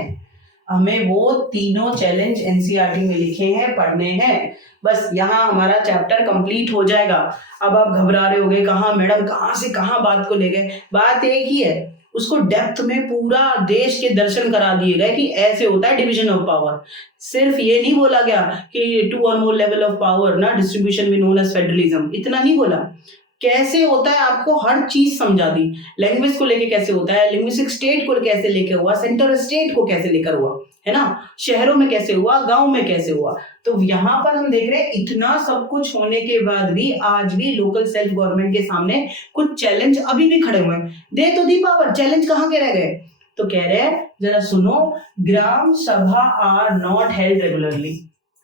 हमें वो तीनों चैलेंज एनसीईआरटी में लिखे हैं, पढ़ने हैं। बस यहाँ हमारा चैप्टर कंप्लीट हो जाएगा। अब आप घबरा रहे होगे, कहाँ मैडम, कहाँ से कहाँ बात को ले गए। बात एक ही है, उसको डेप्थ में पूरा देश के दर्शन करा दिए गए कि ऐसे होता है डिवीजन ऑफ पावर। सिर्फ ये नहीं बोला गया कि 2 or more level of power ना डिस्ट्रीब्यूशन भी नोन एज फेडरलिज्म, इतना नहीं बोला। कैसे होता है आपको हर चीज समझा दी। लैंग्वेज को लेके कैसे होता है, लिंग्विस्टिक स्टेट को कैसे लेके हुआ, सेंटर स्टेट को कैसे लेकर हुआ, है ना, शहरों में कैसे हुआ, गांव में कैसे हुआ। तो यहाँ पर हम देख रहे हैं इतना सब कुछ होने के बाद भी आज भी लोकल सेल्फ गवर्नमेंट के सामने कुछ चैलेंज अभी भी खड़े हुए हैं। दे तो दी पावर, चैलेंज कहाँ के रह गए। तो कह रहे हैं जरा सुनो, ग्राम सभा आर नॉट हेल्ड रेगुलरली।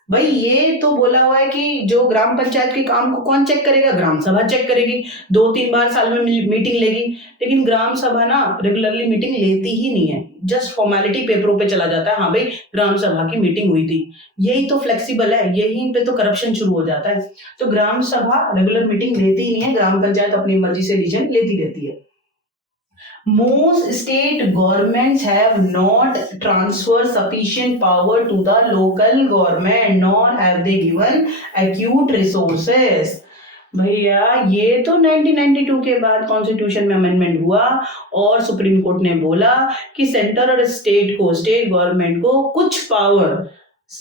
भाई ये तो बोला हुआ है कि जो ग्राम पंचायत के काम को कौन चेक करेगा, ग्राम सभा चेक करेगी, 2-3 बार साल में मीटिंग लेगी। लेकिन ग्राम सभा ना रेगुलरली मीटिंग लेती ही नहीं है, जस्ट फॉर्मेलिटी पेपरों पे चला जाता है, हाँ भाई ग्राम सभा की मीटिंग हुई थी। यही तो फ्लेक्सिबल है, यहीं पे तो करप्शन शुरू हो जाता है। तो ग्राम सभा रेगुलर मीटिंग लेती ही नहीं है, ग्राम पंचायत अपनी मर्जी से डिसीजन लेती रहती है। Most state governments have not transferred sufficient power to the local government, nor have they given acute resources. भैया ये तो 1992 के बाद कॉन्स्टिट्यूशन में अमेंडमेंट हुआ और सुप्रीम कोर्ट ने बोला कि सेंटर और स्टेट गवर्नमेंट को कुछ पावर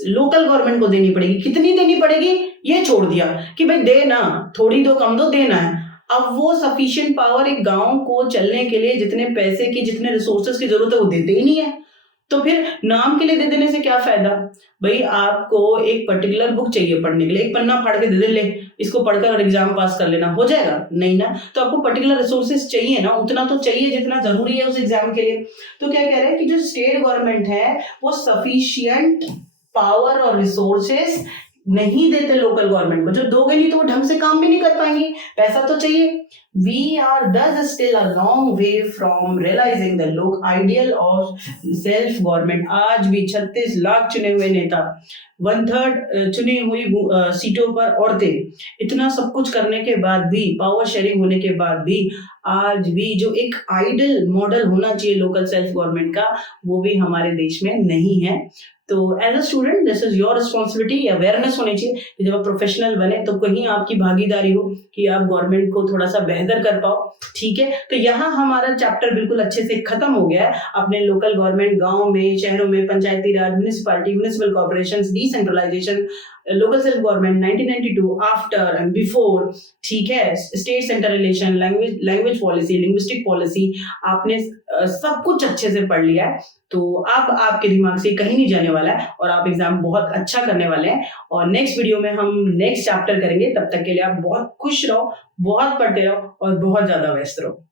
लोकल गवर्नमेंट को देनी पड़ेगी। कितनी देनी पड़ेगी ये छोड़ दिया कि भाई देना, थोड़ी दो कम दो, देना है। अब वो सफिशिएंट पावर एक गांव को चलने के लिए जितने पैसे की, जितने रिसोर्सेज की जरूरत है वो देते ही नहीं है। तो फिर नाम के लिए दे देने से क्या फायदा। भाई आपको एक पर्टिकुलर बुक चाहिए पढ़ने के लिए, एक पन्ना फाड़ के दे दे, ले इसको पढ़कर एग्जाम पास कर लेना, हो जाएगा नहीं ना। तो आपको पर्टिकुलर रिसोर्सेज चाहिए ना, उतना तो चाहिए जितना जरूरी है उस एग्जाम के लिए। तो क्या कह रहे हैं कि जो स्टेट गवर्नमेंट है वो सफिशिएंट पावर और रिसोर्सेज नहीं देते लोकल गवर्नमेंट को। जो दोगे नहीं तो वो ढंग से काम भी नहीं कर पाएंगे, पैसा तो चाहिए। We are thus still a long way from realizing the look ideal of self government। आज भी 36 लाख चुने हुए नेता, 1/3 चुनी हुई सीटों पर औरतें, इतना सब कुछ करने के बाद भी, पावर शेयरिंग होने के बाद भी आज भी जो एक आइडियल मॉडल होना चाहिए लोकल सेल्फ गवर्नमेंट का, वो भी हमारे देश में नहीं है। तो as a student this is your responsibility, awareness होनी चाहिए कि जब आप प्रोफेशनल बने तो कहीं आपकी भागीदारी हो कि आप गवर्नमेंट को थोड़ा सा बेहतर कर पाओ। ठीक है, तो यहाँ हमारा चैप्टर बिल्कुल अच्छे से खत्म हो गया है अपने लोकल गवर्नमेंट, गांव में, शहरों में, Panchayati Raj, municipality, municipal corporations, decentralisation, local self government 1992, after and before. ठीक है, state centre relation, language policy, linguistic policy, आपने सब कुछ अच्छे से पढ़ लिया है। तो अब आपके दिमाग से कहीं नहीं जाने वाला है और आप एग्जाम बहुत अच्छा करने वाले हैं। और नेक्स्ट वीडियो में हम नेक्स्ट चैप्टर करेंगे। तब तक के लिए आप बहुत खुश रहो, बहुत पढ़ते रहो और बहुत ज्यादा व्यस्त रहो।